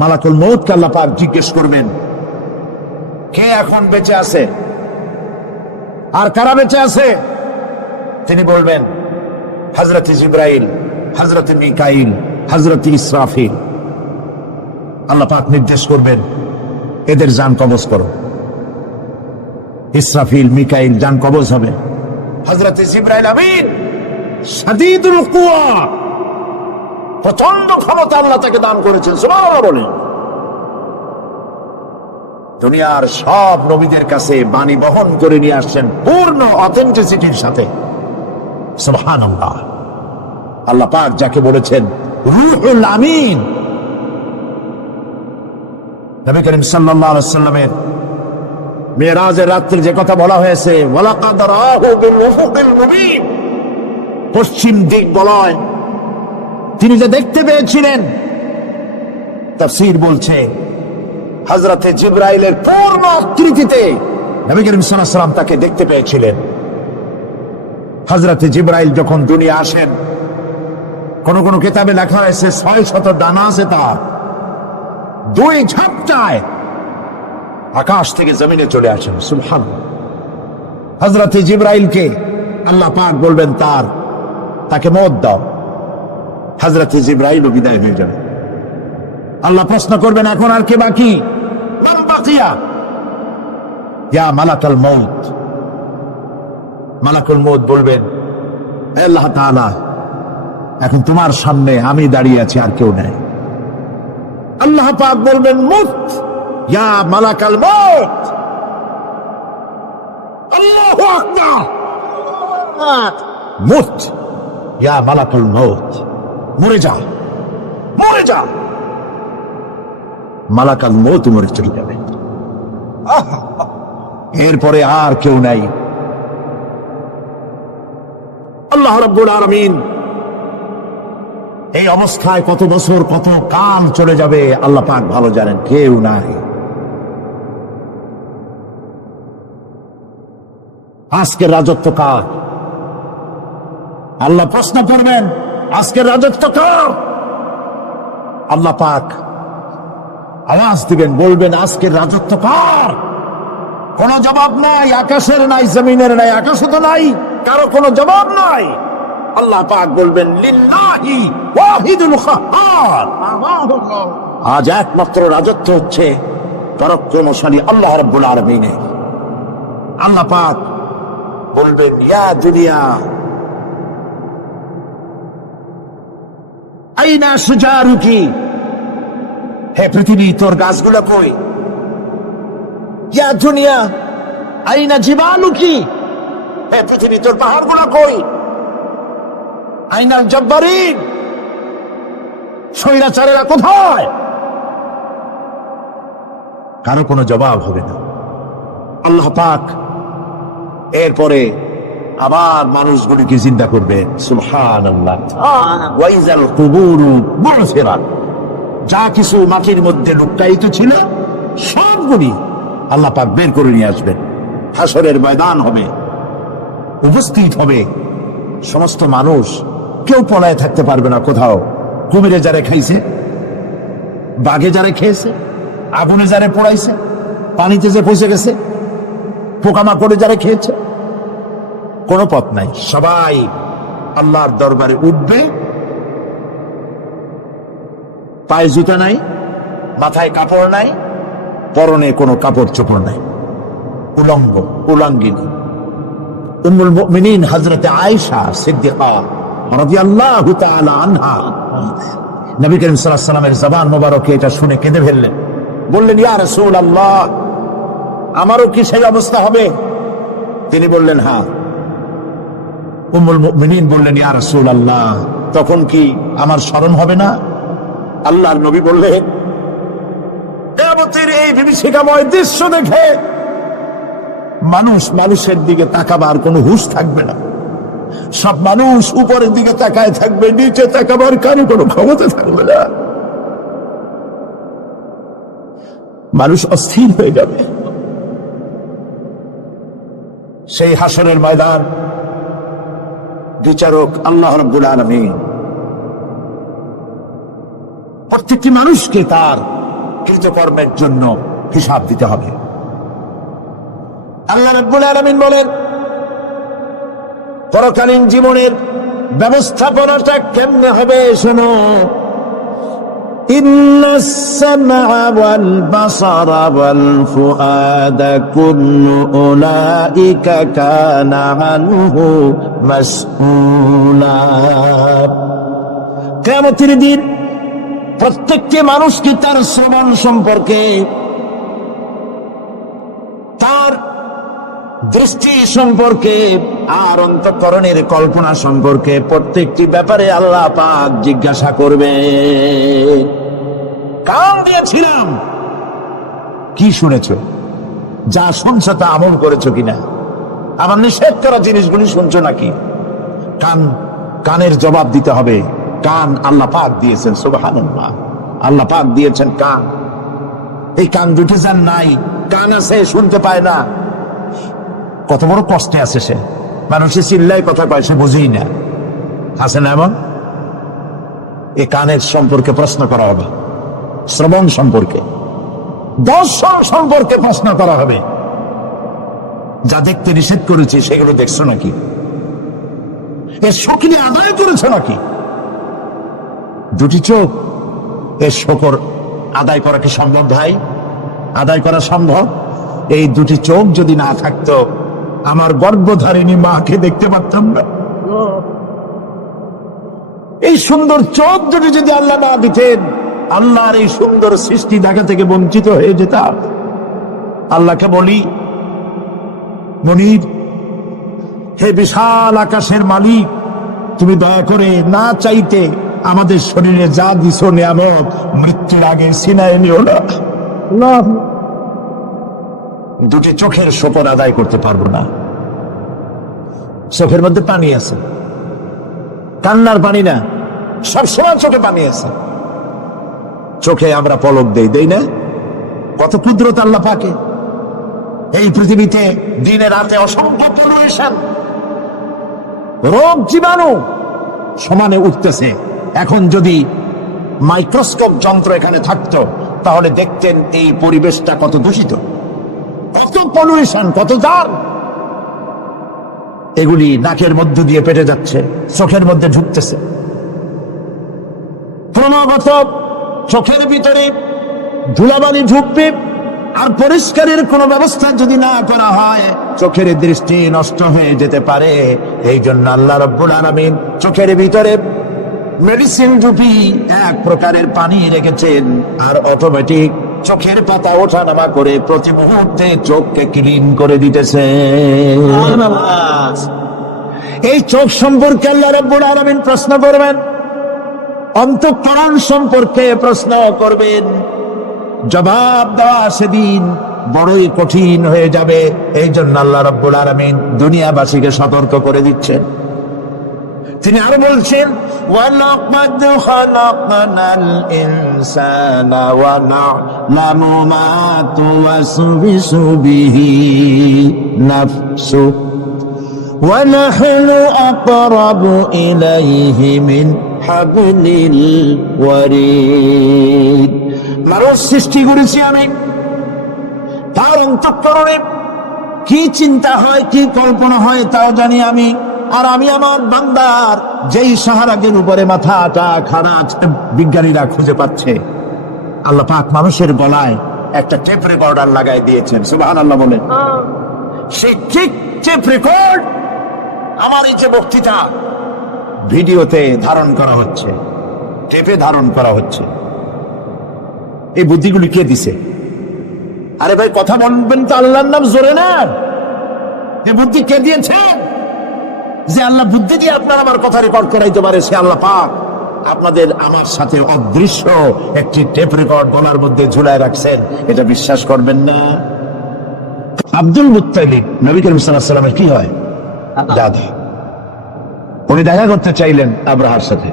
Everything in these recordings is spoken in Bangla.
মালাকুল মউতকে আল্লাহ পাক জিজ্ঞেস করবেন, কে এখন বেঁচে আছে আর কারা বেঁচে আছে? তিনি বলবেন হযরত জিবরাইল, হযরত মিকাইল, হযরত ইসরাফিল। আল্লাহ পাক নির্দেশ করবেন, এদের জান কবজ করো। ইসরাফিল, মিকাইল জান কবজ হবে। হযরত জিবরাইল আমিন শাদীদুল কুওয়া, প্রচন্ড ক্ষমতা আল্লাহ তাকে দান করেছেন, সুবহানাল্লাহ বলেন। দুনিয়ার সব নবীদের কাছে বাণী বহন করে নিয়ে আসছেন পূর্ণ অথেন্টিসিটির সাথে, সুবহানাল্লাহ। আল্লাহ পাক যাকে বলেছেন রূহুল আমিন, নবী করিম সাল্লাল্লাহু আলাইহি ওয়াসাল্লামের মেরাজের রাত্রে যে কথা বলা হয়েছে, ওয়ালাকাদ রাহু বিল উফুকিল মুবিন, পশ্চিম দিক বলয় তিনি যে দেখতে পেয়েছিলেন, তাফসীর বলছে হযরতে জিবরাইলের পূর্ণ আকৃতিতে নবী করিম সাল্লাল্লাহু আলাইহি ওয়াসাল্লাম তাকে দেখতে পেয়েছিলেন। হযরতে জিবরাইল যখন দুনিয়া আসেন, কোন কোন কিতাবে লেখা হয়েছে 600 ডানা আছে তার, দুই ঝাপটায় আকাশ থেকে জমিনে চলে আসেন, সুবহানাল্লাহ। হযরতে জিবরাইলকে আল্লাহ পাক বলবেন তাকে মওত দাও, হযরতে জিবরাইল বিদায় হয়ে যাবে। আল্লাহ প্রশ্ন করবেন, এখন আর কে বাকি? মান বাকিয়া ইয়া মালাকুল মউত। মালাকুল মউত বলবেন, হে আল্লাহ তাআলা, এখন তোমার সামনে আমি দাঁড়িয়ে আছি, আর কেউ নেই। আল্লাহ পাক বলবেন, মুত ইয়া মালাকুল মউত। আল্লাহু আকবার, মুত ইয়া মালাকুল মউত, মরে যাও, মরে যাও। মালাকুল মউত মরে চলে যাবে, এরপরে আর কেউ নাই। আল্লাহ রাব্বুল আলামিন এই অবস্থায় কত বছর কত কাল চলে যাবে আল্লাহ পাক ভালো জানেন, কেউ নাই। আজকের রাজত্ব কার? আল্লাহ প্রশ্ন করবেন, আজকের রাজত্ব কার? আল্লাহ পাক আওয়াজ দিবেন, বলবেন, আজকের রাজত্ব কার? কোন জবাব নাই, আকাশের নাই, জমিনের নাই, আকাশও তো নাই, কারো কোনো জবাব নাই। আল্লাহ পাক বলবেন, লিল্লাহি ওয়াহিদুল কাহ্হার। আজ একমাত্র রাজত্ব হচ্ছে পরাক্রমশালী আল্লাহ রাব্বুল আলামিনের। আল্লাহ পাক বলবেন, ইয়া দুনিয়া আইনা সুজারুকি, হে পৃথিবী তোর গাছগুলো কই? ইয়া দুনিয়া আইনা জিবালুকি, হে পৃথিবী তোর পাহাড়গুলো কই? আইনাল জব্বারিন, স্বৈরাচারেরা কোথায়? কারো কোনো জবাব হবে না। আল্লাহ পাক এরপরে আবার মানুষগুলিকে জিন্দা করবে, সুবহানাল্লাহ। ওয়াইজাল কুবুরু বু'সিরাত, যা কিছু মাটির মধ্যে লুকায়িত ছিল সবগুলি আল্লাহ পাক বের করে নিয়ে আসবেন। হাসরের ময়দান হবে, উপস্থিত হবে সমস্ত মানুষ, কেউ পলায় থাকতে পারবে না কোথাও। কুমিরে যারা খাইছে, বাঘে যারা খেয়েছে, আগুনে যারা পোড়াইছে, পানিতে যে পৌঁছে গেছে, পোকামাকড়ে যারা খেয়েছে, কোনো পথ নাই। সবাই আল্লাহর দরবারে উঠবে, পায়ে জুতা নাই, মাথায় কাপড় নাই, পরনে কোনো কাপড় চোপড় নাই, উলঙ্গ উলঙ্গিনী। উম্মুল মুমিনিন হযরতে আয়েশা সিদ্দিকা রাদিয়াল্লাহু তাআলা আনহা, নবী করিম সাল্লাল্লাহু আলাইহি ওয়াসাল্লামের জবান মোবারকে এটা শুনে কেঁদে ফেললেন, বললেন, ইয়া রাসূলুল্লাহ, আমারও কি সেই অবস্থা হবে? তিনি বললেন, হ্যাঁ। উম্মুল মুমিনিন বললেন, ইয়া রাসূলুল্লাহ, তখন কি আমার স্মরণ হবে না? আল্লাহর নবী বললেন, কিয়ামতের এই বিভীষিকাময় দৃশ্য দেখে মানুষ মানুষের দিকে তাকাবার কোনো হুঁশ থাকবে না। সব মানুষ উপরের দিকে তাকায় থাকবে, নিচে তাকাবার কারো কোনো ক্ষমতা থাকবে না। মানুষ অস্থির হয়ে যাবে। সেই হাসরের ময়দান বিচারক আল্লাহ রাব্বুল আলামিন প্রত্যেকটি মানুষকে তার কৃতকর্মের জন্য হিসাব দিতে হবে। আল্লাহ রাব্বুল আলামিন বলেন, পরকালীন জীবনের ব্যবস্থাপনাটা কেমনে হবে শোনো। ইন্নাস সামআ ওয়াল বাসারা ওয়াল ফুআদা কুল্লু উলাইকা কানা আনহু মাসউলা। কিয়ামতের দিন প্রত্যেকটি মানুষকে তার শ্রবণ সম্পর্কে, তার দৃষ্টি সম্পর্কে, আর অন্তঃকরণের কল্পনা সম্পর্কে প্রত্যেকটি ব্যাপারে আল্লাহ পাক জিজ্ঞাসা করবে। কান দিয়েছিলাম, কি শুনেছো? যা শুনছো তা আমল করেছো কিনা? আমার নিষেধ করা জিনিসগুলি শুনছো নাকি? কানের জবাব দিতে হবে। কান আল্লাহ পাক দিয়েছেন, সুবহানাল্লাহ। আল্লাহ পাক দিয়েছেন কান। এই কান দুটি যার নাই, কান আছে শুনতে পায় না, কত বড় কষ্টে আছে সে। মানুষের চিল্লায় কথা কয়, সে বুঝেই না। আছে না এমন? এই কানের সম্পর্কে প্রশ্ন করা হবে, শ্রবণ সম্পর্কে, দর্শন সম্পর্কে প্রশ্ন করা হবে। যা দেখতে নিষেধ করেছে সেগুলো দেখছো নাকি? এর শোকরি আদায় করেছো নাকি? দুটি চোখ, এর শকর আদায় করা কি সম্ভব ভাই? আদায় করা সম্ভব? এই দুটি চোখ যদি না থাকতো, আমার গর্ভধারিণী মাকে দেখতে পারতাম না। এই সুন্দর চোখ দুটি যদি আল্লাহ না দিতেন, আল্লাহর এই সুন্দর সৃষ্টি দেখা থেকে বঞ্চিত হয়ে যেতাম। আল্লাহকে বলি, মনির, হে বিশাল আকাশের মালিক, তুমি দয়া করে না চাইতে আমাদের শরীরে যা দিছো নিয়ামত, মৃত্যুর আগে সিনায় নিও না। দুটি চোখের শকর আদায় করতে পারবো না। চোখের মধ্যে পানি আছে, কান্নার পানি না, সবসময় চোখে পানি আছে। চোখে আমরা পলক দেই না? কত কুদরত আল্লাহ পাকে। এই পৃথিবীতে দিনে রাতে অসংখ্য পলিউশন, রোগ জীবাণু সমানে উঠতেছে। এখন যদি মাইক্রোস্কোপ যন্ত্র এখানে থাকতো, তাহলে দেখতেন এই পরিবেশটা কত দূষিত, কত পলিউশন, কত জার। এগুলি নাকের মধ্য দিয়ে পেটে যাচ্ছে, চোখের মধ্যে ঢুকতেছে ক্রমাগত। চোখের ভিতরে ধুলাবালি ঢুকবে, আর পরিষ্কারের কোনো ব্যবস্থা যদি না করা হয়, চোখের দৃষ্টি নষ্ট হয়ে যেতে পারে। এই জন্য আল্লাহ রাব্বুল আলামিন চোখের ভিতরে মেডিসিন রূপী এক প্রকারের পানি রেখেছেন, আর অটোমেটিক চোখের পাতা ওঠানামা করে প্রতি মুহূর্তে চোখকে ক্লিন করে দিতেছে। এই চোখ সম্পর্কে আল্লাহ রাব্বুল আলামিন প্রশ্ন করবেন, অন্তঃকরণ সম্পর্কে প্রশ্ন করবেন। জবাব দেওয়া সেদিন বড়ই কঠিন হয়ে যাবে। এই জন্য আল্লাহ রাব্বুল আলামিন দুনিয়াবাসীকে সতর্ক করে দিচ্ছেন। তিনি আরো বলছেন, ওয়ালাকাদ খালাকনাল ইনসানা ওয়া না'লামু মা তুওয়াসবিসু বিহি নাফসু ওয়া নাহনু আকরাবু ইলাইহি মিন হাবলিল ওয়ারিদ। মানুষ সৃষ্টি করেছি আমি, তার অন্তঃকরণে কি চিন্তা হয়, কি কল্পনা হয় তাও জানি আমি। আর আমি আমার বান্দার যেই সাহারাগের উপরে মাথাটা খাড়া বিজ্ঞানীরা খুঁজে পাচ্ছে, আল্লাহ পাক মানুষের গলায় একটা টেপ রেকর্ডার লাগাই দিয়েছেন। সুবহানাল্লাহ বলে। সেই ঠিক টেপ রেকর্ড আমার এই যে বক্তৃতা ভিডিওতে ধারণ করা হচ্ছে, টেপে ধারণ করা হচ্ছে। এই বুদ্ধিগুলি কে দিছে? আরে ভাই, কথা বলবেন তো আল্লাহর নাম জোরে না। এই বুদ্ধি কে দিয়েছে? যে আল্লাহ বুদ্ধি দিয়ে আপনার আমার কথা রেকর্ড করাইতে পারে, সে আল্লাহ পাক আপনাদের আমার সাথে অদৃশ্য একটি টেপ রেকর্ড গলার মধ্যে ঝুলায় রাখছেন। এটা বিশ্বাস করবেন না? আব্দুল মুত্তালিব নবী করিম সাল্লাল্লাহু আলাইহি ওয়াসাল্লামের কি হয়? দাদা। উনি দেখা করতে চাইলেন আব্রাহার সাথে।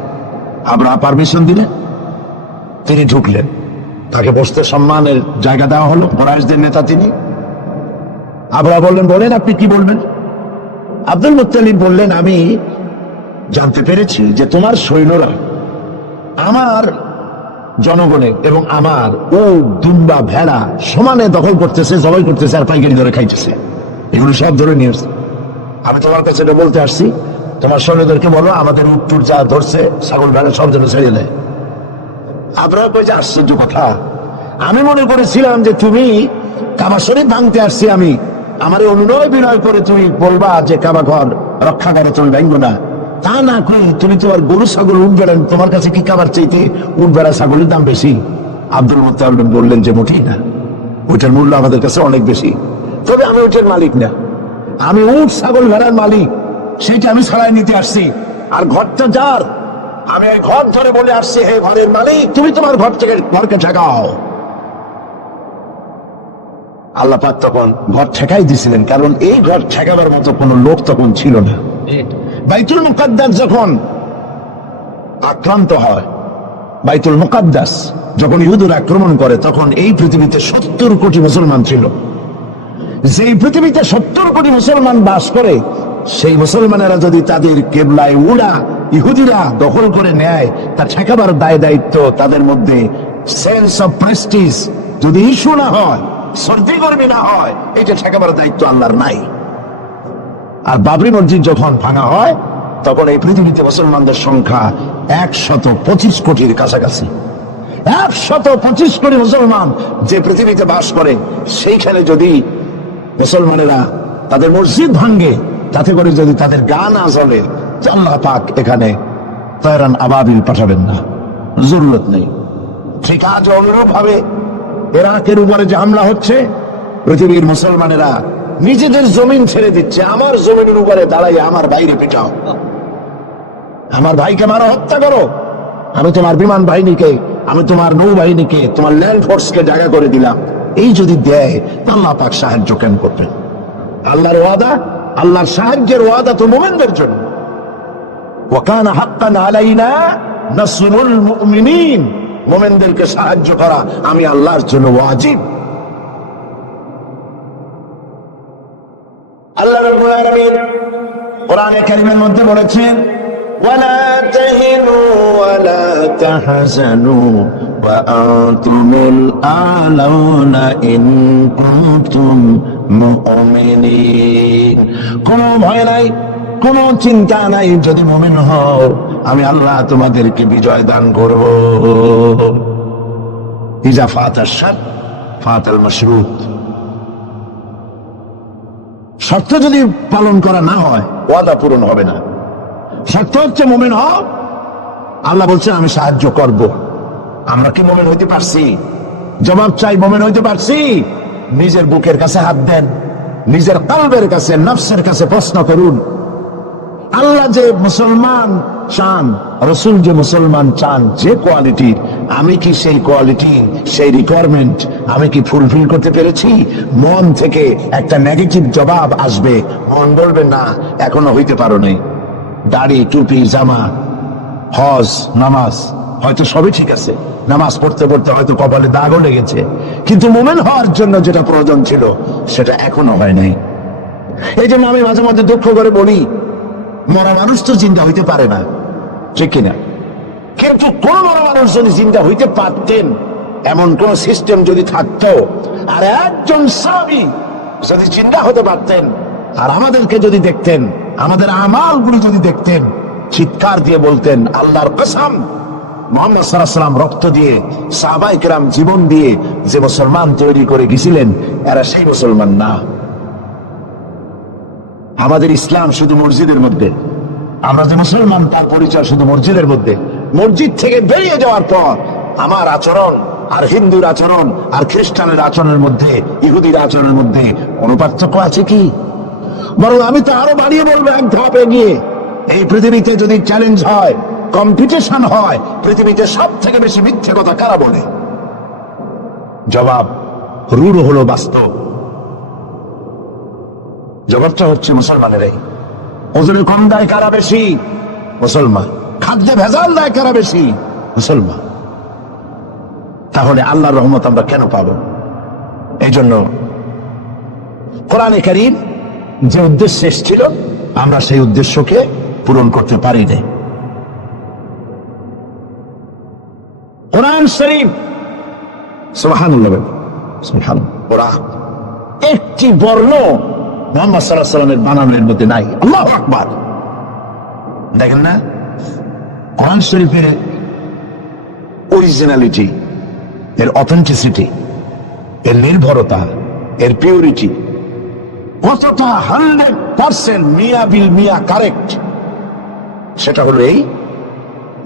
আব্রাহা পারমিশন দিলেন, তিনি ঢুকলেন। তাকে বসতে সম্মানের জায়গা দেওয়া হলো। কুরাইশদের নেতা তিনি। আব্রাহা বললেন, বলেন আপনি কি বলবেন? আব্দুল মুত্তালিব বললেন, আমি জানতে পেরেছি যে তোমার সৈন্যরা আমার জনগণের এবং আমার উট দুম্বা ভেড়া সমানে দখল করতেছে, জবাই করতেছে আর পাইকারি ধরে খাইতেছে। এগুলো সব ধরে নিয়ে আসছে। আমি তোমার কাছে এটা বলতে আসছি, তোমার সৈন্যদেরকে বলো আমাদের উট টুট যা ধরছে ছাগল ভেড়া সব যেন ছেড়ে দেয়। আপনারা কইছে আশ্চর্য কথা, আমি মনে করেছিলাম যে তুমি কাবা শরীফ ভাঙতে আসছি, আমি আমার অনুনয় বিনয় করে তুমি বলবা যে কাবা ঘর রক্ষা করে তুমি ভাঙবো না, তা না কই তুমি তোমার গরু ছাগল উঠ বেড়ান, তোমার কাছে কি কাবার চাইতে উঠ বেড়া ছাগলের দাম বেশি? আব্দুল মুত্তালিব বললেন যে মোটেই না, ওইটার মূল্য আমাদের কাছে অনেক বেশি। তবে আমি ওইটার মালিক না, আমি উঠ ছাগল ভেড়ার মালিক, সেইটা আমি ছাড়াই নিতে আসছি। আর ঘরটা যার, আমি ওই ঘর ধরে বলে আসছি, হে ঘরের মালিক তুমি তোমার ঘর থেকে ঘরকে ঠেকাও। আল্লাহ পাক তখন ঘর ঠেকাই দিছিলেন, কারণ এই ঘর ঠেকাবার মতো কোনো লোক তখন ছিল না। বাইতুল মুকাদ্দাস যখন আক্রান্ত হয়, বাইতুল মুকাদ্দাস যখন ইহুদিরা আক্রমণ করে, তখন এই পৃথিবীতে 70 কোটি মুসলমান ছিল। যেই পৃথিবীতে 70 কোটি মুসলমান বাস করে, সেই মুসলমানেরা যদি তাদের কেবলায় উড়া ইহুদিরা দখল করে নেয়, তা ঠেকাবার দায় দায়িত্ব তাদের মধ্যে সেন্স অফ প্রেস্টিজ যদি ইস্যু না হয়, সর্দি গর্মি না হয়, এটা ঠেকাবার দায়িত্ব আল্লাহর নাই। আর বাবরি মসজিদ যখন ভাঙা হয়, তখন এই পৃথিবীতে মুসলমানদের সংখ্যা 125 কোটির কাছাকাছি। 125 কোটি মুসলমান যে পৃথিবীতে বাস করে, সেইখানে যদি মুসলমানেরা তাদের মসজিদ ভাঙ্গে, তাতে করে যদি তাদের গা না জ্বলে, আল্লাহ পাক এখানে তয়রান আবাবিল পাঠাবেন না, জরুরত নেই। ঠিক আজ অনুরূপ ভাবে ইরাকের উপরে যে হামলা হচ্ছে, পৃথিবীর মুসলমানেরা নিজেদের জমিন ছেড়ে দিচ্ছে, আমার জমিনের উপরে দাঁড়াই আমার বাইরে পিটাও, আমার ভাইকে মারো, হত্যা করো, আমি তোমার বিমান বাহিনীকে, আমি তোমার নৌবাহিনীকে, তোমার ল্যান্ড ফোর্সকে জায়গা করে দিলাম। এই যদি দেয়, আল্লাহ পাক সাহায্য কেন করবেন? আল্লাহর ওয়াদা, আল্লাহর সাহায্যের ওয়াদা তো মুমিনদের জন্য। ওয়া কানা হাক্কান আলাইনা নাসরুল মুমিনিন, মুমিনদেরকে সাহায্য করা আমি আল্লাহর জন্য ওয়াজিব। আল্লাহ রাব্বুল আলামিন কোরআনে কারীমের মধ্যে বলেছেন, ওয়ালা তাহিনু ওয়ালা তাহজানু ওয়া আনতুমুল আলাউনা ইন কুনতুম মুমিনিন। কোনো ভয় নাই, কোনো চিন্তা নাই, যদি মুমিন হও আমি আল্লাহ তোমাদেরকে বিজয় দান করব। ইজা ফাতাশ শারত ফাতাল মাশরুত, শর্ত যদি পালন করা না হয়, ওয়াদা পূরণ হবে না। শর্ত হচ্ছে মুমিন হও, আল্লাহ বলছেন আমি সাহায্য করব। আমরা কি মুমিন হইতে পারছি? জবাব চাই, মুমিন হইতে পারছি? নিজের বুকের কাছে হাত দেন, নিজের কলবের কাছে, নফসের কাছে প্রশ্ন করুন। আল্লাহ যে মুসলমান চান, রাসূল যে মুসলমান চান, যে কোয়ালিটি, আমি কি সেই কোয়ালিটি, সেই রিকোয়ারমেন্ট আমি কি ফুলফিল করতে পেরেছি? মন থেকে একটা নেগেটিভ জবাব আসবে, মন বলবে না এখনো হইতে পারো নাই। দাড়ি, টুপি, জামা, হজ, নামাজ হয়তো সবই ঠিক আছে, নামাজ পড়তে পড়তে হয়তো কপালে দাগও লেগেছে, কিন্তু মুমিন হওয়ার জন্য যেটা প্রয়োজন ছিল সেটা এখনো হয় নাই। এই জন্য আমি মাঝে মধ্যে দুঃখ করে বলি, মরা মানুষ তো জিন্দা হইতে পারে না, ঠিক কিনা? কিন্তু কোন মরা মানুষ যদি জিন্দা হইতে পারতেন, এমন কোন সিস্টেম যদি থাকতো, আর একজন সাহাবী যদি জিন্দা হতে পারতেন, আর আমাদেরকে যদি দেখতেন, আমাদের আমালগুলো যদি দেখতেন, চিৎকার দিয়ে বলতেন আল্লাহর কসম, মুহাম্মদ সাল্লাল্লাহু আলাইহি ওয়াসাল্লাম রক্ত দিয়ে, সাহাবায়ে কেরাম জীবন দিয়ে যে মুসলমান তৈরি করে গেছিলেন, এরা সেই মুসলমান না। আমাদের ইসলাম শুধু মসজিদের মধ্যে, আমরা যে মুসলমান তার পরিচয় শুধু মসজিদের মধ্যে। মসজিদ থেকে বেরিয়ে যাওয়ার পর আমার আচরণ আর হিন্দুর আচরণ আর খ্রিস্টানের আচরণের মধ্যে, ইহুদির আচরণের মধ্যে কোনো পার্থক্য আছে কি? বরং আমি তো আরো বাড়িয়ে বলবো, এক ধাপ এগিয়ে। এই পৃথিবীতে যদি চ্যালেঞ্জ হয়, কম্পিটিশন হয়, পৃথিবীতে সব থেকে বেশি মিথ্যে কথা কারা বলে? জবাব রূঢ় হলো বাস্তব, জবাবটা হচ্ছে মুসলমানেরাই। ওজনে কম দেয় কারা বেশি? মুসলমান। খাদ্যে ভেজাল দেয় কারা বেশি? মুসলমান। তাহলে আল্লাহর রহমত আমরা কেন পাবো? এই জন্য কোরআনে কারীম যে উদ্দেশ্য ছিল, আমরা সেই উদ্দেশ্যকে পূরণ করতে পারি না। কোরআন শরীফ, সুবহানাল্লাহ, সুবহানাল্লাহ, ওরা একটি বর্ণ মুহাম্মদ সাল্লাল্লাহু আলাইহি ওয়াসাল্লামের বানানোর মধ্যে নাই। আল্লাহু আকবার। দেখেন না কোরআন শরীফের অরিজিনালিটি, এর অথেন্টিসিটি, এর নির্ভরতা, এর পিউরিটি কতটা 100% মিয়া বিল মিয়া কারেক্ট। সেটা হলো এই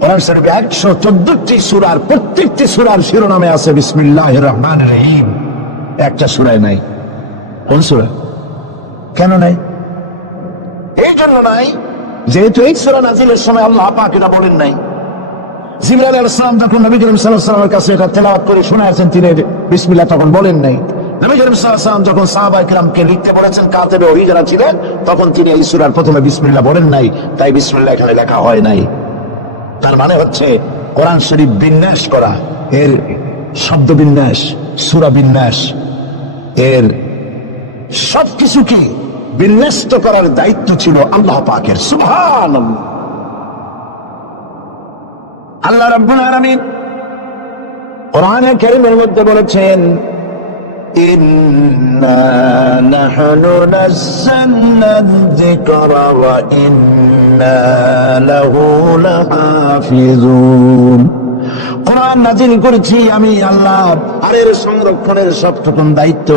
কোরআন শরীফে 114টি সূরার প্রত্যেকটি সূরার শিরোনামে আছে বিসমিল্লাহির রহমানির রহিম, একটা সূরায় নাই। কোন সূরা? কেন নাই? এই জন্য নাই যেহেতু এই সূরা নাযিলের সময় আল্লাহ পাক এটা বলেন নাই। জিবরাইল আলাইহিস সালাম যখন নবী করিম সাল্লাল্লাহু আলাইহি ওয়াসাল্লামের কাছে এটা তেলাওয়াত করে শোনাচ্ছেন, তিনি বিসমিল্লাহ তখন বলেন নাই। নবী করিম সাল্লাল্লাহু আলাইহি ওয়াসাল্লাম যখন সাহাবায়ে কিরামকে লিখতে বলেছেন, কাতেবে ওহী যারা ছিলেন, তখন তিনি এই সূরার প্রথমে বিসমিল্লাহ বলেন নাই, তাই বিসমিল্লাহ এখানে লেখা হয় নাই। তার মানে হচ্ছে কোরআন শরীফ বিন্যাস করা, এর শব্দ বিন্যাস, সূরা বিন্যাস, এর সবকিছুকে বিন্যস্ত করার দায়িত্ব ছিল আল্লাহ পাকের। সুবহানাল্লাহ। আল্লাহ রাব্বুল আলামিন কোরআনে কারীমের মধ্যে বলেছেন, ইন্না নাহনু নাযালনা যিকরা ওয়া ইন্না লাহু লাহাফিজুন। কোরআন নাযিল করেছি আমি আল্লাহ, আর এর সংরক্ষণের সবটুকু দায়িত্ব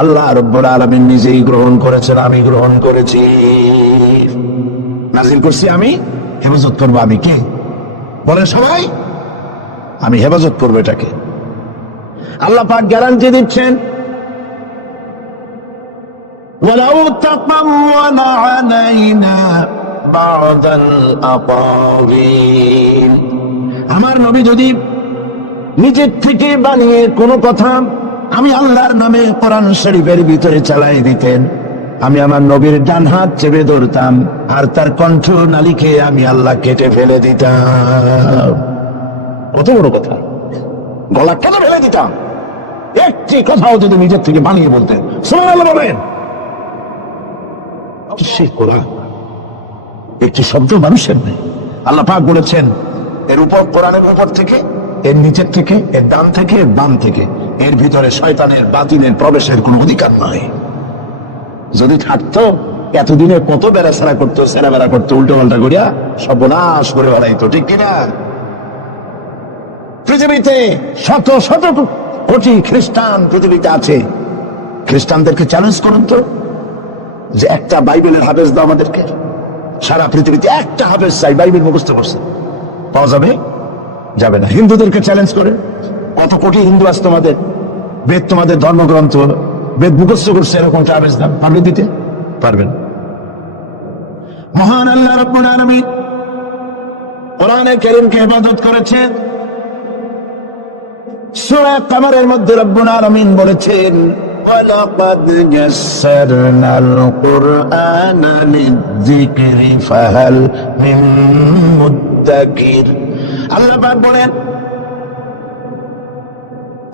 আল্লাহ রাব্বুল আলামিন নিজেই গ্রহণ করেছেন, আমি গ্রহণ করেছি। নাযিল করছি আমি, হেফাজত করবো আমি। কে বলেন সবাই? আমি হেফাজত করবো এটাকে। আল্লাহ পাক গ্যারান্টি দিচ্ছেন, ওয়ালাউ তাকাওয়ালা আলাইনা বা'দাল আকাওয়িল। আমার নবী যদি নিজের থেকে বানিয়ে কোনো কথা আমি আল্লাহর নামে কোরআন শরীফের ভিতরে চালাই দিতেন, আমি আমার নবীর ডান হাত চেপে ধরতাম, আর তার কণ্ঠ নালিকে আমি আল্লাহ কেটে ফেলে দিতাম। কত বড় কথা! গলা কেটে ফেলে দিতাম একটি কথাও যদি নিজের থেকে বানিয়ে বলতেন। সুবহানাল্লাহ বলেন। সেই কোরআন একটি শব্দ মানুষের নেই। আল্লাহ পাক বলেছেন, এর উপর, কোরআনের উপর থেকে, এর নিচের থেকে, এর ডান থেকে, এর বাম থেকে, এর ভিতরে শয়তানের বাতিলের প্রবেশের কোন অধিকার নয়। যদি থাকতো এতদিনে কত বেড়াছাড়া করতো, সেরা বেড়া করতো, উল্টো পাল্টা করিয়া সর্বনাশ করে বেড়াইতো, ঠিক কিনা? পৃথিবীতে শত শত কোটি খ্রিস্টান পৃথিবীতে আছে। খ্রিস্টানদেরকে চ্যালেঞ্জ করুন তো যে একটা বাইবেলের হাফেজ দাও আমাদেরকে। সারা পৃথিবীতে একটা হাফেজ চাই, বাইবেল মুখস্থ করছে, পাওয়া যাবে? যাবে না। হিন্দুদেরকে চ্যালেঞ্জ করে, কত কোটি হিন্দু আছে তোমাদের, বেদ তোমাদের ধর্মগ্রন্থ, বেদ মুখস্থ করছে, এরকম হাফেজ দাও, পারবে দিতে? পারবেন। মহান আল্লাহ রাব্বুল আলামিন কোরআনে কারীমকে ইবাদত করেছেন। সূরা কামারের মধ্যে রব্বুল আলামিন বলেছেন, ওয়ালাকাদ ইয়াসসারনাল কুরআনা লিয-যিকরি ফাহাল মিন মুদ্দাকির। আল্লাহ পাক বলেন,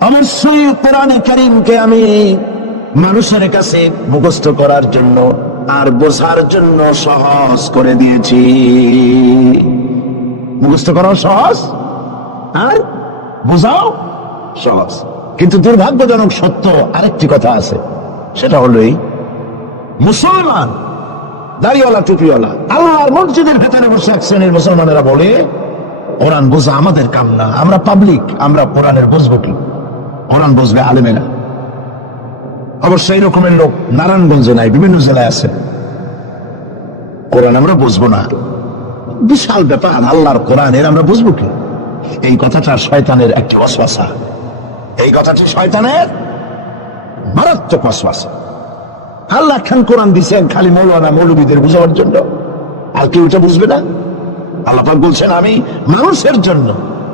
অবশ্যই কোরআনে কারীমকে আমি মানুষের কাছে মুখস্থ করার জন্য আর বোঝার জন্য সহজ করে দিয়েছি। মুখস্থ করাও সহজ আর বোঝাও সহজ। কিন্তু দুর্ভাগ্যজনক সত্য আরেকটি কথা আছে, সেটা হলো এই, মুসলমান দাড়িওয়ালা টুপিওয়ালা আল্লাহর মসজিদের ভেতরে বসে এক শ্রেণীর মুসলমানেরা বলে, কোরআন বোঝা আমাদের কাম না, আমরা পাবলিক, আমরা কোরআনের বুঝবো কি? কোরআন বুঝবে আলেমেরা। অবশ্যই এই রকমের লোক নারায়ণগঞ্জে নাই, বিভিন্ন জেলায় আছে। কোরআন আমরা বুঝবো না, বিশাল ব্যাপার, আল্লাহর কোরআন, এর আমরা বুঝবো কি? এই কথাটা শয়তানের একটি ওয়াসওয়াসা, এই কথাটি শয়তানের মারাত্মক ওয়াসওয়াসা। আল্লাহ খান কোরআন দিয়েছেন খালি মৌলানা মৌলবীদের বুঝাবার জন্য, আর কেউ এটা বুঝবে না। আল্লাহ পাক বলছেন, আমি মানুষের জন্য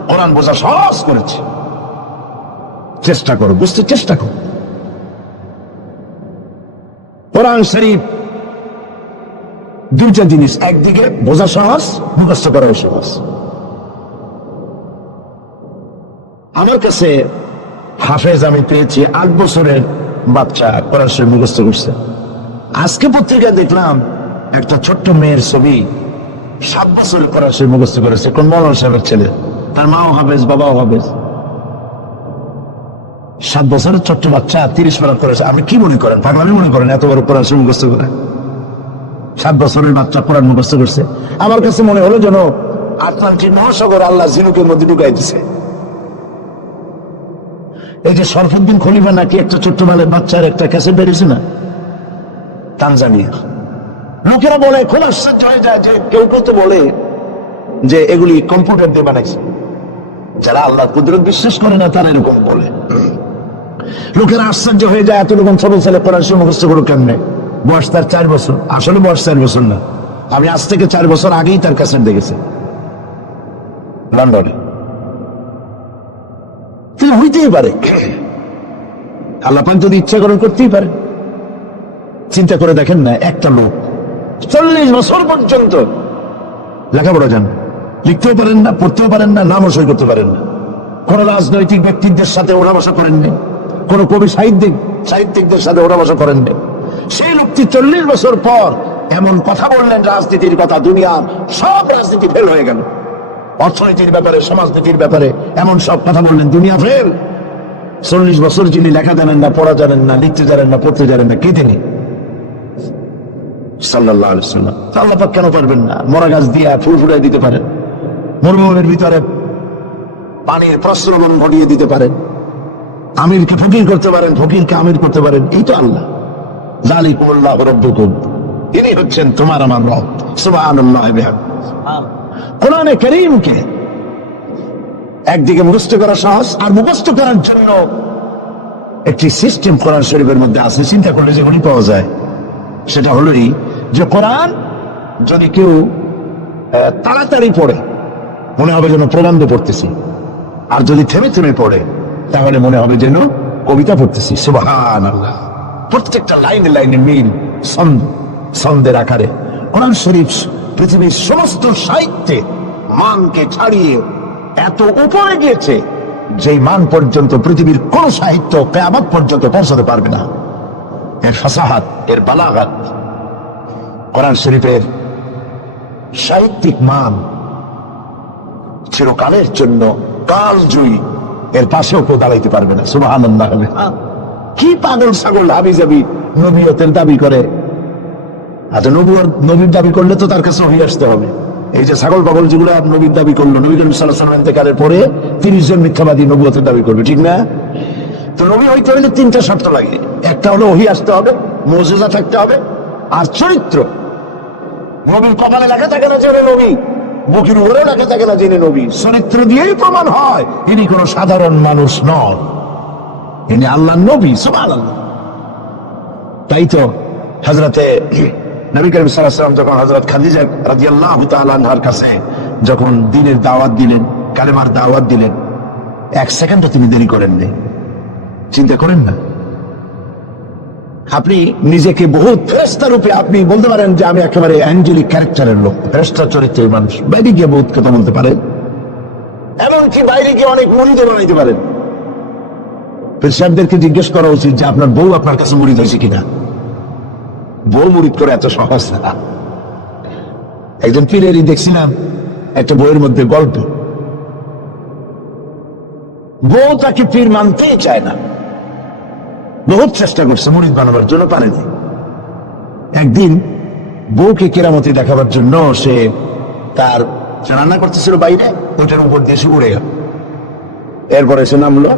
কোরআন বোঝা সহজ করেছি, চেষ্টা করো, বুঝতে চেষ্টা করো। কোরআন শরীফ দুইটা জিনিস, একদিকে বোঝা সহজ, মুখস্থ করাও সহজ। আমার কাছে হাফেজ আমি পেয়েছি 8 বছরের বাচ্চা কোরআন শরীফ মুখস্থ করছে। আজকে পত্রিকায় দেখলাম একটা ছোট্ট মেয়ের ছবি, 7 বছরের কোরআন শরীফ মুখস্থ করেছে, কোন মৌলানা সাহেবের ছেলে, তার মাও হাফেজ, বাবাও হাফেজ। 7 বছরের ছোট্ট বাচ্চা 30 পারা করেছে। আপনি কি মনে করেন, পাগলামি মনে করেন এত বড় কোরআন শরীফ মুখস্থ করে? 7 বছরের বাচ্চা কোরআন মুখস্থ করছে। আমার কাছে মনে হলো যেন আটলান্টিক মহাসাগর আল্লাহ ঝিনুকের মধ্যে ঢুকাই দিছে। এই যে শরফুদ্দিন খলিফা নাকি একটা ছোট্ট বালের বাচ্চার একটা ক্যাসেট বেরিয়েছে না, তানজানিয়া। লোকেরা বলে, খুব আশ্চর্য হয়ে যায় যে কেউ কেউ তো বলে যে এগুলি কম্পিউটার দিয়ে বানাইছে। যারা আল্লাহ কুদরত বিশ্বাস করে না তারা এরকম বলে। লোকেরা আশ্চর্য হয়ে যায়, এত রকম ছোট ছেলে কোরআন শরীফ মুখস্থ করো কেমনে? বয়স তার 4 বছর। আসলে বয়স 4 বছর না, আমি আজ থেকে 4 বছর আগেই তার ক্যাসেট দেখেছি লন্ডনে। হইতেই পারে, আল্লাহ পাক যদি ইচ্ছা করেন করতেই পারে। চিন্তা করে দেখেন না, একটা লোক 40 বছর পর্যন্ত লেখাপড়া জান, লিখতেও পারেন না, পড়তেও পারেন না, নামও সই করতে পারেন না, কোন রাজনৈতিক ব্যক্তিদের সাথে ওঠা বসা করেননি, কোন কবি সাহিত্যিকদের সাথে ওঠা বসা করেননি। সেই লোকটি 40 বছর পর এমন কথা বললেন রাজনীতির কথা, দুনিয়ার সব রাজনীতি ফেল হয়ে গেল। অর্থনীতির ব্যাপারে, সমাজনীতির ব্যাপারে এমন সব কথা বললেন, দুনিয়া ফেল। 40 বছর যিনি লেখা জানেন না, পড়া জানেন না, লিখতে জানেন না, পড়তে জানেন না, কে তিনি? সাল্লাল্লাহু আলাইহি ওয়াসাল্লাম। আল্লাহ পাক কেন পারবেন না? মরা গাছ দিয়ে ফুল ফুটাই দিতে পারেন, মরুভূমির ভিতরে পানির প্রস্রবণ ঘটিয়ে দিতে পারেন, আমিরকে ফকির করতে পারেন, ফকিরকে আমির করতে পারেন। এই তো আল্লাহ। যালিকুমুল্লাহু রাব্বুকুম, ইনি হচ্ছেন তোমার আমার রব। সুবহানাল্লাহ। কোরআনে কারীমকে একদিকে মুখস্থ করা সহজ, আর মুখস্থ করার জন্য একটি সিস্টেম কোরআন শরীফের মধ্যে আছে। চিন্তা করলে যেগুলি পাওয়া যায় সেটা হলোই যে কোরআন যদি কেউ তাড়াতাড়ি পড়ে মনে হবে যেন প্রবন্ধ পড়তেছি, আর যদি থেমে থেমে পড়ে তাহলে মনে হবে যেন কবিতা পড়তেছি। সুবহানাল্লাহ। প্রত্যেকটা লাইনে লাইনে মিল, ছন্দের আকারে কোরআন শরীফ পৃথিবীর সমস্ত সাহিত্যে মানকে ছাড়িয়ে এত উপরে গিয়েছে যে মান পর্যন্ত পৃথিবীর কোন সাহিত্য কিয়ামত পর্যন্ত পৌঁছাতে পারবে না। এর ফাসাহাত, এর বালাগাত, কোরআন শরীফের সাহিত্যিক মান চিরকালের জন্য কালজয়ী, এর পাশেও কেউ দাঁড়াইতে পারবে না। সুবহানাল্লাহ। কি পাগল ছাগল হাবিজাবি নবীয়তের দাবি করে। আচ্ছা, নবীর দাবি করলে তো তার কাছে ওহী আসতে হবে। এই যে ছাগল পাগল যেগুলো নবীর দাবি করলো, নবী করিম সাল্লাল্লাহু আলাইহি ওয়াসাল্লাম ইন্তেকালের পরে 30 জন মিথ্যাবাদী নবুয়তের দাবি করবে, ঠিক না? তো নবী হইতে হইলে 3টা শর্ত লাগে। একটা হলো ওহী আসতে হবে, মুজিজা থাকতে হবে, আর চরিত্র। নবীর কপালে লেখা থাকে না যে নবী, বুকের উপরে লেখা থাকে না যিনি নবী। চরিত্র দিয়েই প্রমাণ হয় ইনি কোন সাধারণ মানুষ নন, ইনি আল্লাহর নবী। সুবহানাল্লাহ। তাই তো হযরতে নবী করিম সাল্লাল্লাহু আলাইহি ওয়াসাল্লাম যখন হযরত খাদিজা রাদিয়াল্লাহু তাআলা আনহার কাছে যখন দ্বীনের দাওয়াত দিলেন, কালেমার দাওয়াত দিলেন, 1 সেকেন্ডও তিনি দেরি করেন নাই। চিন্তা করেন না, আপনি নিজেকে বহুত ফেরেশতা রূপে আপনি বলতে পারেন যে আমি একেবারে অ্যাঞ্জেলিক ক্যারেক্টারের লোক, ফেরেশতা চরিত্রের মানুষ। বাইরে গিয়ে বহুত কথা বলতে পারেন, এমনকি বাইরে গিয়ে অনেক মুরিদ বানাইতে পারেন। পেশাবদেরকে জিজ্ঞেস করা উচিত যে আপনার বউ আপনার কাছে মুরিদ হয়েছে কিনা। বউ মুরিদ করে এত সহজ না। একজন পীরেরই দেখছিলাম একটা বইয়ের মধ্যে গল্প, বউ তাকে পীর মানতেই চায় না, বহুত চেষ্টা করছে মুরিদ বানাবার জন্য, পারেনি। একদিন বউকে কেরামতি দেখাবার জন্য সে তার রান্না করতেছিল বাইরে, ওইটার উপর দিয়ে সে উড়ে গেল। এরপরে সে নামলো,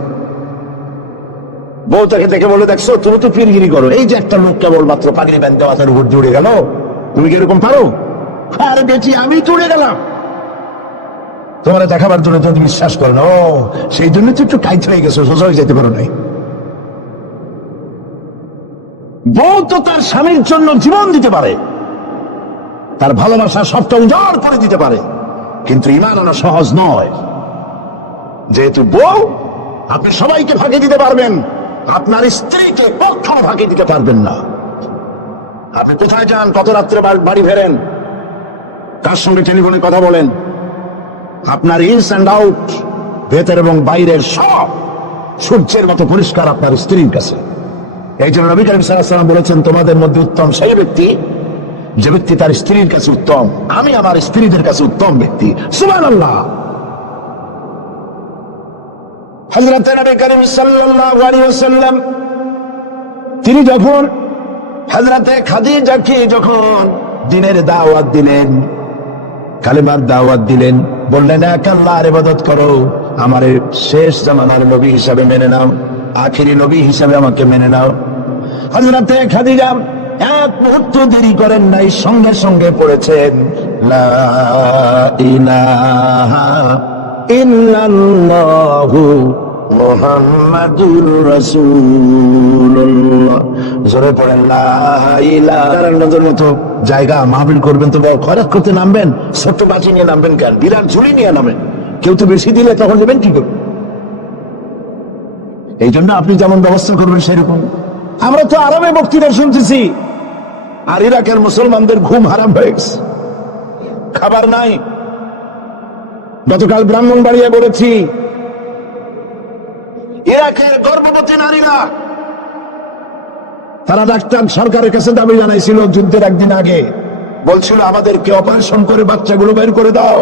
বউ তাকে দেখে বলে, দেখছো তুমি তো পীরগিরি করো, এই যে একটা লোক কেবল মাত্র পাগড়ি বাঁধতে মাথার উপর জুড়ে গেল, তুমি কি এরকম পারো? আরে বেটি, আমি তো উড়ে গেলাম। তোমার দেখাবার জন্য তুমি বিশ্বাস করো না, ও সেই জন্য তো একটু কাইত হয়ে গেছো, সোজা হয়ে যেতে পারো নাই। বউ তো তার স্বামীর জন্য জীবন দিতে পারে, তার ভালোবাসা সবটা উজাড় করে দিতে পারে, কিন্তু ঈমান আনা সহজ নয়। যেহেতু বউ, আপনি সবাইকে ফাঁকি দিতে পারবেন, আপনার স্ত্রীকে কখনো ফাঁকি দিতে পারবেন না। আপনি কোথায় যান, কত রাত্রে বাড়ি ফেরেন, কার সঙ্গে টেলিফোনে কথা বলেন, আপনার ইনস অ্যান্ড আউট, ভেতর এবং বাইরের সব সূর্যের মতো পরিষ্কার আপনার স্ত্রীর কাছে। এই জন্য নবী করিম সাল্লাল্লাহু আলাইহি ওয়াসাল্লাম বলেছেন, তোমাদের মধ্যে উত্তম সেই ব্যক্তি যে ব্যক্তি তার স্ত্রীর কাছে উত্তম। আমি আমার স্ত্রীদের কাছে উত্তম ব্যক্তি। সুবহানাল্লাহ। হযরত নবী করিম সাল্লাল্লাহু আলাইহি ওয়াসাল্লাম তিনি যখন হযরতে খাদিজাকে যখন দ্বীনের দাওয়াত দিলেন, কালেমার দাওয়াত দিলেন, বললেন এক আল্লাহর ইবাদত করো, আমারে শেষ জামানার নবী হিসাবে মেনে নাও, আখেরি নবী হিসাবে আমাকে মেনে নাও। হযরতে খাদিজা এক মুহূর্ত দেরি করেন নাই, সঙ্গে সঙ্গে পড়েছেন লা ইলাহা ইল্লাল্লাহু মুহাম্মাদুর রাসূলুল্লাহ। জোরে পড়েন লা ইলাহা ইল্লাল্লাহর মতো জায়গা মাহফিল করবেন তো খয়রাত করতে নামবেন, ছোট্ট বাটি নিয়ে নামবেন কেন? বিরাট ঝুলি নিয়ে নামেন। কেউ তো বেশি দিলে তখন দেবেন কি করে? এই জন্য আপনি যেমন ব্যবস্থা করবেন সেরকম। আমরা তো আরামে বক্তৃতা শুনতেছি, আর ইরাকের মুসলমানদের ঘুম হারাম হয়ে গেছে, খাবার নাই। গতকাল ব্রাহ্মণবাড়িয়ায় বলেছি, ইরাকের গর্ভবতী নারীরা তারা ডাক্তার সরকারের কাছে দাবি জানাইছিল যুদ্ধের একদিন আগে, বলছিল আমাদেরকে অপারেশন করে বাচ্চাগুলো বের করে দাও।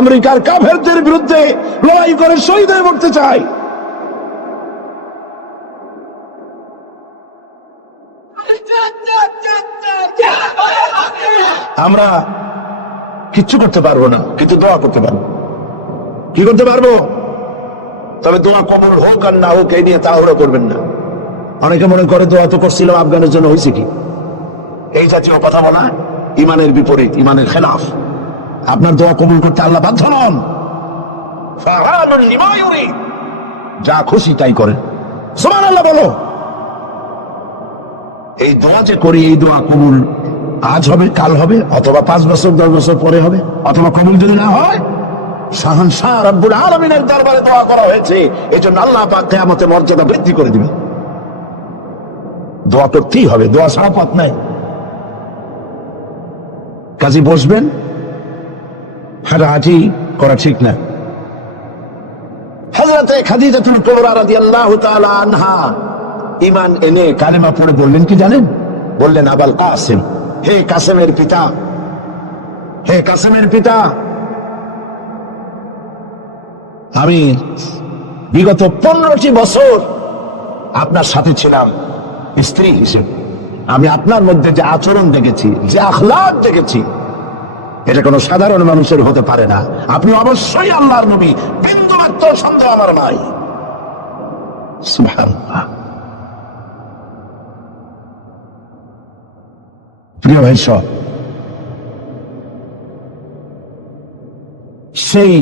আমেরিকার কাফেরদের বিরুদ্ধে লড়াই করে শহীদ হয়ে মরতে চাই। আমরা কিচ্ছু করতে পারবো না, কিন্তু দোয়া করতে পারবো। কি করতে পারবো? তবে দোয়া কবুল হোক আর না হোক এই নিয়ে তাড়াহুড়ো করবেন না। অনেকে মনে করে দোয়া তো করছিলাম আফগানের জন্য, হয়েছে কি? এই জাতীয় কথা বলা ইমানের বিপরীত, ইমানের খেলাফ। আপনার দোয়া কবুল করতে আল্লাহ বাধ্য নন। যা খুশি তাই করেন, সুবহানাল্লাহ বলো। এই দোয়া যে করি, এই দোয়া কবুল আজ হবে, কাল হবে, অথবা 5 বছর 10 বছর পরে হবে, অথবা কবুল যদি না হয়, শাহনশাহ রব্বুল আলামিনের দরবারে দোয়া করা হয়েছে, এই জন্য আল্লাহ পাক কিয়ামতে মর্যাদা বৃদ্ধি করে দিবে। দোয়া করতেই হবে, দোয়া ছাড়া পথ নাই। কাজে বসবেন, হাঁটাহাঁটি করা ঠিক না। হযরতে খাদিজাতুল কুবরা রাদিয়াল্লাহু তাআলা আনহা ঈমান এনে কালেমা পড়ে বললেন কি জানেন? বললেন আবাল কাসিম, হে কাসেমের পিতা, হে কাসেমের পিতা, আমি বিগত 15টি বছর আপনার সাথে ছিলাম স্ত্রী হিসেবে। আমি আপনার মধ্যে যে আচরণ দেখেছি, যে আখলাক দেখেছি, এটা কোনো সাধারণ মানুষের হতে পারে না। আপনি অবশ্যই আল্লাহর নবী, বিন্দু মাত্র সন্দেহ আমার নাই। সুবহানাল্লাহ। প্রিয় ভাই সব, সেই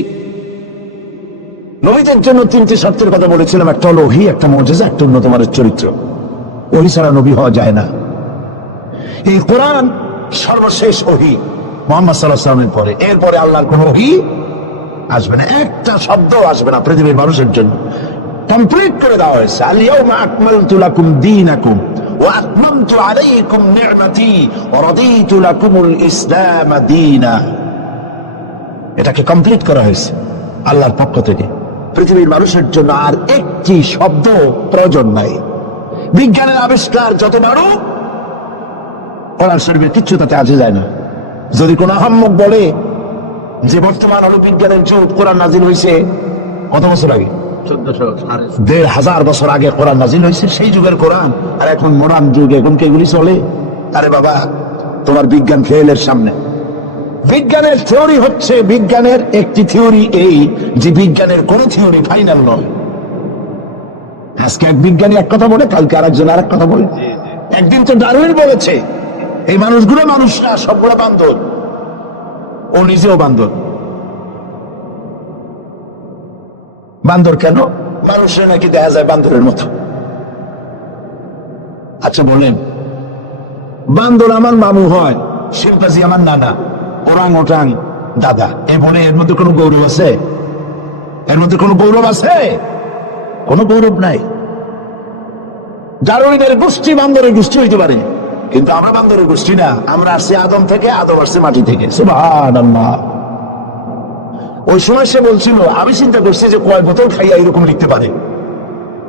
নবীদের জন্য 3টি শর্তের কথা বলেছিলাম। একটা হলো ওহী, একটা মুজিজা, একটা উন্নত মানের চরিত্র। ওহী ছাড়া নবী হওয়া যায় না। এই কোরআন সর্বশেষ ওহী মুহাম্মদ সাল্লাল্লাহু আলাইহি ওয়াসাল্লামের পরে। এরপরে আল্লাহর কোন ওহী আসবে না, একটা শব্দ আসবে না পৃথিবীর মানুষের জন্য। কমপ্লিট করে দেওয়া হয়েছে। আল ইয়াউমা আকমালতু লাকুম দীনাকুম ওয়া আতমামতু আলাইকুম নি'মাতি ওয়া রাদিতু লাকুমুল ইসলাম দীনা। এটাকে কমপ্লিট করা হয়েছে আল্লাহর পক্ষ থেকে। পৃথিবীর মানুষের জন্য আর একটি শব্দ প্রয়োজন নাই। বিজ্ঞানের আবিষ্কার যত বড়, কোরআন শরীফের কিচ্ছু তাতে আসে যায় না। যদি কোন আহাম্মক বলে যে বর্তমান বিজ্ঞানের যুগ, কোরআন নাজিল হয়েছে কত বছর আগে? 1400 বছর আগে কোরআন নাজিল হয়েছে, সেই যুগের কোরআন। আর এখন মডার্ন যুগ, এখন কি এগুলি চলে? আরে বাবা, তোমার বিজ্ঞান ফেলের সামনে। বিজ্ঞানের থিওরি হচ্ছে, বিজ্ঞানের একটি থিওরি এই যে বিজ্ঞানের কোন থিওরি ফাইনাল নয়। আজকে এক বিজ্ঞানী এক কথা বলে, কালকে আরেকজন আরেক কথা বলে। একদিন তো ডারউইন বলেছে এই মানুষগুলো মানুষ না, সবগুলো বান্দর। ও নিজেও বান্দর। বান্দর কেন? মানুষের নাকি দেখা যায় বান্দরের মতো। আচ্ছা বলেন, বান্দর আমার মামু হয়, শিম্পাজি আমার নানা, ওরাং ওটাং দাদা। এ বলে এর মধ্যে কোনো গৌরব আছে? এর মধ্যে কোনো গৌরব আছে? কোনো গৌরব নাই। ডারউইনের গোষ্ঠী বান্দরের গোষ্ঠী হইতে পারে, কিন্তু আমরা বান্দরের গোষ্ঠী না। আমরা আসছি আদম থেকে, আদম আসছে মাটি থেকে। সুবহানাল্লাহ। ওই সময় সে বলছিল, আমি চিন্তা করছি যে কয় বোতল খাইয়া এরকম লিখতে পারে।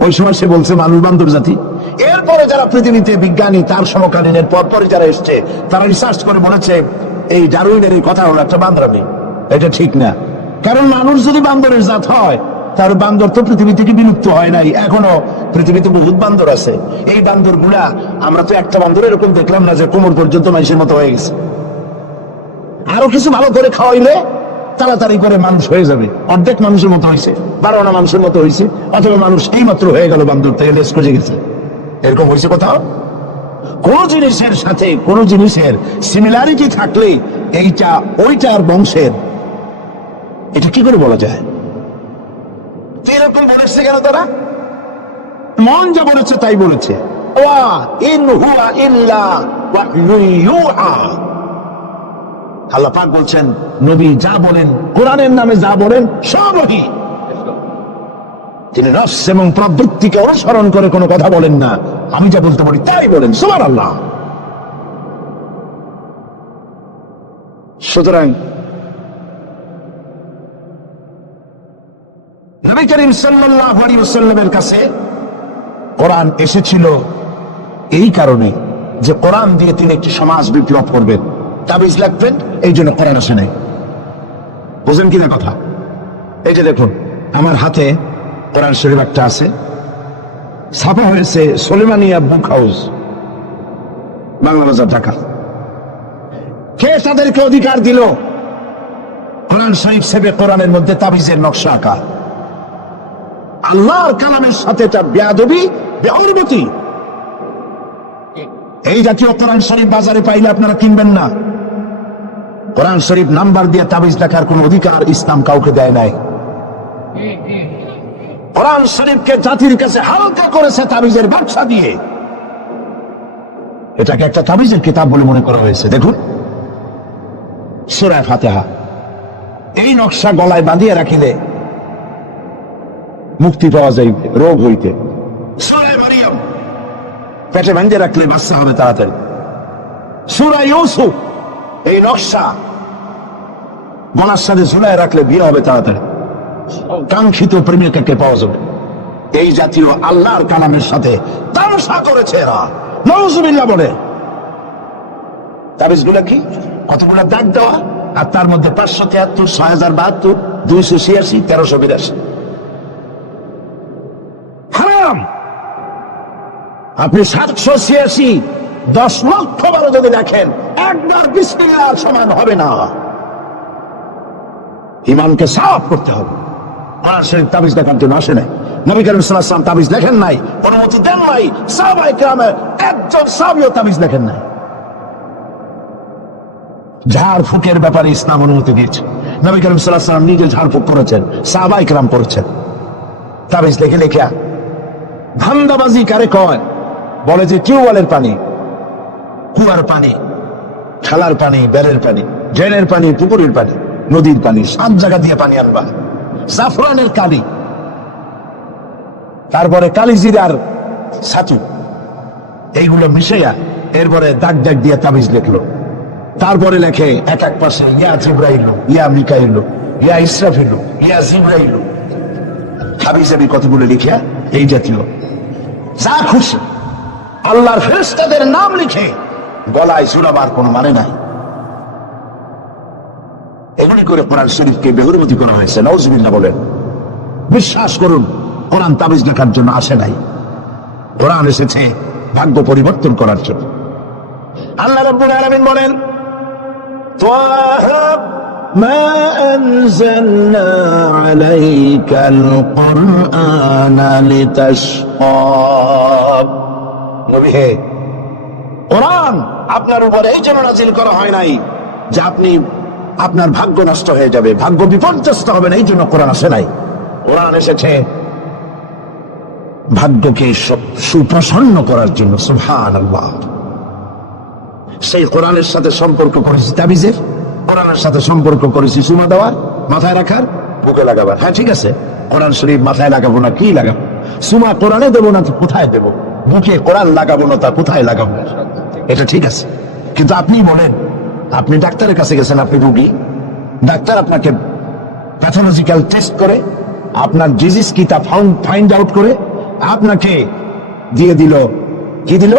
ওই সময় সে বলছে মানুষ বান্দর জাতি। এরপরে যারা পৃথিবীতে বিজ্ঞানী, তার সমকালীনের পরপরই যারা এসছে, তারা রিসার্চ করে বলেছে এই ডারউইনের এই কথা হলো একটা বান্দরামি। এটা ঠিক না। কারণ মানুষ যদি বান্দরের জাত হয়, তার বান্দর তো পৃথিবী থেকে বিলুপ্ত হয় নাই, এখনো পৃথিবীতে বহুত বান্দর আছে। এই বান্দর গুলা আমরা তো একটা বান্দর এরকম দেখলাম না যে কোমর পর্যন্ত মানুষের মতো হয়ে গেছে। আরো কিছু ভালো করে খাওয়াইলে তাড়াতাড়ি করে মানুষ হয়ে যাবে, অর্ধেক মানুষের মতো হয়েছে, 12 মানুষের মতো হয়েছে, অথবা মানুষ এই মাত্র হয়ে গেল বান্দর থেকে লেস করে গেছে। এরকম হয়েছে কোথাও? কোন জিনিসের সাথে কোন জিনিসের সিমিলারিটি থাকলে এইটা ওইটার বংশের, এটা কি করে বলা যায়? এরকম বলেছে কেন তারা? মন যা বলেছে তাই বলেছে। আল্লাহ পাক বলছেন নবী যা বলেন, কোরআনের নামে যা বলেন সব ওহী। তিনি রস এবং প্রবৃত্তিকে অনুসরণ করে কোনো কথা বলেন না, আমি যা বলতে পারি তাই বলেন। সুবহানাল্লাহ। সুতরাং নবী করিম সাল্লাল্লাহু আলাইহি ওয়াসাল্লামের কাছে কোরআন এসেছিল এই কারণে যে কোরআন দিয়ে তিনি একটি সমাজ বিপ্লব করবেন, তাবিজ লাগবেন, এই জন্য কোরআন আসে নাই। বুঝেন কিনা কথা? এই যে দেখুন আমার হাতে কোরআন শরীফ একটা আছে, ছাপা হয়েছে সুলেমানিয়া বুক হাউস, বাংলা বাজার, ঢাকা। কে তাদেরকে অধিকার দিল কোরআন শরীফ সেবে কোরআনের মধ্যে তাবিজের নকশা আঁকা? আল্লাহর কালামের সাথে এটা বেয়াদবি, বেহরমতি। এই জাতীয় কোরআন শরীফ বাজারে পাইলে আপনারা কিনবেন না। কোরআন শরীফ নাম্বার দিয়ে তাবিজ লেখার কোন অধিকার ইসলাম কাউকে দেয় নাই। কোরআন শরীফকে জাতির কাছে হালকা করেছে তাবিজের ব্যবসা দিয়ে, এটাকে একটা তাবিজের কিতাব বলে মনে করা হয়েছে। দেখুন সূরা ফাতিহা, এই নকশা গলায় বাঁধিয়ে রাখিলে মুক্তি পাওয়া যাইবে রোগ হইতে। সূরা মারিয়াম পেটে বাঁধিয়ে রাখলে বাচ্চা হবে তাড়াতাড়ি। সূরা ইউসুফ, এই নকশা গলার সাথে ঝুলায় রাখলে বিয়ে হবে তাড়াতাড়ি, কাঙ্ক্ষিত প্রেমিকাকে পাওয়া যাবে। এই জাতীয় আল্লাহর কালামের সাথে তামসা করেছে এরা, নাউজুবিল্লাহ বলে। তাবিজগুলো কি? কতগুলো দাগ দেওয়া, আর তার মধ্যে 573, 6072, 286, 1382 হারাম। আপনি 786 10 লক্ষ বারো যদি দেখেন, একবার বিসমিল্লাহর সমান হবে না। ইমানকে সাফ করতে হবে। কোরআন শরীফ তাবিজ লেখার জন্য আসে নাই। নবী করিম সাল্লাল্লাহু আলাইহি ওয়াসাল্লাম তাবিজ লেখেন নাই, অনুমতি দেন নাই। সাহাবায়ে কেরামের একজন সাহাবীও তাবিজ লেখেন নাই। ঝাড় ফুকের ব্যাপারে ইসলাম অনুমতি দিয়েছে। নবী করিম সাল্লাল্লাহু আলাইহি ওয়াসাল্লাম নিজে ঝাড় ফুক করেছেন, সাহাবায়ে কেরাম করেছেন। তাবিজ লিখে লেখা ধান্দাবাজি কারে কয়? বলে যে টিউবওয়েলের পানি, কুয়ার পানি, খালার পানি, বেলের পানি, ড্রেনের পানি, পুকুরের পানি, নদীর পানি, 7 জায়গা দিয়ে পানি আনবা। জাফরানের কালি, তারপরে কালিজিরার ছাতু, এইগুলো মিশাইয়া এরপরে দাগ দাগ দিয়ে তাবিজ লিখলো। তারপরে লেখে এক এক পাশে ইয়া জিবরাইল, ইয়া মিকাইল, ইয়া ইসরাফিল, ইয়া জিবরাইল, হাবিজাবি কতগুলো লিখিয়া এই জাতীয় যা খুশি আল্লাহর ফেরেশতাদের নাম লিখে গলায় ঝুলাবার কোনো মানে নাই। এগুলি করে কোরআন শরীফকে বেহুরমতি করা হয়েছে। নাউজুবিল্লাহ বলেন। বিশ্বাস করুন, কোরআন তাবিজ লেখার জন্য আসে নাই, কোরআন এসেছে ভাগ্য পরিবর্তন করার জন্য। আল্লাহ রাব্বুল আলামিন বলেন, তাহা মা আনজালনা আলাইকাল কুরআনা লিতাশকা। নবী হে, কোরআন আপনার উপর এই জন্য নাযিল করা হয় নাই যে আপনি আপনার ভাগ্য নষ্ট হয়ে যাবে, ভাগ্য বিপর্যস্ত হবে না, এই জন্য কোরআন আসে নাই। কোরআন এসেছে ভাগ্যকে সুপ্রসন্ন করার জন্য। সুবহানাল্লাহ। সেই কোরআনের সাথে সম্পর্ক করেছি তাবিজের, কোরআনের সাথে সম্পর্ক করেছি চুমা দেওয়ার, মাথায় রাখার, বুকে লাগাবার। হ্যাঁ ঠিক আছে, কোরআন শরীফ মাথায় লাগাবো না, কি লাগাবো? চুমা কোরআনে দেবো না, কোথায় দেবো? বুকে কোরআন লাগাবো না, তা কোথায় লাগাবো? এটা ঠিক আছে, কিন্তু আপনি বলেন, আপনি ডাক্তারের কাছে গেছেন, আপনি রোগী, ডাক্তার আপনাকে প্যাথোলজিক্যাল টেস্ট করে আপনার ডিজিজ কি তা ফাইন্ড আউট করে আপনাকে দিয়ে দিল, কি দিল?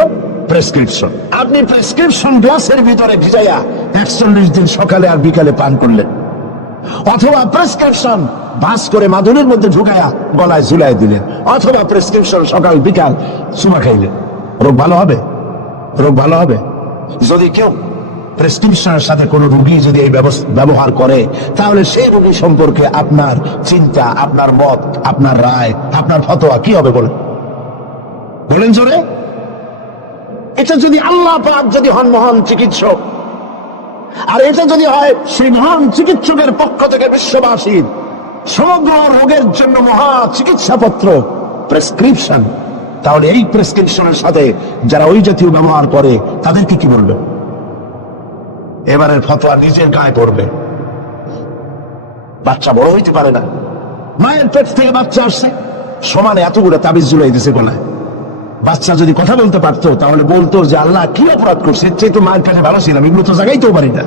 প্রেসক্রিপশন। আপনি প্রেসক্রিপশন গ্লাসের ভিতরে ভিজাইয়া 41 দিন সকালে আর বিকালে পান করলেন, অথবা প্রেসক্রিপশন ভাস করে মাদুরের মধ্যে ঢুকায়া গলায় ঝুলাই দিলেন, অথবা প্রেসক্রিপশন সকাল বিকাল চুমা খাইলেন, রোগ ভালো হবে? রোগ ভালো হবে? যদি কেউ প্রেসক্রিপশনের সাথে কোনো রোগী যদি এই ব্যবহার করে, তাহলে সেই রোগী সম্পর্কে আপনার চিন্তা, আপনার মত, আপনার রায়, আপনার ফতোয়া কি হবে বলেন? বলেন জোরে। এটা যদি আল্লাহ পাক যদি হন মহান চিকিৎসক, আর এটা যদি হয় সেই মহান চিকিৎসকের পক্ষ থেকে বিশ্ববাসীর সমগ্র রোগের জন্য মহা চিকিৎসাপত্র প্রেসক্রিপশন, তাহলে এই প্রেসক্রিপশনের সাথে যারা ওই জাতীয় ব্যবহার করে তাদেরকে কি বলবে? এবারের ফতোয়া নিজের গায়ে পড়বে। বাচ্চা বড় হইতে পারে না, মায়ের পেট থেকে বাচ্চা আসছে, সমানে এতগুলো তাবিজ ঝুলাই দিছে গলায়। বাচ্চা যদি কথা বলতে পারতো তাহলে বলতো যে আল্লাহ কি অপরাধ করছে, এর চেয়ে তো মায়ের কাছে ভালো ছিলাম, এগুলো তো জাগাইতেও পারি না।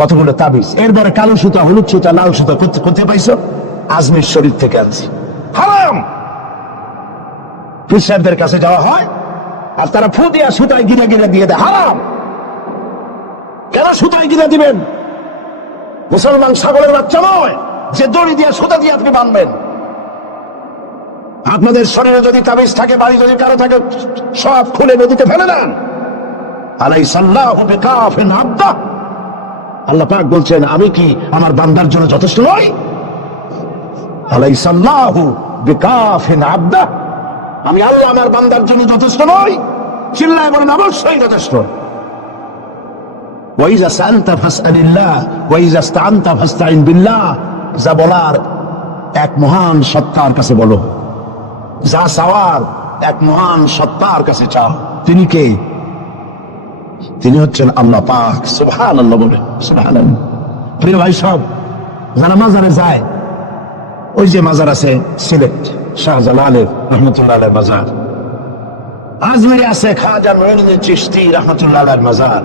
কতগুলো তাবিজ, এরপরে কালো সুতা, হলুদ সুতা, লাল সুতা কোথায় পাইছো? আজমির শরীফ থেকে আনছি। হারাম। পীর সাহেবদের কাছে যাওয়া হয় আর তারা ফু দিয়া সুতায় গিরা গিরা দিয়ে দেয়, হারাম। কেন সুতায় গিরা দিবেন? মুসলমান ছাগলের বাচ্চা নয় যে দড়ি দিয়ে সুতা দিয়ে আপনি বাঁধবেন। আপনাদের শরীরে যদি তাবিজ থাকে, বাড়ি যদি কারো থাকে, সব খুলে নদীতে ফেলে দেন। আলাইসাল্লাহু বিকাফিন আবদা, আল্লাহ পাক বলছেন আমি কি আমার বান্দার জন্য যথেষ্ট নই? আলাইসাল্লাহু বিকাফিন আবদা, আমি আল্লাহ আমার বান্দার জন্য যথেষ্ট নই? চিল্লায় বলেন অবশ্যই যথেষ্ট। ওয়াইজা সাআলতা ফাসআলিল্লাহ ওয়াইজা ইসতাআনতা ফাসতাইন বিল্লাহ, যা বলার এক মহান সত্তার কাছে বলো, যা চাওয়ার এক মহান সত্তার কাছে চাও। তিনি কে? তিনি হচ্ছেন আল্লাহ পাক। সুবহানাল্লাহ বলে, সুবহানাল্লাহ। প্রিয় ভাই সব, যারা মাজারে যায়, ওই যে মাজার আছে সিলেট শাহজালালের রহমতুল্লাহ আলাইহির মাজার, আজমিরে আছে খাজা মুঈনুদ্দিন চিশতি রহমতুল্লাহ আলাইহির মাজার,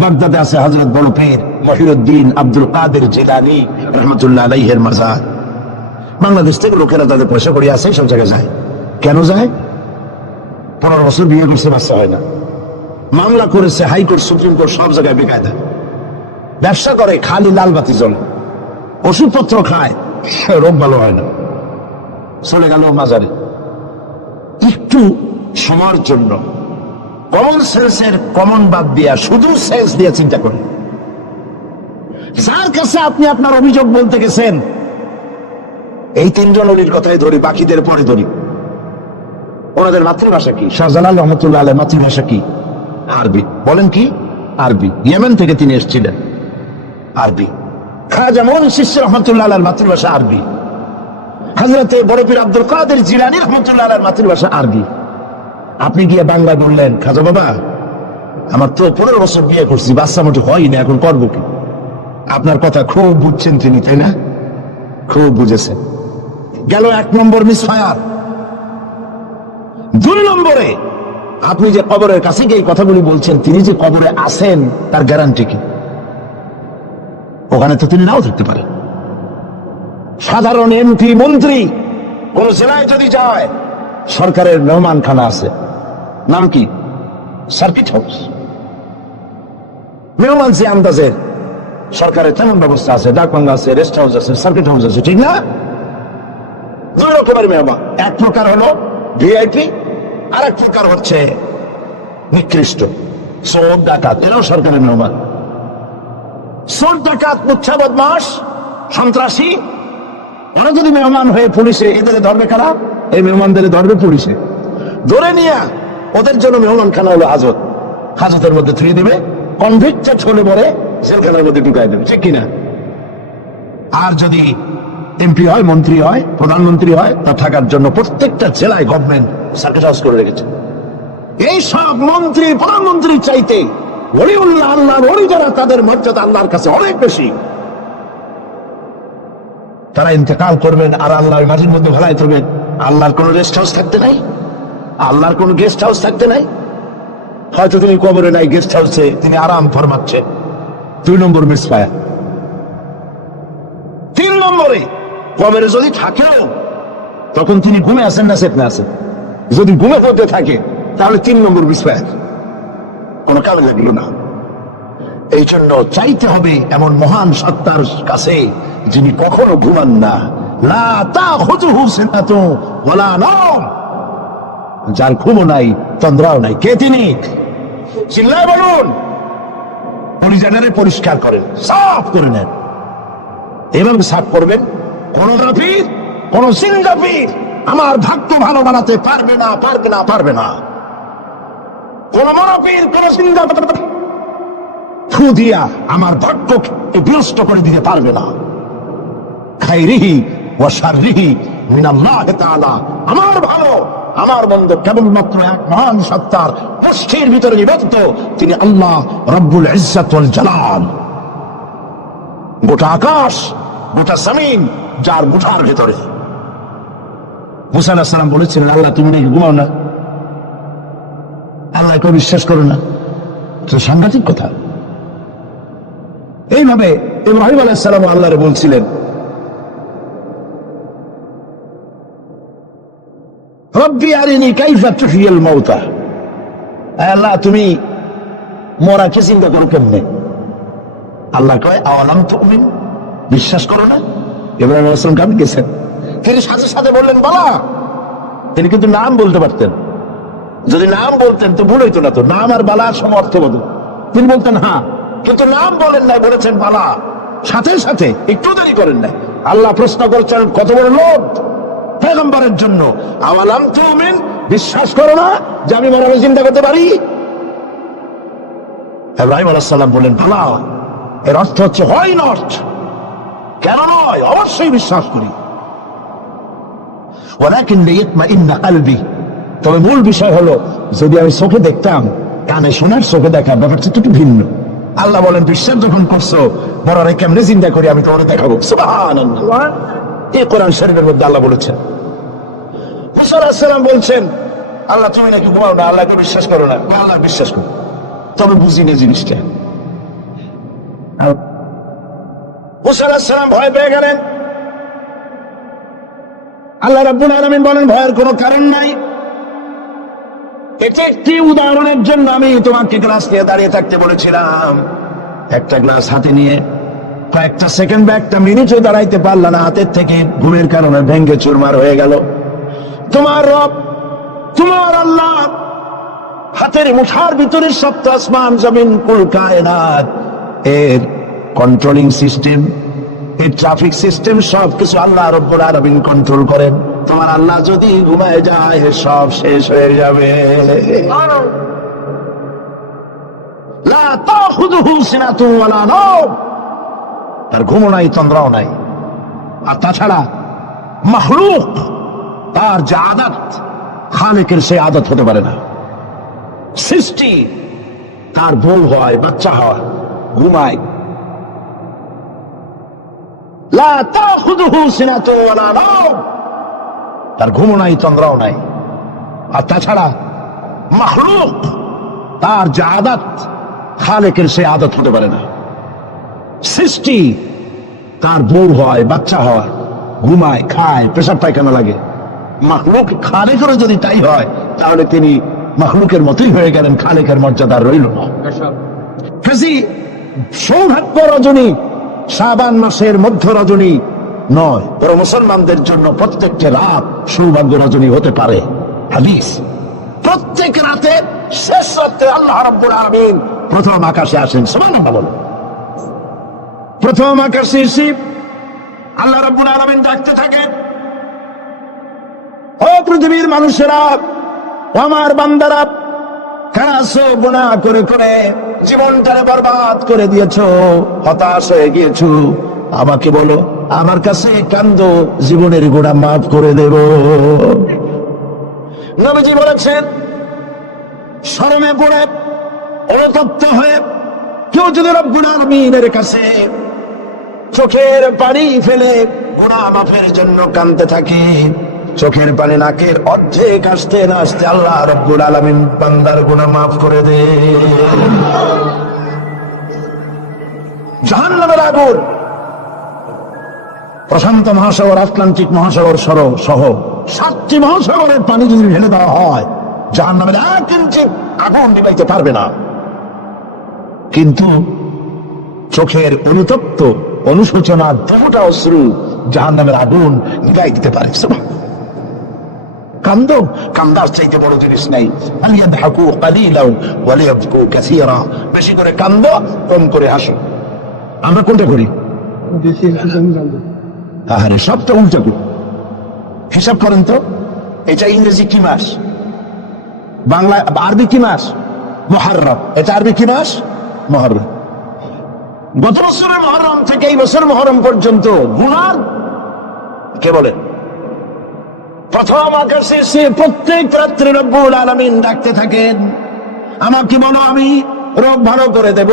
বাগদাদে আছে হযরত বড় পীর মহিউদ্দিন আব্দুল কাদের জিলানী রহমতুল্লাহ আলাইহির মাজার। বাংলাদেশ থেকে লোকেরা তাদের পয়সা করি আছে, সব জায়গায় যায়। কেন যায়? 15 বছর বিয়ে করছে, বাচ্চা হয় না, মামলা করেছে হাইকোর্ট, সুপ্রিম কোর্ট, সব জায়গায় বেকায়দা। ব্যবসা করে, খালি লাল বাতি জ্বলে, ওষুধপত্র খায়, রোগ ভালো হয় না, চলে গেল মাজারে। একটু সময়ের জন্য কমন সেন্সের কমন বাদ দিয়া শুধু সেন্স দিয়ে চিন্তা করি। যার কাছে আপনি আপনার অভিযোগ বলতে গেছেন, এই 3 জন উনির কথাই ধরি, বাকিদের পরে ধরি। ওনাদের মাতৃভাষা কি? শাহজালাল রহমতুল্লাহ আলাইহির মাতৃভাষা কি? আরবি। বলেন কি? আরবি। ইয়েমেন থেকে তিনি এসেছিলেন, আরবি। খাজা মুঈনুদ্দিন চিশতি রহমতুল্লাহ আলাইহির মাতৃভাষা আরবি। হযরতে বড় পীর আব্দুল কাদের জিলানী রহমতুল্লাহ আলাইহির মাতৃভাষা আরবি। আপনি গিয়ে বাংলা বললেন, খাজা বাবা আমার তো 15 বছর বিয়ে করছি, বাচ্চা মোটে হয় না, এখন করবো কি? আপনার কথা খুব বুঝছেন তিনি, তাই না? খুব বুঝেছেন। গেল 1 নম্বর মিসফায়ার। 2 নম্বরে, আপনি যে কবরের কাছে গিয়ে কথাগুলি বলছেন, তিনি যে কবরে আছেন তার গ্যারান্টি কি? ওখানে তো তিনি নাও থাকতে পারেন। সাধারণ এমপি মন্ত্রী কোন জেলায় যদি যায়, সরকারের মেহমানখানা আছে, নাম কি? Circuit house. মেহমান যে আন্দাজের সরকারের তেমন ব্যবস্থা আছে, ডাকবাংলা আছে, রেস্ট হাউস আছে, সার্কিট হাউস আছে, ঠিক না? 2 রকমের মেহমান। এক প্রকার হলো ভিআইপি, আর এক প্রকার হচ্ছে নিকৃষ্ট চোর ডাকাত, এরাও সরকারের মেহমান। চোর ডাকাত, মুখ্য বদমাশ, সন্ত্রাসী, ওরা যদি মেহমান হয়ে পুলিশে, এদের ধরবে কারা? এই মেহমানদের ধরবে পুলিশে, ধরে নিয়ে ওদের জন্য মেহমানখানা হলো হাজত, হাজতের মধ্যে থুয়ে দিবে, কনভিক্টেড হলে পরে জেলখানার মধ্যে ঢুকাই দেবে, ঠিক কিনা? আর যদি এমপি হয়, মন্ত্রী হয়, প্রধানমন্ত্রী হয়, তা থাকার জন্য প্রত্যেকটা জেলায় গভর্নমেন্ট সার্কিট হাউস করে রেখেছে। এই সব মন্ত্রী প্রধানমন্ত্রীর চাইতে ওলিউল্লাহ, আল্লাহর ওলি যারা, তাদের মর্যাদা আল্লাহর কাছে অনেক বেশি। তারা ইন্তেকাল করবেন আর আল্লাহর মাঝের মধ্যে ভালাই করবেন। আল্লাহর কোন রেস্ট হাউস থাকতে নাই, আল্লাহর কোন গেস্ট হাউস থাকতে নাই। হয়তো তিনি কবরে নাই, গেস্ট হাউসে তিনি আরাম ফরমাচ্ছেন। 2 নম্বর মিসফায়ার। 3 নম্বরে, কবরে যদি থাকেও তখন তিনি ঘুমে আছেন না চেতনা আছেন। যদি ঘুমে পড়তে থাকে তাহলে 3 নম্বর মিসফায়ার, কোনো কামে লাগলো না। এই জন্য চাইতে হবে এমন মহান সত্তার কাছে যিনি কখনো ঘুমান না, লা তাখুযুহু সিনাতুন ওয়ালা নাওম, যার ঘুমও নাই তন্দ্রাও নাই। কে তিনি? চিল্লায় বলুন। কলিজাটারে পরিষ্কার করেন, সাফ করে নেন। এভাবে সাফ করবেন, কোন গাফির, কোন সিনগাফির আমার ভাগ্য ভালো বানাতে পারবে না, পারবে না, পারবে না। কোন মরাফির, কোন সিনগাফির ফু দিয়া আমার ভাগ্যকে বিনষ্ট করে দিতে পারবে না। খাইরিহি ওয়া শাররিহি মিনাল্লাহ তাআলা, আমার ভালো আমার মন্দ কেবলমাত্র এক মহান সত্তার গোষ্ঠীর ভিতরে নিবদ্ধ, তিনি আল্লাহ রব্বুল ইজ্জত ওয়াল জালাল। গোটা আকাশ, গোটা জমিন যার মুঠার ভেতরে। মুসা আলাইহিস সালাম বলেছিলেন, আল্লাহ তুমি নাকি ঘুমাও না, আল্লাহকে বিশ্বাস করো না। তো সাংঘাতিক কথা। এইভাবে ইব্রাহিম আলাইহিস সালাম আল্লাহরে বলছিলেন, রব্বি আরিনি কাইফা তুহিয়িল মাউতা, আল্লাহ তুমি মরাকে চিন্তা করো কেমনে? আল্লাহ কয় আওয়ালাম তুমিন, বিশ্বাস করো না? ইব্রাহিম আলাইহিস সালাম কাঁদে গেছেন। তিনি সাথে সাথে বললেন বালা। তিনি কিন্তু নাম বলতে পারতেন, যদি নাম বলতেন তো ভুল হইতো না। তো নাম আর বালার সম অর্থ বদল। তিনি বলতেন হ্যাঁ, কিন্তু নাম বলেন নাই, বলেছেন বালা। সাথে সাথে একটু দেরি করেন নাই। আল্লাহ প্রশ্ন করছেন কত বড় লোভ পয়গম্বরের জন্য, আওয়ালাম তুমিন, বিশ্বাস করো না যে আমি মরার চিন্তা করতে পারি? ইব্রাহিম আলাইহিস সালাম বলেন বালা। এর অর্থ হচ্ছে হয় নট, কেন নয়, অবশ্যই বিশ্বাস করি। ওয়ালাকিন লিয়াতমাইন্না কলবি, তবে মূল বিষয় হলো যদি আমি চোখে দেখতাম, কানে শোনার, চোখে দেখা ব্যাপারটা একটু ভিন্ন। আল্লাহ বলেন বিশ্বাস যখন করছো, মরারে কেমনে চিন্তা করি আমি তোমাকে দেখাবো। সুবহানাল্লাহ, এই কোরআন শরীফের মধ্যে আল্লাহ বলেছেন। মুসা আলাইহিস সালাম বলছেন আল্লাহ তুমি নাকি ঘুমাও না, আল্লাহকে বিশ্বাস করো না। আল্লাহ বিশ্বাস করো, তবে বুঝি না জিনিসটা। মুসা আলাইহিস সালাম ভয় পেয়ে গেলেন। আল্লাহ রাব্বুল আলামিন বলেন ভয়ের কোনো কারণ নাই। এটা একটি উদাহরণের জন্য আমি তোমাকে গ্লাস নিয়ে দাঁড়িয়ে থাকতে বলেছিলাম। একটা গ্লাস হাতে নিয়ে কয়েকটা সেকেন্ড বা একটা মিনিটও দাঁড়াইতে পারলা না, হাতের থেকে ঘুমের কারণে ভেঙ্গে চুরমার হয়ে গেল। তোমার রব, তোমার আল্লাহ হাতের মুঠার ভিতরে সপ্ত আসমান জমিন কুল কায়নাত, এর কন্ট্রোলিং সিস্টেম, এই ট্রাফিক সিস্টেম সবকিছু আল্লাহ রাব্বুল আলামিন কন্ট্রোল করেন। তোমার আল্লাহ যদি ঘুমায় যায় সব শেষ হয়ে যাবে। লা তাখুযুহু সিনাতুন ওয়ালা নাওম, তার ঘুমও নাই তন্দ্রাও নাই। আর তাছাড়া মাখলুক, তার যে আদত, খালেকের সে আদত হতে পারে না। সৃষ্টি, তার বউ হয়, বাচ্চা হয়, ঘুমায়। লা তাখুযুহু সিনাতুন ওয়ালা নাওম, তার ঘুমও নাই তন্দ্রাও নাই। আর তাছাড়া মাখলুক, তার যে আদত, খালেকের সে আদত হতে পারে না। সৃষ্টি, তার বউ হয়, বাচ্চা হয়, ঘুমায়, খায়, পেশাব পায়খানা লাগে। মাখলুক খালেকেরও যদি তাই হয়, তাহলে তিনি মাখলুকের মতোই হয়ে গেলেন, খালেকের মর্যাদা রইল না। সৌভাগ্য রজনী শাবান মাসের মধ্য রজনী নয়, বরং মুসলমানদের জন্য প্রত্যেকটা রাত সৌভাগ্য রজনী হতে পারে। হাদিস, প্রত্যেক রাতে শেষ রাতে আল্লাহ রাব্বুল আলামিন প্রথম আকাশে আসেন। সুবহানাল্লাহ বলো। প্রথম আকাশে এসে আল্লাহ রাব্বুল আলামিন ডাকতে থাকেন, ও পৃথিবীর মানুষেরা, আমার বান্দারা, কারা আছো গুনাহ করে করে জীবনটারে বরবাদ করে দিয়েছো, হতাশ হয়ে গিয়েছো, আমাকে বলো, আমার কাছে কান্দো, জীবনের গুনাহ মাফ করে দেব। নবীজি বলেছেন, শরমে পড়ে অনুতপ্ত হয়ে কেউ যদি রব্বুল আলামিনের কাছে চোখের পানি ফেলে গুনাহ মাফের জন্য কাঁদতে থাকে, চোখের পানি নাকের অর্ধেক আসতে না আসতে আল্লাহ রব্বুল আলামিন বান্দার গুনাহ মাফ করে দেন। জাহান্নামের আগুন, প্রশান্ত মহাসাগর, আটলান্টিক মহাসাগর সহ 7টি মহাসাগরের পানি যদি ঢেলে দেওয়া হয়, জাহান্নামের 1 ইঞ্চি আগুন নিভাইতে পারবে না। কিন্তু চোখের অনুতপ্ত অনুশোচনা দেহটা অশ্রু জাহান্নামের আগুন নিভাই দিতে পারে। কান্দো, কান্দার চাইতে বড় জিনিস নাই। ফালিয়াদহাকু কালিলাও ওয়া লিয়াবকু কাসীরা, বেশি করে কান্দো, কম করে হাসো। আমরা কোনটা করি? আরে সবটা উল্টা করি। হিসাব করেন তো, এটা ইংরেজি কি মাস? বাংলা আরবি কি মাস? মুহররম। এটা আরবি কি মাস? মুহররম। গত বছরের মুহররম থেকে এই বছর মুহররম পর্যন্ত গুনার কে বলেন প্রথম আকাশে সে প্রত্যেক রাত্রে রব্বুল আলামিন ডাকতে থাকেন, আমাকে বলো আমি রোগ ভালো করে দেব।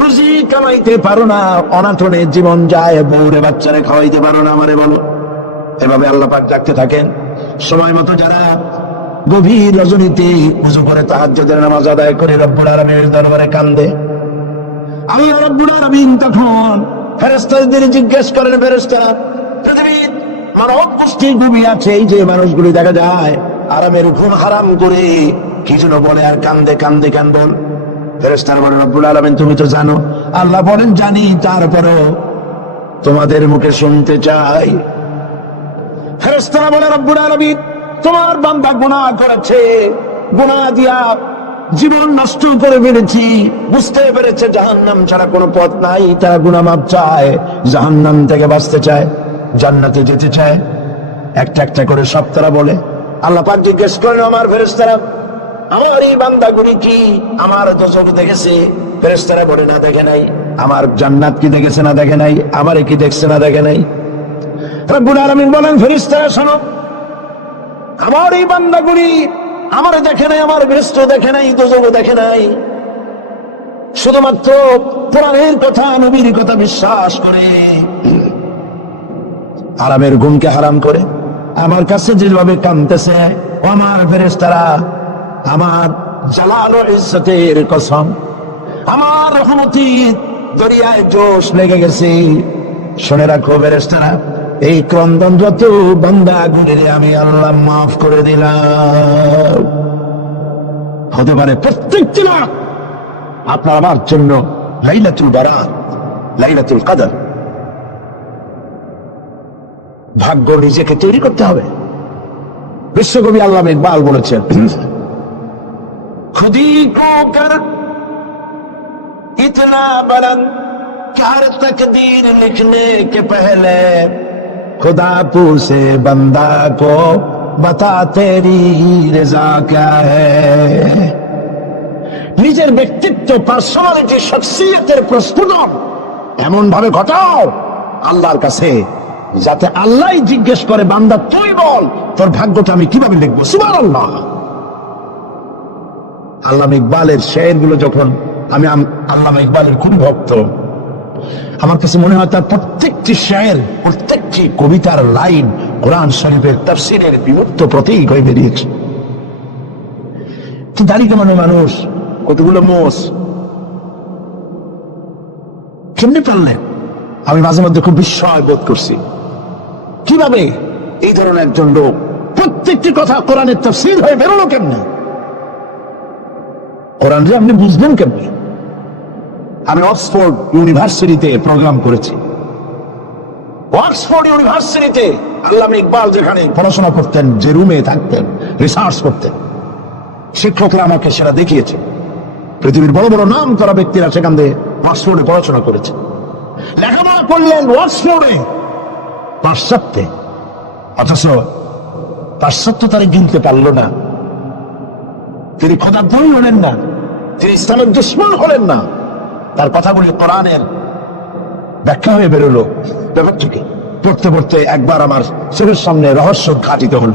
রুজি কামাইতে পারো না, অনাথনে জীবন যায়, বউরে বাচ্চারে খাওয়াইতে পারো না, আমারে বলো। এভাবে আল্লাহ পাক ডাকতে থাকেন। সময় মতো যারা গভীর রজনীতে ওযু করে তাহাজ্জুদের নামাজ আদায় করে রব্বুল আলামিনের দরবারে কান্দে, আল্লাহ রব্বুল আলামিন তখন ফেরেশতাদের জিজ্ঞেস করেন, ফেরেশতারা পৃথিবীর মানব গোষ্ঠী ঘুমিয়ে আছে, এই যে মানুষগুলি দেখা যায় আরামের ঘুম হারাম করে কি যেন বলে আর কান্দে কান্দে কান্দন। ফেরেশতারা বলেন, রব্বুল আলামিন তুমি তো জানো। আল্লাহ বলেন, জানি, তারপরেও তোমাদের মুখে শুনতে চাই। ফেরেশতারা বলে, রব্বুল আলামিন তোমার বান্দা গুনাহ করেছে, গুনাহ দিয়া জীবন নষ্ট করে ফেলেছি, বুঝতে পেরেছে জাহান্নাম ছাড়া কোনো পথ নাই, তারা গুনাহ মাপ চায়, জাহান্নাম থেকে বাঁচতে চায়, জান্নাতে যেতে চায়। একটা একটা করে সব তারা বলে। আল্লাহ পাক জিজ্ঞেস করেন, আমার ফেরেশতারা আমার এই বান্দাগুলি কি আমার দোজখ দেখেছে? ফেরেশতারা বলে, না দেখে নাই। আমার জান্নাত কি দেখেছে? না দেখে নাই। আমারে কি দেখছে? না দেখে নাই। রব্বুল আলামিন বলেন, ফেরেশতারা শোনো, আমার এই বান্দাগুলি আমারে দেখে নাই, আমার বেহেশত দেখে নাই, দোজখ দেখে নাই, শুধুমাত্র কোরআনের কথা নবীর কথা বিশ্বাস করে আরামের ঘুমকে হারাম করে আমার কাছে যেভাবে কাঁদতেছে, ও আমার ফেরেশতারা, আমার জালাল ও ইজ্জতের কসম, আমার রহমতের দরিয়ায় জোশ লেগে গেছে। শুনে রাখো ফেরেশতারা, এই ক্রন্দন যত বান্দা গুলিরে আমি আল্লাহ মাফ করে দিলাম। হতে পারে প্রত্যেকটি রাত আপনার আমার জন্য লাইলাতুল বারাত, লাইলাতুল কদর। ভাগ্য নিজেকে তৈরি করতে হবে। বিশ্বকবি আল্লামা ইকবাল বলেছেন, খুদি কো কর ইতনা বুলন্দ कि हर तकदीर लिखने के पहले खुदा पूछे बंदा को बता तेरी रजा क्या है। নিজের ব্যক্তিত্ব, পার্সোনালিটি, শখসিয়তের প্রস্ফুটন এমন ভাবে ঘটাও আল্লাহর কাছে, যাতে আল্লাহ জিজ্ঞেস করে, বান্দা তুই বল তোর ভাগ্যটা আমি কিভাবে লিখবো। সুবহানাল্লাহ। আল্লামা ইকবালের শেরগুলো যখন আমি আল্লামা ইকবালের খুব ভক্ত, আমার কাছে মনে হয় তার প্রত্যেকটি শের, প্রত্যেকটি কবিতার লাইন কোরআন শরীফের তাফসীরের বিমূর্ত প্রতীক হয়ে বেরিয়েছে। কি দাড়ি কামানো মানুষ, কতগুলো মোষ, কেমনি পারলেন? আমি মাঝে মধ্যে খুব বিস্ময় বোধ করছি, কিভাবে এই ধরনের একজন লোক প্রত্যেকটি কথা কোরআনের তাফসীর হয়ে বেরোলো কেমনি? কোরআন যে আপনি বুঝবেন কেমনি? আমি অক্সফোর্ড ইউনিভার্সিটিতে প্রোগ্রাম করেছি। অক্সফোর্ড ইউনিভার্সিটিতে আল্লামা ইকবাল যেখানে পড়াশোনা করতেন, যে রুমে থাকতেন, রিসার্চ করতেন, শিক্ষকরা আমাকে সেটা দেখিয়েছে। পৃথিবীর বড় বড় নাম করা ব্যক্তিরা সেখান থেকে অক্সফোর্ডে পড়াশোনা করেছে, লেখাপড়া করলেন অক্সফোর্ডে, পাশ্চাত্যে। অথচ পাশ্চাত্য তারা কিনতে পারল না। তিনি খোদাদ্রোহী হলেন না, তিনি ইসলামের দুশমন হলেন না। তার কথাগুলি কোরআনের ব্যাখ্যা হয়ে বেরোলো। ব্যাপারটিকে পড়তে পড়তে একবার আমার চোখের সামনে রহস্য ঘাটিত হল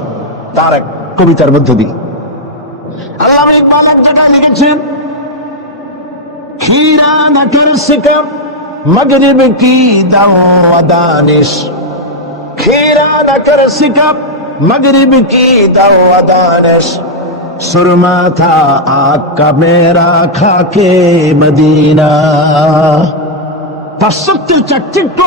তার এক কবিতার মধ্য দিয়ে। আল্লামা ইকবাল এক জায়গায় লিখেছেন, खीरा न कर सिकम मगरिब की दावा दानिश, खीरा न कर सिकम मगरिब की दावा दानिश, सुरमा था आग का मेरा खाके मदीना। পাশ্চাত্যের চাকচিক্য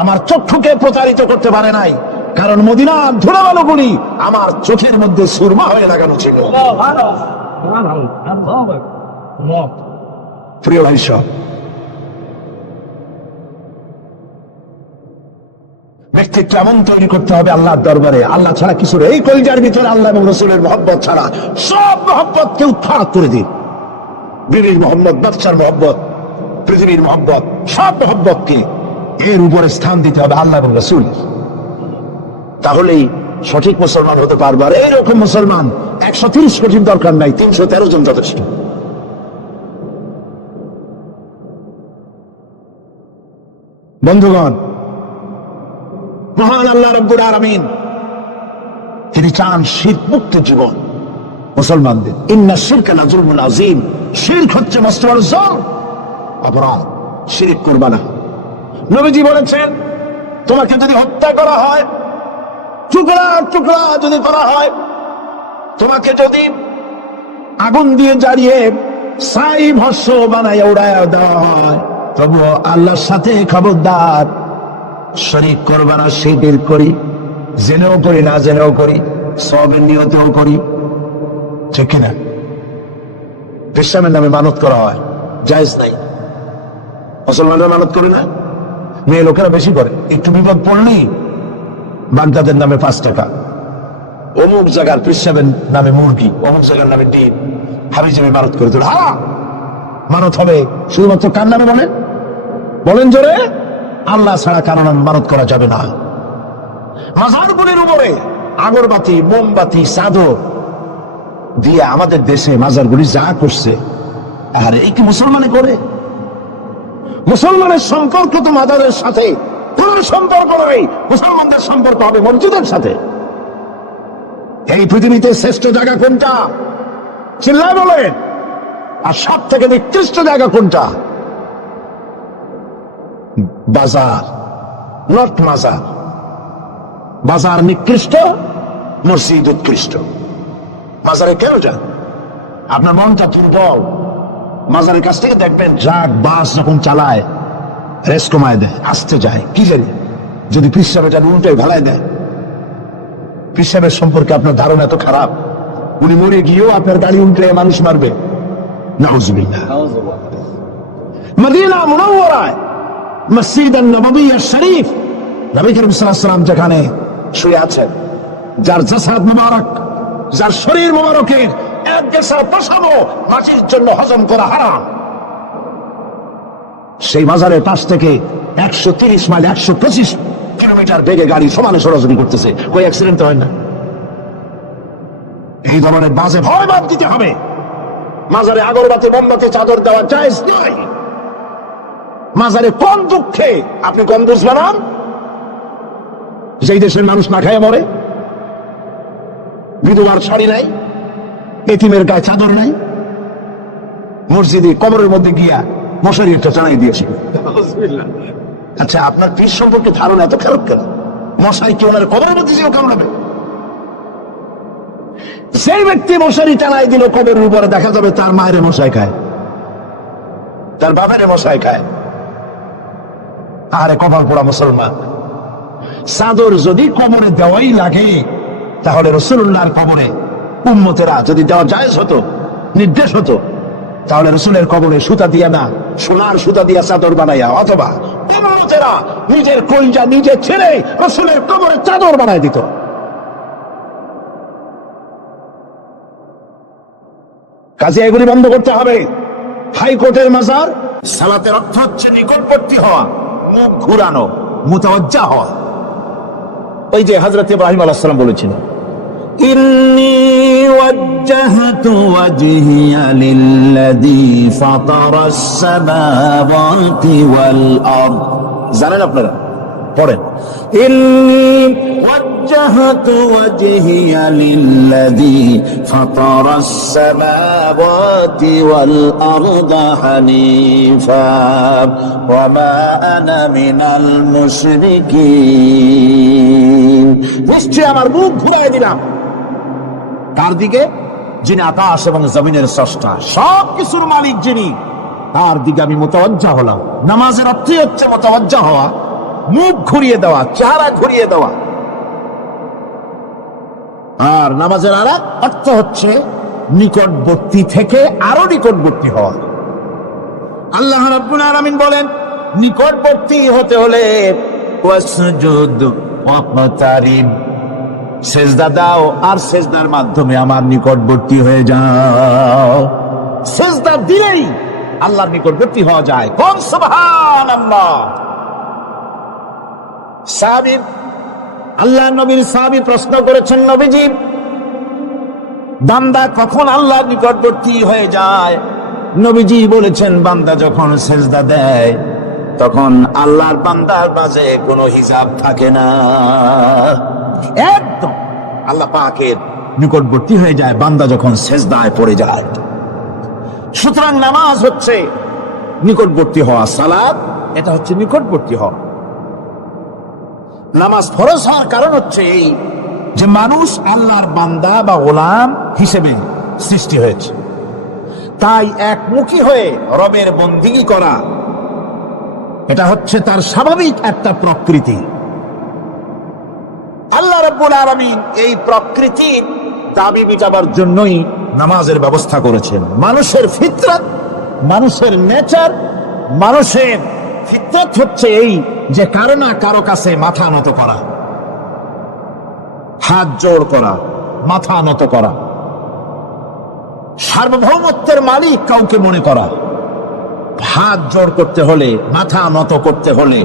আমার চক্ষুকে প্রতারিত করতে পারে নাই, কারণ মদিনার ধুলাবালুগুলি আমার চোখের মধ্যে সুরমা হয়ে লাগানো ছিল। প্রিয় ভাই সব, ব্যক্তিত্ব এমন তৈরি করতে হবে আল্লাহর দরবারে, আল্লাহ ছাড়া কিছু নেই। এই কলিজার ভিতরে আল্লাহ এবং রসুলের মহব্বত ছাড়া সব মহব্বতকে উৎখাত করে দিন। বিবির মহব্বত, বাচ্চার মহব্বত, পৃথিবীর মহব্বত, সব মহব্বতকে এর উপরে স্থান দিতে হবে আল্লাহ এবং রসুল। তাহলেই সঠিক মুসলমান হতে পারবে। আর এইরকম মুসলমান 130 কোটির দরকার নাই, 313 জন যথেষ্ট। বন্ধুগণ, মহান আল্লাহ রাব্বুল আলামিন তিনি চান শিরক মুক্ত জীবন মুসলমানদের। ইন্না শিরকা লাযুলমুন আযীম, শিরক হচ্ছে মস্ত বড় জুলম, অপরাধ। শিরক করবা না। নবীজি বলেছেন, তোমাকে যদি হত্যা করা হয়, টুকরা টুকরা যদি করা হয়, তোমাকে যদি আগুন দিয়ে জ্বালিয়ে ছাই ভস্ম বানাইয়া উড়াইয়া দেওয়া হয়, তবুও আল্লাহর সাথে খবরদার শরীক করবা না। শিরক করি, জেনেও করি, না জেনেও করি, সওয়াবের নিয়তেও করি, ঠিক কিনা? ইসলামের নামে মানত করা হয়, জায়েজ নাই। মুসলমানরা মানত করে না, মেয়ে লোকেরা বেশি করে। একটু বিপদ পড়লেই বাগদাদের নামে 5 টাকা, অমুক জায়গার পৃষ্ঠাবের নামে মুরগি, অমুক জায়গার নামে ডিম, হাবিজাবি মানত করে তোর। মানত হবে শুধুমাত্র কার নামে বলেন? বলেন জোরে। আল্লাহ ছাড়া কারো নামে মানত করা যাবে না। মাজারগুলির উপরে আগরবাতি, মোমবাতি, চাদর দিয়ে আমাদের দেশে মাজারগুলি যা করছে, আর এই কি মুসলমানে করে? মুসলমানের সম্পর্ক তো মাজারের সাথে কোন সম্পর্ক নেই। মুসলমানদের সম্পর্ক হবে মসজিদের সাথে। এই পৃথিবীতে শ্রেষ্ঠ জায়গা কোনটা? চিল্লায় বলেন। আর সব থেকে নিকৃষ্ট জায়গা কোনটা? বাজার, নট মাজার। বাজার নিকৃষ্ট, মসজিদ উৎকৃষ্ট। মাজারে কেন যান? আপনার মনটা দুর্বল। মাজারের কাছ থেকে দেখবেন ট্রাক, বাস যখন চালায় রেস কমায় দেয়, আসতে যায়, কি জানি যদি পিসাব এটা উল্টায় ভালায় দেয়। পিসাবের সম্পর্কে আপনার ধারণা এত খারাপ, উনি মরে গিয়েও আপনার গাড়ি উল্টে মানুষ মারবে। নাউজুবিল্লাহ। মদিনা মুনাওয়ারায় মসজিদ নববী শরীফ, নবী করিম সাল্লাল্লাহু আলাইহি ওয়াসাল্লাম যেখানে শুয়ে আছেন, যার জাসাদ মুবারক, যার শরীর মুবারকের এক গেসা পশাবো মাটির জন্য হজম করা হারাম, সেই মাজারের পাশ থেকে 130 মাইল 125 কিলোমিটার বেগে গাড়ি সমানে সরাসরি করতেছে, ওই অ্যাক্সিডেন্ট হয় না? এই ধরনের বাজে ভয় বাদ দিতে হবে। মাজারে আগরবাতি, মোমবাতি, চাদর দেওয়া জায়েজ নয়। মাজারে কোন দুঃখে আপনি কম বুঝ বানান? যেই দেশের মানুষ না খায় মরে, বিধবার শাড়ি নাই, এতিমের গায়ে চাদর নাই, মসজিদে কবরের মধ্যে গিয়া মশারি একটা টানাই দিয়েছে। আচ্ছা, আপনার পীর সম্পর্কে ধারণা এত খারাপ কেন? মশারি কি ওনার কবরের মধ্যে যেও কামড়াবে? সেই ব্যক্তি মশারি টানাই দিল কবরের উপরে, দেখা যাবে তার মায়ের মশাই খায়, তার বাপের মশাই খায়। আরে কপাল পোড়া মুসলমান। চাদর যদি কবরে দেওয়াই লাগে, তাহলে রাসূলুল্লাহর কবরে উম্মতেরা যদি দেওয়া জায়েজ হতো, নির্দেশ হতো, তাহলে রাসূলের কবরে সুতা দিয়া না, সোনার সুতা দিয়া চাদর বানাইয়া, অথবা উম্মতেরা নিজের কলিজা নিজে ছেড়ে রাসূলের কবরে চাদর বানাই দিত। কাজে এগুলি বন্ধ করতে হবে। হাইকোর্টের মাজার, সালাতের অর্থ হচ্ছে নিকটবর্তী হওয়া, মুখ ঘুরানো, মুতাওয়াজ্জা হওয়া। ওই যে হযরত ইব্রাহিম আলাইহিস সালাম বলেছিলেন, ইন্নী ওয়াজ্জাহতু ওয়াজহিয়া লিল্লাযী ফাতারাস সামাওয়াতি ওয়াল আরদ। জানেন আপনারা? পড়েন, ইন্নী ওয়াজ্জাহতু ওয়াজহিয়া লিল্লাযী ফাতারাস সামাওয়াতি ওয়াল আরদা হানিফা ওয়া মা আনা মিনাল মুশরিকিন। নিশ্চয় আমার মুখ ঘুরাই দিলাম তার দিকে যিনি আকাশ এবং জমিনের স্রষ্টা, সব কিছুর মালিক যিনি, তার দিকে আমি মুতাওয়াজ্জা হলাম। নামাজের অর্থই হচ্ছে মুতাওয়াজ্জা হওয়া, মুখ ঘুরিয়ে দেওয়া, চেহারা ঘুরিয়ে দেওয়া। আর নামাজের আর অর্থ হচ্ছে নিকটবর্তী থেকে আরো নিকটবর্তী হওয়া। আল্লাহ রাব্বুল আলামিন বলেন, নিকটবর্তী হতে হলে ওয়াসজুদ ওয়াকতারিব, সেজদা দাও আর সেজদার মাধ্যমে আমার নিকটবর্তী হয়ে যাও। সেজদা দিলেই আল্লাহর নিকটবর্তী হওয়া যায়। কোন সুবহানাল্লাহ। সাহাবী, আল্লাহ নবীর সাহাবী প্রশ্ন করেছেন, নবীজি বান্দা কখন আল্লাহর নিকটবর্তী হয়ে যায়? নবীজি বলেছেন, বান্দা যখন সেজদা দেয় তখন আল্লাহর বান্দার মাঝে কোনো হিসাব থাকে না, একদম আল্লাহ পাকের নিকটবর্তী হয়ে যায় বান্দা যখন সেজদায় পড়ে যায়। সুতরাং নামাজ হচ্ছে নিকটবর্তী হওয়া, সালাত এটা হচ্ছে নিকটবর্তী হওয়া। নামাজ ফরজ হওয়ার কারণ হচ্ছে এই যে মানুষ আল্লাহর বান্দা বা গোলাম হিসেবে সৃষ্টি হয়েছে, তাই একমুখী হয়ে রবের বন্দিগি করা এটা হচ্ছে তার স্বাভাবিক একটা প্রকৃতি। আল্লাহ রাব্বুল আলামিন এই প্রকৃতির দাবি মিটাবার জন্যই নামাজের ব্যবস্থা করেছেন। মানুষের ফিতরত, মানুষের নেচার, মানুষের ফিতরত হচ্ছে এই যে কারো না কারো কাছে মাথা নত করা, হাত জোড় করা, মাথা নত করা, সার্বভৌমত্বের মালিক কাউকে মনে করা। হাত জোড় করতে হলে, মাথা নত করতে হলে,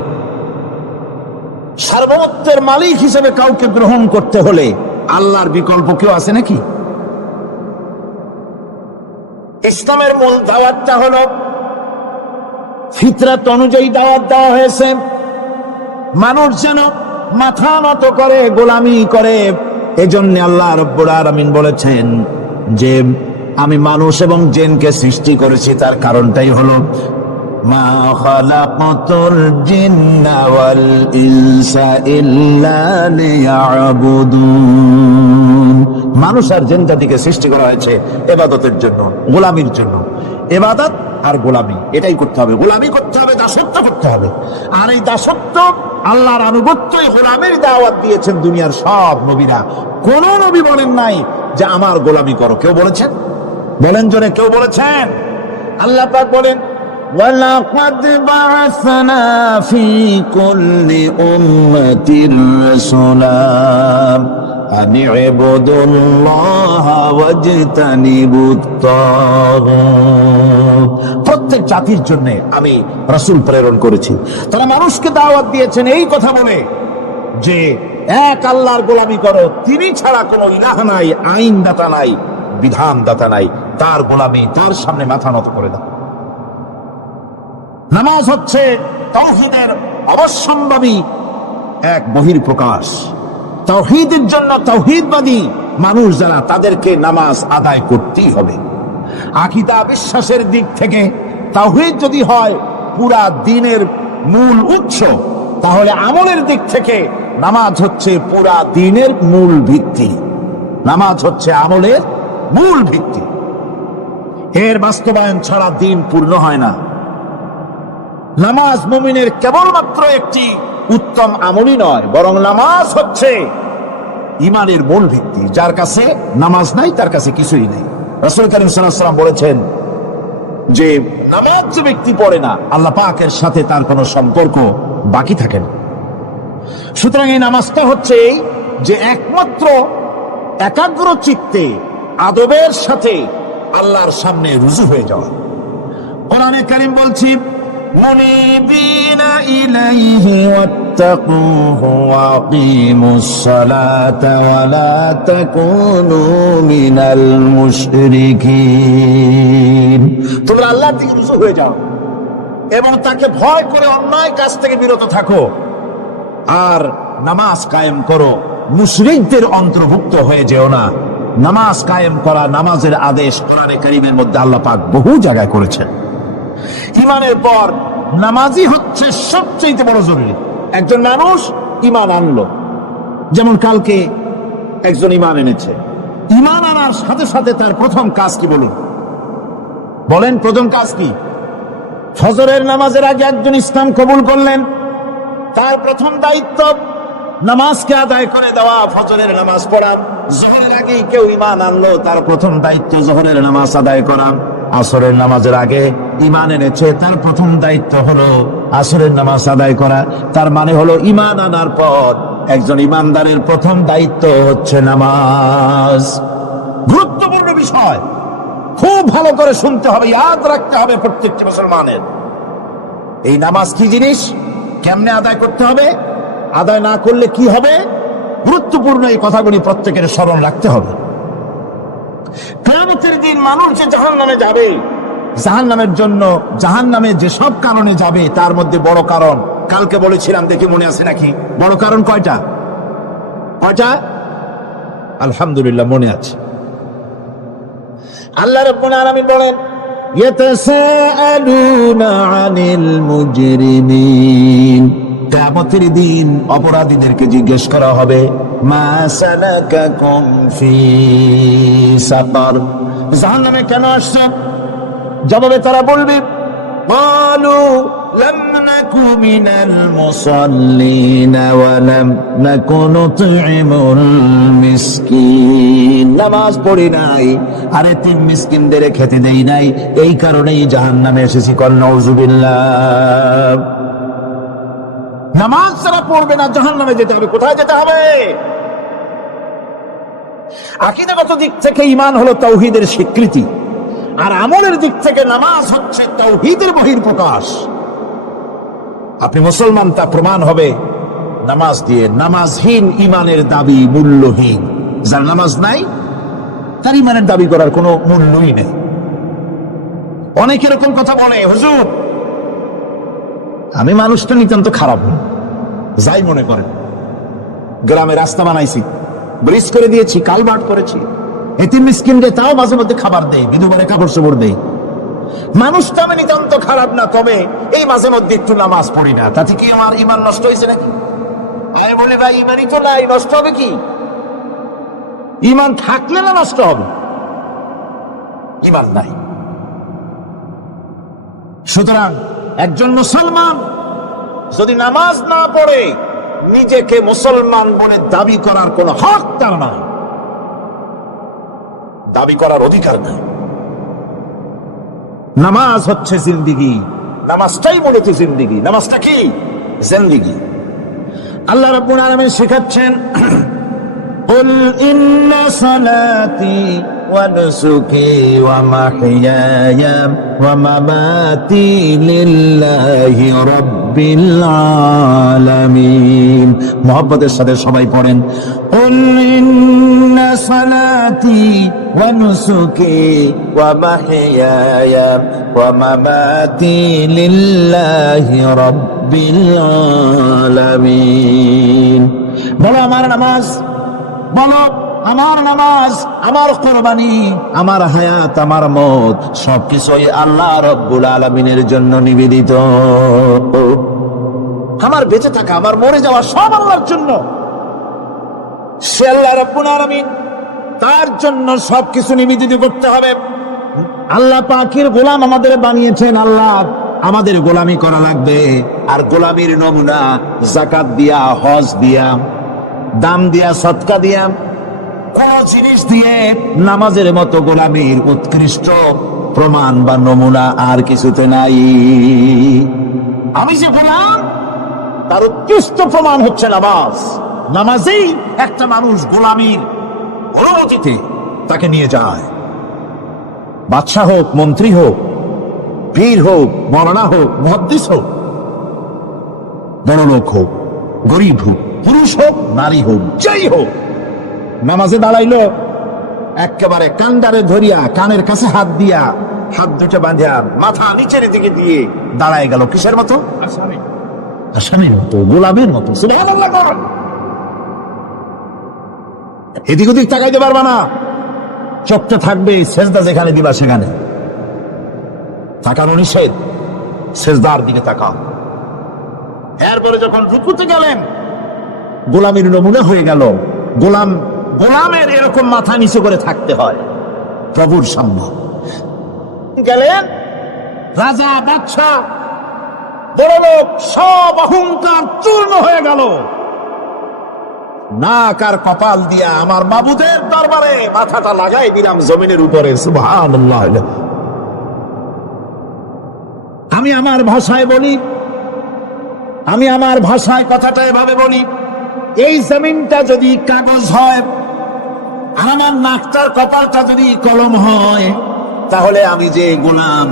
সার্বভৌমত্বের মালিক হিসেবে কাউকে গ্রহণ করতে হলে আল্লাহর বিকল্প কেউ আছে নাকি? ইসলামের মূল দাওয়াতটা হলো ফিতরাত অনুযায়ী দাওয়াত দেওয়া হয়েছে, মানুষ যেন মাথা নত করে, গোলামি করে। এজন্য আল্লাহ রাব্বুল আলামিন বলেছেন যে আমি মানুষ এবং জিনকে সৃষ্টি করেছি, তার কারণটাই হলো মা খালাকাতুল জিন্না ওয়াল ইনসা ইল্লা লিয়াবুদুন। মানুষ আর জিন জাতিকে সৃষ্টি করা হয়েছে ইবাদতের জন্য, গোলামির জন্য। ইবাদত আর গোলামি এটাই করতে হবে, গোলামি করতে হবে, দাসত্ব করতে হবে। আর এই দাসত্ব, আল্লাহর আনুগত্যই গোলামের দাওয়াত দিয়েছেন দুনিয়ার সব নবীরা। কোন নবী বলেন নাই যে আমার গোলামি করো, কেউ বলেছেন? বলেন জোরে, কেউ বলেছেন? আল্লাহ পাক বলেন ওয়ালাকাদ বা'আসনা ফি কুল্লি উম্মাতির রাসূলা আন ইবুদুল্লাহা ওয়াজতানিবুত তাগুত। প্রত্যেক জাতির জন্য আমি রাসূল প্রেরণ করেছি, তারা মানুষকে দাওয়াত দিয়েছেন এই কথা বলে যে এক আল্লাহর গোলামি করো, তিনি ছাড়া কোনো ইলাহ নাই, আইনদাতা নাই, বিধানদাতা নাই, তার গোলামি, তার সামনে মাথা নত করে দাও। নামাজ হচ্ছে তাওহীদের অবশ্যম্ভাবী এক বহির্প্রকাশ। তাওহীদের জন্য তাওহীদবাদী মানুষ যারা, তাদেরকে নামাজ আদায় করতেই হবে। আকীদা বিশ্বাসের দিক থেকে তাওহীদ যদি হয় পুরা দ্বীনের মূল উৎস, তাহলে আমলের দিক থেকে নামাজ হচ্ছে পুরা দ্বীনের মূল ভিত্তি। নামাজ হচ্ছে আমলের মূল ভিত্তি, এর বাস্তবায়ন ছাড়া দ্বীন পূর্ণ হয় না। নামাজ মুমিনের কেবলমাত্র একটি উত্তম আমলই নয়, বরং নামাজ হচ্ছে ঈমানের মূল ভিত্তি। যার কাছে নামাজ নাই তার কাছে কিছুই নেই। রাসূল কারীম সাল্লাল্লাহু আলাইহি ওয়াসাল্লাম বলেছেন যে নামাজ যে ব্যক্তি পড়ে না, আল্লাহ পাকের সাথে তার কোনো সম্পর্ক বাকি থাকে না। সুতরাং এই নামাজটা হচ্ছে এই যে একমাত্র একাগ্র চিত্তে আদবের সাথে আল্লাহর সামনে রুজু হয়ে যাওয়া। কোরআনে কারীম বলছি মুনিবিনা ইলাইহি ওয়াত্তাকুহু ওয়া আকিমুস সালাতা ওয়া লা তাকুনু মিনাল মুশরিকিন। তোমরা আল্লাহর দিকে রুজু হয়ে যাও এবং তাকে ভয় করে অন্যায় কাজ থেকে বিরত থাকো, আর নামাজ কায়েম করো, মুশরিকদের অন্তর্ভুক্ত হয়ে যেও না। নামাজ কায়েম করা, নামাজের আদেশ কোরআনে কারীমের মধ্যে আল্লাহ পাক বহু জায়গায় করেছেন। ঈমানের পর নামাজই হচ্ছে সবচেয়ে বড় জরুরি। একজন মানুষ ঈমান আনলো, যেমন কালকে একজন ঈমান এনেছে, ঈমান আনার সাথে সাথে তার প্রথম কাজ কি বলুন? বলেন প্রথম কাজ কি? ফজরের নামাজের আগে একজন ইসলাম কবুল করলেন, তার প্রথম দায়িত্ব নামাজকে আদায় করে দেওয়া, ফজরের নামাজ পড়া। যোহরের আগে কেউ ঈমান আনলো, তার প্রথম দায়িত্ব যোহরের নামাজ আদায় করা। আসরের নামাজের আগে ঈমান এনেছে, তার প্রথম দায়িত্ব হলো আসরের নামাজ আদায় করা। তার মানে হলো ঈমান আনার পর একজন ঈমানদারের প্রথম দায়িত্ব হচ্ছে নামাজ। গুরুত্বপূর্ণ বিষয়, খুব ভালো করে শুনতে হবে, ইয়াদ রাখতে হবে প্রত্যেকটি মুসলমানের। এই নামাজ কি জিনিস, কেমনে আদায় করতে হবে, আদায় না করলে কি হবে, গুরুত্বপূর্ণ এই কথাগুলি প্রত্যেকের স্মরণ রাখতে হবে। কিয়ামতের দিন মানুষ যে জাহান্নামে যাবে, জাহান্নামের জন্য জাহান্নামে যেসব কারণে যাবে তার মধ্যে বড় কারণ কালকে বলেছিলাম, দেখি মনে আছে নাকি, বড় কারণ কয়টা? আলহামদুলিল্লাহ মনে আছে। আল্লাহ রাব্বুল আলামিন বলেন, ইয়াতাসাআলুনা আনিল মুজরিমিন, কিয়ামতের দিন অপরাধীদেরকে জিজ্ঞেস করা হবে, মা সালাকাকুম ফি সাকার, জাহান্নামে কেন আসছো? জবাবে তারা বলবে, ক্বালু লাম নাকু মিনাল মুসাল্লিন ওয়া লাম নাকু নুতঈমুল মিসকিন, নামাজ পড়ি নাই আর এতিম মিসকিনদের খেতে দেই নাই, এই কারণেই জাহান্নামে এসেছি। কল নাউযুবিল্লাহ। নামাজ যারা পড়বে না জাহান্নামে যেতে হবে। কোথায় যেতে হবে? আকীদাগত দিক থেকে ঈমান হলো তাওহীদের স্বীকৃতি, আর আমলের দিক থেকে নামাজ হচ্ছে তাওহীদের বহিঃপ্রকাশ। আপনি মুসলমান তা প্রমাণ হবে নামাজ দিয়ে। নামাজহীন ঈমানের দাবি মূল্যহীন। যার নামাজ নাই তার ঈমানের দাবি করার কোনো মূল্যই নেই। অনেক এরকম কথা বলে, হুজুর আমি মানুষটা নিতান্ত খারাপ নই, যাই মনে করেন, গ্রামে রাস্তা বানাইছি, ব্রিজ করে দিয়েছি, কালভার্ট করেছি, এতিম মিসকিনকে তাও মাঝে মধ্যে খাবার দেই, বিধবারে কাপড় চোপড় দেই, মানুষটা আমি নিতান্ত খারাপ না, তবে এই মাঝে মধ্যে একটু নামাজ পড়ি না, তাতে কি আমার ঈমান নষ্ট হয়েছে নাকি? আমি বলি, ভাই ঈমানই তো নাই, নষ্ট হবে কি? ঈমান থাকলে না নষ্ট হবে? ঈমান নাই। সুতরাং একজন মুসলমান যদি নামাজ না পড়ে নিজেকে মুসলমান বলে দাবি করার কোন হক তার নাই, দাবি করার অধিকার নাই। নামাজ হচ্ছে জিন্দিগি, নামাজটাই মূলত জিন্দিগি। নামাজটা কি? জিন্দিগি। আল্লাহ রাব্বুল আলামিন শেখাচ্ছেন, কুল ইন্না সালাতি ওয়া নুসুকি ওয়া মাহইয়ায়া ওয়া মামাতি লিল্লাহি রাব্বিল আলামিন। মুহাব্বতের সাথে সবাই পড়েন, কুল ইন্না সালাতি ওয়া নুসুকি ওয়া মাহইয়ায়া ওয়া মামাতি লিল্লাহি রাব্বিল আলামিন। বলো আমার নামাজ, বলো আমার নামাজ, আমার কুরবানি, আমার হায়াত, আমার মত সবকিছুই আল্লাহ রাব্বুল আলামিনের জন্য নিবেদিত। আমার বেঁচে থাকা, আমার মরে যাওয়া সব আল্লাহর জন্য। সে আল্লাহ রাব্বুল আলামিন, তার জন্য সবকিছু নিবেদিত করতে হবে। আল্লাহ পাকের গোলাম আমাদের বানিয়েছেন, আল্লাহ আমাদের গোলামি করা লাগবে। আর গোলামির নমুনা যাকাত দিয়া, হজ দিয়া, দাম দিয়া, সদকা দিয়া, কোন জিনিস দিয়ে নামাজের মতো গোলামির উৎকৃষ্ট প্রমাণ বা নমুনা আর কিছুতে নাই। আমি যে গোলাম তার উৎকৃষ্ট প্রমাণ হচ্ছে নামাজ। নামাজেই একটা মানুষ গোলামির অনুমতিতে তাকে নিয়ে যায়। বাদশাহ হোক, মন্ত্রী হোক, বীর হোক, মওলানা হোক, মুহাদ্দিস হোক, বড় লোক হোক, গরিব হোক, পুরুষ হোক, নারী হোক, যাই হোক, নামাজে দাঁড়াইলো, একেবারে কান্ডারে ধরিয়া কানের কাছে হাত দিয়া, হাত দুটো বাঁধিয়া মাথা নিচের দিকে দিয়ে দাঁড়ায় গেল। কিসের মতো? আসামির মতো, গোলামের মতো। সুবহানাল্লাহ। এদিক ওদিক তাকাইতে পারবা না, চোখটা থাকবে সেজদা যেখানে দিবা সেখানে। তাকানো নিষেধ, সেজদার দিকে তাকাও। এরপরে যখন রুকুতে গেলেন, গোলামের নমুনা হয়ে গেল। গোলামের এরকম মাথা নিচু করে থাকতে হয় প্রভুর সামনে। গেলেন, রাজা, বাদশা, বড় লোক, সব অহংকার চূর্ণ হয়ে গেল। নাক আর কপাল দিয়া আমার মাবুদের দরবারে মাথাটা লাগাই দিলাম জমিনের উপরে। সুবহানাল্লাহ। আমি আমার ভাষায় বলি, আমি আমার ভাষায় কথাটা এভাবে বলি, এই জমিনটা যদি কাগজ হয় আর আমার নাকটার কপালটা যদি কলম হয়, তাহলে আমি যে গোলাম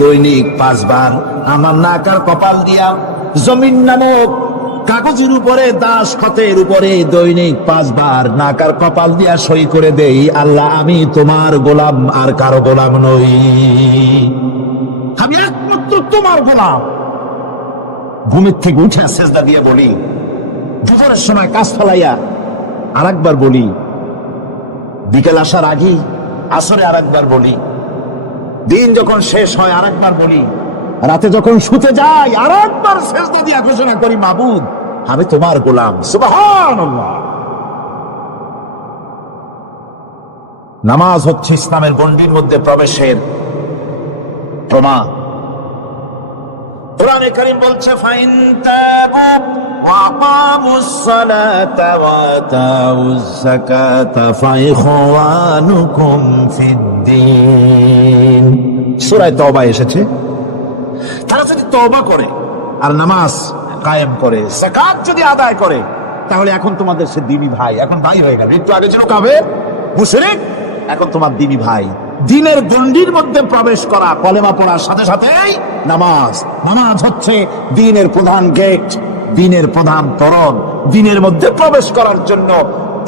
দৈনিক 5 বার আমার নাক আর কপাল দিয়া জমিন নামক কাগজের উপরে দাস খতের উপরে দৈনিক 5 বার নাক আর কপাল দিয়া সই করে দেই, আল্লাহ আমি তোমার গোলাম আর কারো গোলাম নই, আমি একমাত্র তোমার গোলাম। ঘুমের থেকে উঠে সেজদা দিয়ে বলি, দুপুরের সময় কাজ ফেলাইয়া আর একবার বলি, বিকেল আসার আগে আসরে আর একবার বলি, দিন যখন শেষ হয় আর একবার বলি, রাতে যখন শুতে যাই আর একবার সেজদা দিয়ে ঘোষণা করি, মাবুদ আমি তোমার গোলাম। সুবহানাল্লাহ। নামাজ হচ্ছে ইসলামের গণ্ডির মধ্যে প্রবেশের প্রমাণ। কোরআনে কারীম বলছে, ফাইন তাবু ওয়া আকামুস সালাতা ওয়া আতাউজ যাকাতা ফাইখওয়ানুকুম ফিদ্দীন। সূরা তওবা এসেছে, তারা যদি তওবা করে আর নামাজ কায়েম করে, যাকাত যদি আদায় করে, তাহলে এখন তোমাদের সে দ্বীনি ভাই, এখন ভাই হয়ে গেল। একটু আগে ছিল কাফের মুশরিক, এখন তোমার দ্বীনি ভাই। দ্বীনের গণ্ডির মধ্যে প্রবেশ করা, কলেমা পড়ার সাথে সাথেই নামাজ। নামাজ হচ্ছে দ্বীনের প্রধান গেট, দ্বীনের প্রধান তরণ। দ্বীনের মধ্যে প্রবেশ করার জন্য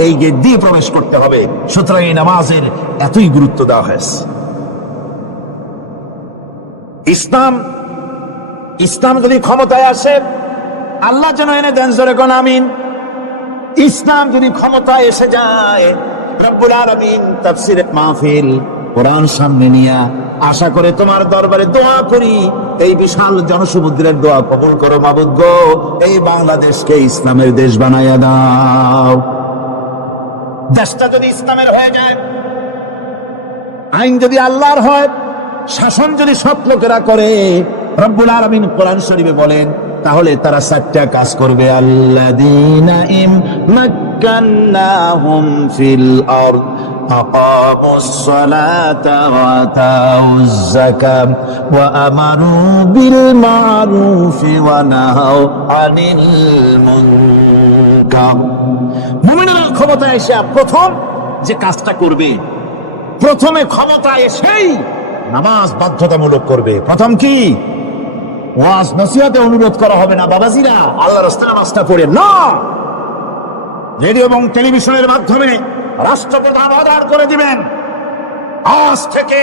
এই গেট দিয়ে প্রবেশ করতে হবে। সুতরাং এই নামাজের এতই গুরুত্ব দেওয়া হয়েছে। ইসলাম যদি ক্ষমতায় আসে, আল্লাহ যেন এনে দেন, জোরে কোন আমিন। ইসলাম যদি ক্ষমতায় এসে যায়, রব্বুল আলামিন তাফসীরের মাহফিল কোরআন সামনে নিয়া আশা করে তোমার দরবারে দোয়া করি, এই বিশাল জনসমুদ্রের দোয়া কবুল করো মাবুদ গো, এই বাংলাদেশকে ইসলামের দেশ বানায়া দাও। দেশটা যদি ইসলামের হয়ে যায়, আইন যদি আল্লাহর হয়, শাসন যদি সৎ লোকেরা করে, রব্বুল আলামিন কোরআন শরীফে বলেন, তাহলে তারা 4টা কাজ করবে। আল্লাযীনা ইমাক্কান্নাহুম ফিল আরদ আকামুস সালাতা ওয়া আতাউজ যাকাত ওয়া আমারু বিল মারুফি ওয়া নাহাউ আনিল মুনকার। মুমিনরা ক্ষমতা এসে প্রথম যে কাজটা করবে, প্রথমে ক্ষমতা এসেই নামাজ বাধ্যতামূলক করবে। প্রথম কি? ওয়াজ নসিহতে অনুরোধ করা হবে না, বাবাজিরা আল্লাহর রাস্তায় নামাজটা পড়ে না। রেডিও এবং টেলিভিশনের মাধ্যমে রাষ্ট্রপ্রধান অর্ডার করে দিবেন, আজ থেকে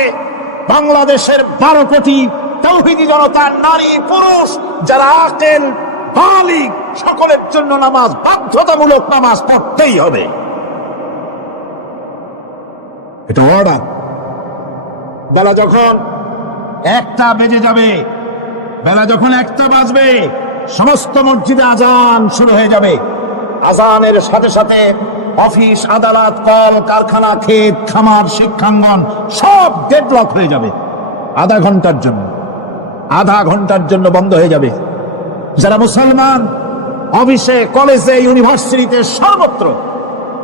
বাংলাদেশের 12 কোটি তাওহীদি জনতা, নারী পুরুষ যারা আকেল বালিগ, সকলের জন্য নামাজ বাধ্যতামূলক, নামাজ পড়তেই হবে। এটা অর্ডার। বেলা যখন 1টা বেজে যাবে, বেলা যখন 1টা বাজবে, সমস্ত মসজিদে আজান শুরু হয়ে যাবে। আজানের সাথে সাথে অফিস, আদালত, কল কারখানা, ক্ষেত খামার, শিক্ষাঙ্গন সব ডেডলক হয়ে যাবে। আধা ঘন্টার জন্য বন্ধ হয়ে যাবে। যারা মুসলমান অফিসে, কলেজে, ইউনিভার্সিটিতে, সর্বত্র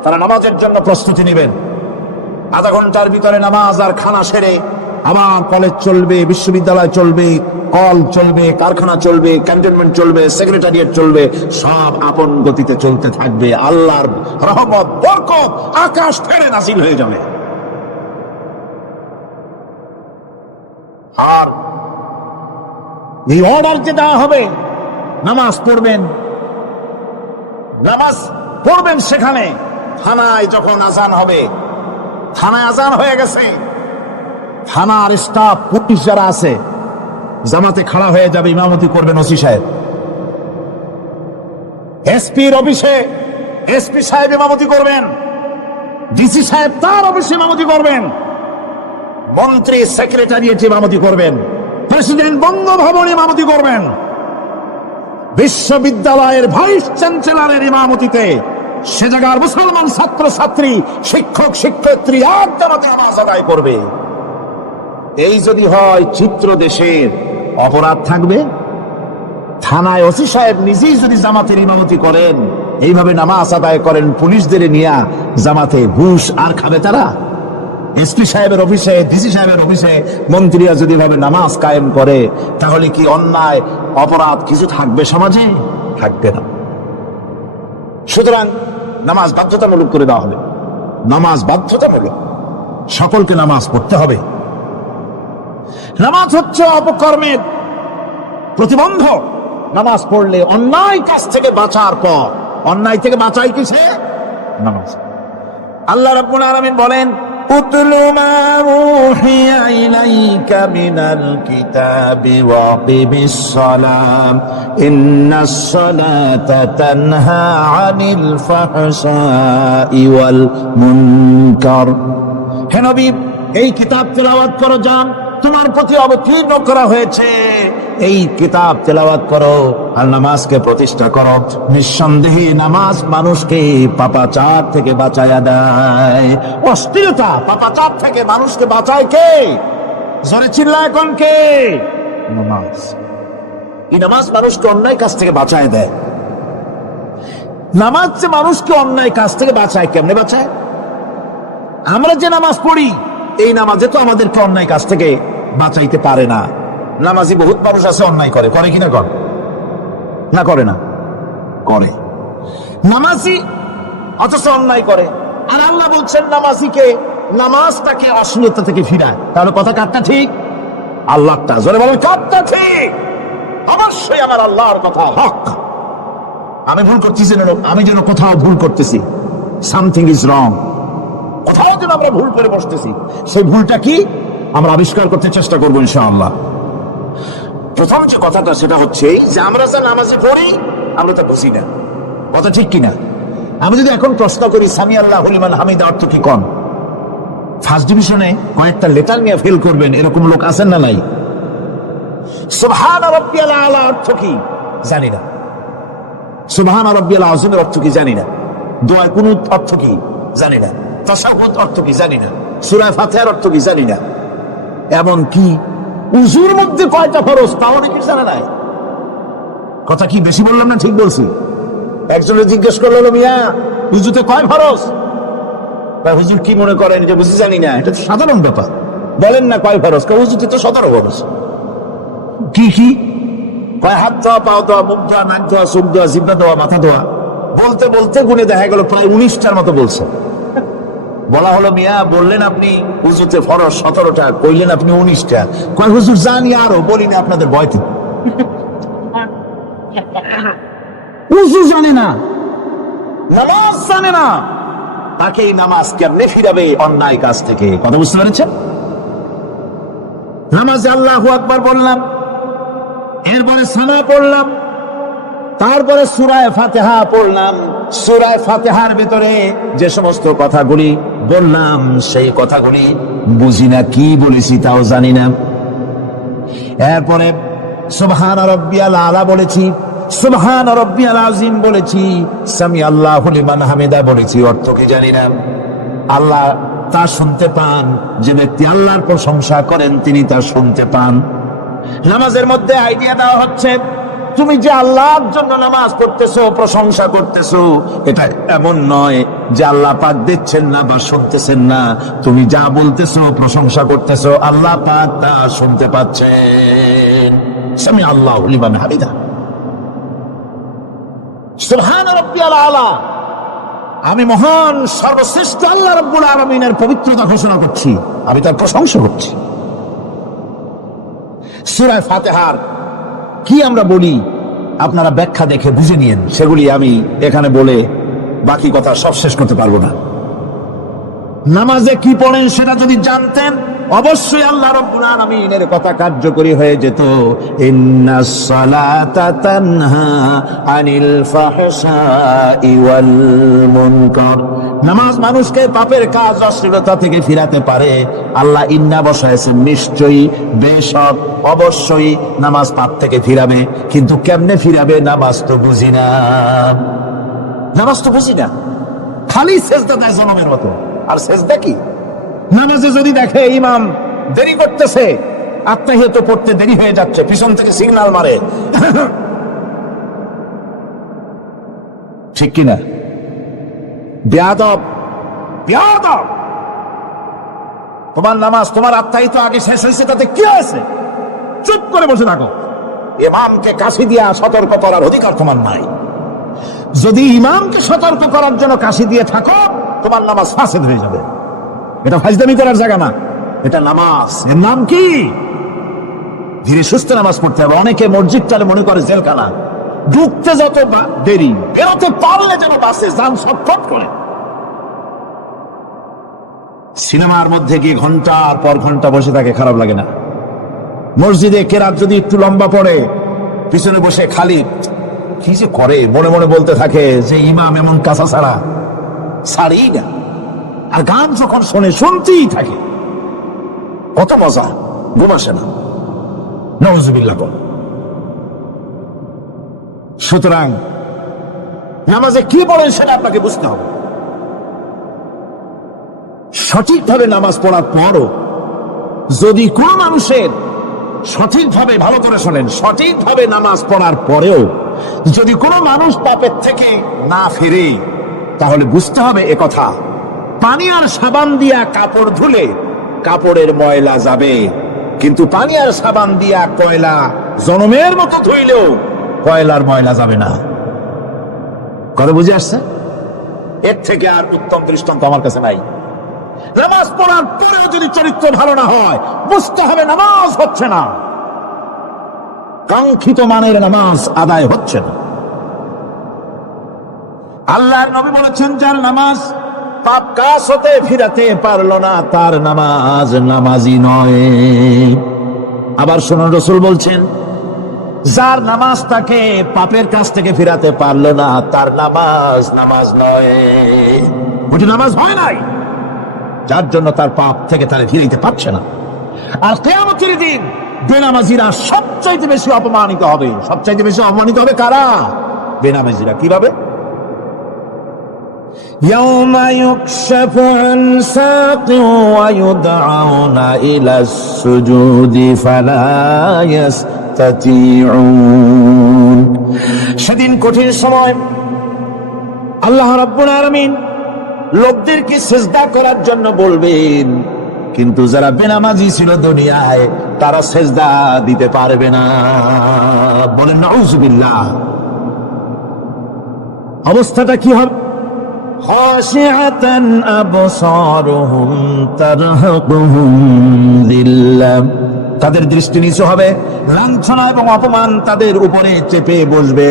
তারা নামাজের জন্য প্রস্তুতি নেবেন। আধা ঘন্টার ভিতরে নামাজ আর খানা সেরে আবার কলেজ চলবে, বিশ্ববিদ্যালয় চলবে, কল চলবে, কারখানা চলবে, ক্যান্টনমেন্ট চলবে, সেক্রেটারিয়েট চলবে, সব আপন গতিতে চলতে থাকবে। আল্লাহর রহমত, বরকত আকাশ থেকে নাযিল হয়ে যাবে। আর এই অর্ডার যে দেওয়া হবে, নামাজ পড়বেন সেখানে। থানায় যখন আজান হবে, থানায় আজান হয়ে গেছে, থানার স্টাফ, পুলিশ যারা আছে জামাতে খাড়া হয়ে যাবে, ইমামতি করবেন ওসি সাহেব। এসপির অফিসে এসপি সাহেব ইমামতি করবেন, ডিসি সাহেব তার অফিসে ইমামতি করবেন, মন্ত্রী সেক্রেটারিয়েট ইমামতি করবেন, প্রেসিডেন্ট বঙ্গভবন ইমামতি করবেন, বিশ্ববিদ্যালয়ের ভাইস চ্যান্সেলরের ইমামতিতে সে জায়গার মুসলমান ছাত্র ছাত্রী, শিক্ষক শিক্ষয়িত্রী এক জামাতে নামাজ আদায় করবে। এই যদি হয় চিত্র দেশের, অপরাধ থাকবে। থানায় ওসি সাহেব নিজেই যদি জামাতের ইমামতি করেন, এইভাবে নামাজ আদায় করেন পুলিশদের নিয়ে জামাতে, ঘুষ আর খাবে তারা? এসপি সাহেবের অফিসে, ডিসি সাহেবের অফিসে মন্ত্রীরা যদি ভাবে নামাজ কায়েম করে, তাহলে কি অন্যায় অপরাধ কিছু থাকবে সমাজে? থাকবে না। সুতরাং নামাজ বাধ্যতামূলক করে দেওয়া হবে। নামাজ বাধ্যতামূলক, সকলকে নামাজ পড়তে হবে। নামাজ হচ্ছে অপকর্মের প্রতিবন্ধক। নামাজ পড়লে অন্যায় কাজ থেকে বাঁচার পর, অন্যায় থেকে বাঁচাই কিসে? নামাজ। আল্লাহ রাব্বুল আলামিন বলেন, উতলু মা উহিয়া ইলাইকা মিনাল কিতাবি ওয়া আকিমিস সালাম ইন্নাস সালাতা তানহা আনিল ফাহশাই ওয়াল মুনকার। হে নবী, এই কিতাব তেলাওয়াত করো, যান তোমার প্রতি অবতীর্ণ করা হয়েছে, এই কিতাব তেলাওয়াত করো আর নামাজকে প্রতিষ্ঠা করো। নিঃসন্দেহে নামাজ মানুষকে পাপাচার থেকে বাঁচায়া দেয়। অশ্লীলতা, পাপাচার থেকে মানুষকে বাঁচায় কে? জোরে চিল্লা এখন কে? নামাজ। এই নামাজ মানুষকে অন্যায় কাজ থেকে বাঁচায় দেয়। নামাজ যে মানুষকে অন্যায় কাজ থেকে বাঁচায়, কেমনে বাঁচায়? আমরা যে নামাজ পড়ি, এই নামাজে তো আমাদেরকে অন্যায় কাজ থেকে বাঁচাইতে পারে না। নামাজি বহুত মানুষ আছে অন্যায় করে, করে কিনা? কর না, করে না? করে। নামাজি অথচ অন্যায় করে। আর আল্লাহ বলছেন নামাজিকে, নামাজটাকে অশ্লীলতা থেকে ফিরায়। তাহলে কথা কারটা ঠিক? আল্লাহটা। জোরে বলেন, কারটা ঠিক? অবশ্যই আমার আল্লাহর কথা হক। আমি ভুল করতেছি না, আমি যেন কোথাও ভুল করতেছি, সামথিং ইজ রং, কোথাও যেন আমরা ভুল করে বসতেছি, সেই ভুলটা কি আমরা আবিষ্কার করতে চেষ্টা করবো ইনশাআল্লাহ। প্রথম যে কথাটা সেটা হচ্ছে যে আমরা যা নামাজে পড়ি আমরা তা বুঝি না। কথা ঠিক কিনা? আমি যদি এখন প্রশ্ন করি সামি আল্লাহু লিমান হামিদা অর্থ কি কোন, ফার্স্ট ডিভিশনে কয়েকটা লেটার নিয়ে ফেল করবেন এরকম লোক আছেন না নাই? সুবহান রাব্বিয়াল আলা অর্থ কি জানি না। সুবহান রাব্বিয়াল আযীমের অর্থ কি জানি না। দোয়া কুনুত অর্থ কি জানি না। তাশাহুদ অর্থ কি জানি না। সূরা ফাতিহার অর্থ কি জানি না। এমন কি উযুর মধ্যে কয়টা ফরজ তাও নাকি জানা নাই। কথা কি বেশি বললাম না ঠিক বলছি? একজনে জিজ্ঞেস করলো, মিয়া উযুতে কয় ফরজ? হুজুর কি মনে করেন যে বুঝি জানি না? এটা তো সাধারণ ব্যাপার, বলেন না কয় ফরজ? উযুতে তো 17 ফরজ। কি কি কয়? হাত ধোয়া, পাও ধোয়া, মুখ ধোয়া, নাক ধোয়া, চোখ ধোয়া, জিহ্বা ধোয়া, মাথা ধোয়া। বলতে বলতে গুণে দেখা গেল প্রায় 19টার মতো বলছে। বলা হলো, মিয়া বললেন আপনি হুজুরতে ফরজ 17টা, কইলেন আপনি 19টা। কয় হুজুর জানি আরো, বলি না আপনাদের ভয়তে। হুজুর জানে না, নামাজ জানে না, তাকে এই নামাজ কেমনে ফিরাবে অন্যায় কাজ থেকে? কথা বুঝতে পেরেছেন? নামাজে আল্লাহু আকবার বললাম, এরপরে সানা পড়লাম, তারপরে সূরা ফাতিহা পড়লাম। সূরা ফাতিহার ভিতরে যে সমস্ত কথাগুলি বললাম সেই কথাগুলি বুঝি না, কি বলেছি তাও জানি না। এরপরে সুবহান রাব্বিয়াল আলা বলেছি, সুবহান রাব্বিয়াল আযীম বলেছি, সামি আল্লাহু লিমান হামিদা বলেছি, অর্থ কি জানি না। আল্লাহ তা শুনতে পান, যে ব্যক্তি আল্লাহর প্রশংসা করেন তিনি তা শুনতে পান। নামাজের মধ্যে আইডিয়া দেওয়া হচ্ছে, তুমি যে আল্লাহর জন্য নামাজ পড়তেছো, প্রশংসা করতেছো, এটা এমন নয় যে আল্লাহ পাক দেখছেন না বা শুনতেছেন না। তুমি যা বলতেছো, প্রশংসা করতেছো, আল্লাহ পাক তা শুনতে পাচ্ছেন। সামি আল্লাহু লিমান হামিদা। সুবহান রাব্বিয়াল আলা। আমি মহান সর্বশ্রেষ্ঠ আল্লাহ রাব্বুল আলামিনের পবিত্রতা ঘোষণা করছি, আমি তার প্রশংসা করছি। সূরা ফাতিহার কি আমরা বলি আপনারা ব্যাখ্যা দেখে বুঝে নিয়েন, সেগুলি আমি এখানে বলে বাকি কথা সব শেষ করতে পারবো না। নামাজে কি পড়েন সেটা যদি জানতেন, অবশ্যই আল্লাহ রাব্বুল আলামিনের কথা কার্যকরী হয়ে যেত। ইন্নাস সালাতা তানহা আনিল ফাহশাই ওয়াল মুনকার। নামাজ মানুষকে পাপের কাজ, অশ্লীলতা থেকে ফিরাতে পারে। আল্লাহ ইন্না বসাইছেন, নিশ্চয়ই, বেশক, অবশ্যই নামাজ পাপ থেকে ফিরাবে। কিন্তু কেমনে ফিরাবে নামাজ তো বুঝি না। নামাজ তো বুঝি না, খালি সেজদা দেয় জনমের মতো। আর সেজদা কি? নামাজে যদি দেখে ইমাম দেরি করতেছে, আত্মাহিয়াত পড়তে দেরি হয়ে যাচ্ছে, পিছন থেকে সিগন্যাল মারে, ঠিক কিনা? বেয়াদব, বেয়াদব। তোমার নামাজ, তোমার আত্মাই তো আগে শেষ হয়েছে, তাতে কি হয়েছে? চুপ করে বসে থাকো। ইমামকে কাশি দিয়া সতর্ক করার অধিকার তোমার নাই। যদি ইমামকে সতর্ক করার জন্য কাশি দিয়ে থাকো, তোমার নামাজ ফাসেদ হয়ে যাবে। এটা ফাজলামি করার জায়গা না, এটা নামাজ। এর নাম কি? ধীরে সুস্থে নামাজ পড়তে হবে। অনেকে মসজিদটারে মনে করে জেলখানা, ঢুকতে যত দেরি, বেরোতে পারলে যেন বাসে যান ছটফট করে। সিনেমার মধ্যে গিয়ে ঘন্টার পর ঘন্টা বসে থাকে, খারাপ লাগে না? মসজিদে কেরাত যদি একটু লম্বা পড়ে, পিছনে বসে খালি কি যে করে মনে মনে বলতে থাকে যে ইমাম এমন কাঁচা ছাড়া ছাড়ি না। আর গান যখন শোনে শুনতেই থাকে, কত মজা, ঘুম আসে না। নাউজুবিল্লাহ। সুতরাং নামাজে কি বলেন সেটা আপনাকে বুঝতে হবে। সঠিকভাবে নামাজ পড়ার পরও যদি কোন মানুষের সঠিকভাবে, ভালো করে শোনেন, সঠিকভাবে নামাজ পড়ার পরেও যদি কোনো মানুষ পাপের থেকে না ফিরে, তাহলে বুঝতে হবে একথা, পানি আর সাবান দিয়া কাপড় ধুলে কাপড়ের ময়লা যাবে, কিন্তু পানি আর সাবান দিয়া কয়লা জনমের মতো ধুইলেও কয়লার ময়লা যাবে না। কথা বুঝে আসছে? এর থেকে আর উত্তম দৃষ্টান্ত আমার কাছে নাই। নামাজ পড়ার পরেও যদি চরিত্র ভালো না হয়, বুঝতে হবে নামাজ হচ্ছে না, কাঙ্ক্ষিত মানের নামাজ আদায় হচ্ছে না। আল্লাহর নবী বলেছেন, যার নামাজ পাপ কাজ হতে ফিরাতে পারলো না, তার নামাজ নামাজি নয়। আবার শুনুন, রাসূল বলছেন, যার নামাজ তাকে পাপের কাছ থেকে ফিরাতে পারলো না, তার নামাজ নামাজ নয়। ওটা নামাজ হয় নাই, যার জন্য তার পাপ থেকে তারা ফিরাইতে পারছে না। আর কিয়ামতের দিন বেনামাজিরা সবচাইতে বেশি অপমানিত হবে। সবচাইতে বেশি অপমানিত হবে কারা? বেনামাজিরা। কিভাবে? ইয়াউমা ইউকশাফু আন সাকিন ওয়া ইউদআউনা ইলাস সুজুদি ফালা ইয়াস্তাতিউন। সেদিন কঠিন সময় আল্লাহ রাব্বুল আলামিন লোকদেরকে সিজদা করার জন্য বলবেন, কিন্তু যারা বেনামাজি ছিল দুনিয়ায়, তারা সিজদা দিতে পারবে না। বলেন নাউজুবিল্লাহ। অবস্থাটা কি হবে? খাশিআতান আবসারুহুম তারহাকুহুম যিল্লাহ। তাদের দৃষ্টি নিচু হবে, লাঞ্ছনা এবং অপমান তাদের উপরে চেপে বসবে,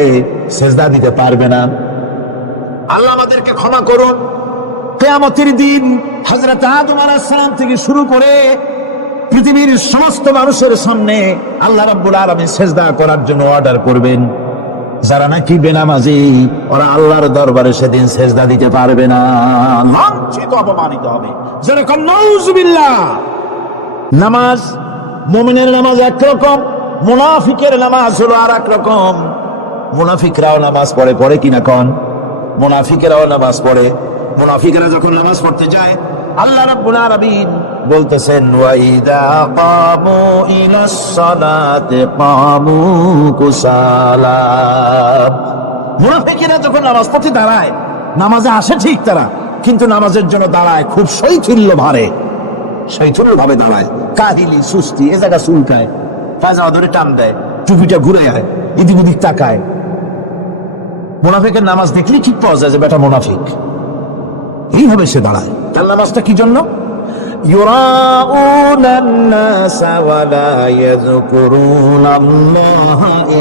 সিজদা দিতে পারবে না। আল্লাহ আমাদেরকে ক্ষমা করুন। কিয়ামতের দিন হযরত আদম আলাইহিস সালাম থেকে শুরু করে পৃথিবীর সমস্ত মানুষের সামনে আল্লাহ রাব্বুল আলামিন সিজদা করার জন্য অর্ডার করবেন। যারা নাকি বেনামাজি, ওরা আল্লাহর দরবারে সেদিন সিজদা দিতে পারবে না, লাঞ্ছিত, অপমানিত হবে। যেরকম নাউজুবিল্লাহ। নামাজ, মুমিনের নামাজ একরকম, মুনাফিকের নামাজ হলো আর এক রকম। মুনাফিকরাও নামাজ পড়ে, পড়ে কিনা কোন? মুনাফিকেরাও নামাজ পড়ে। মুনাফিকরা যখন নামাজ পড়তে যায়, আল্লাহ রাব্বুল আলামিন বলতেছেন, ওয়া ইযা কামু ইলাস সালাতি কামু কুসালা। মুনাফিকরা যখন নামাজ পড়তে দাঁড়ায়, নামাজে আসে ঠিক তারা, কিন্তু নামাজের জন্য দাঁড়ায় খুব শৈথিল্য ভারে, শৈথিল্য ভাবে দাঁড়ায়, কাহিলি, সুস্তি, এ জায়গা চুলকায়, পায়জামা ধরে টান দেয়, টুপিটা ঘুরে যায়, এদিক ওদিক তাকায়। মুনাফিকের নামাজ দেখলেই ঠিক পাওয়া যায় যে বেটা মুনাফিক। এইভাবে সে দাঁড়ায়। তার নামাজটা কি জন্য? ইউরাউনান নাসা ওয়া লা ইয়াযকুরুনাল্লাহা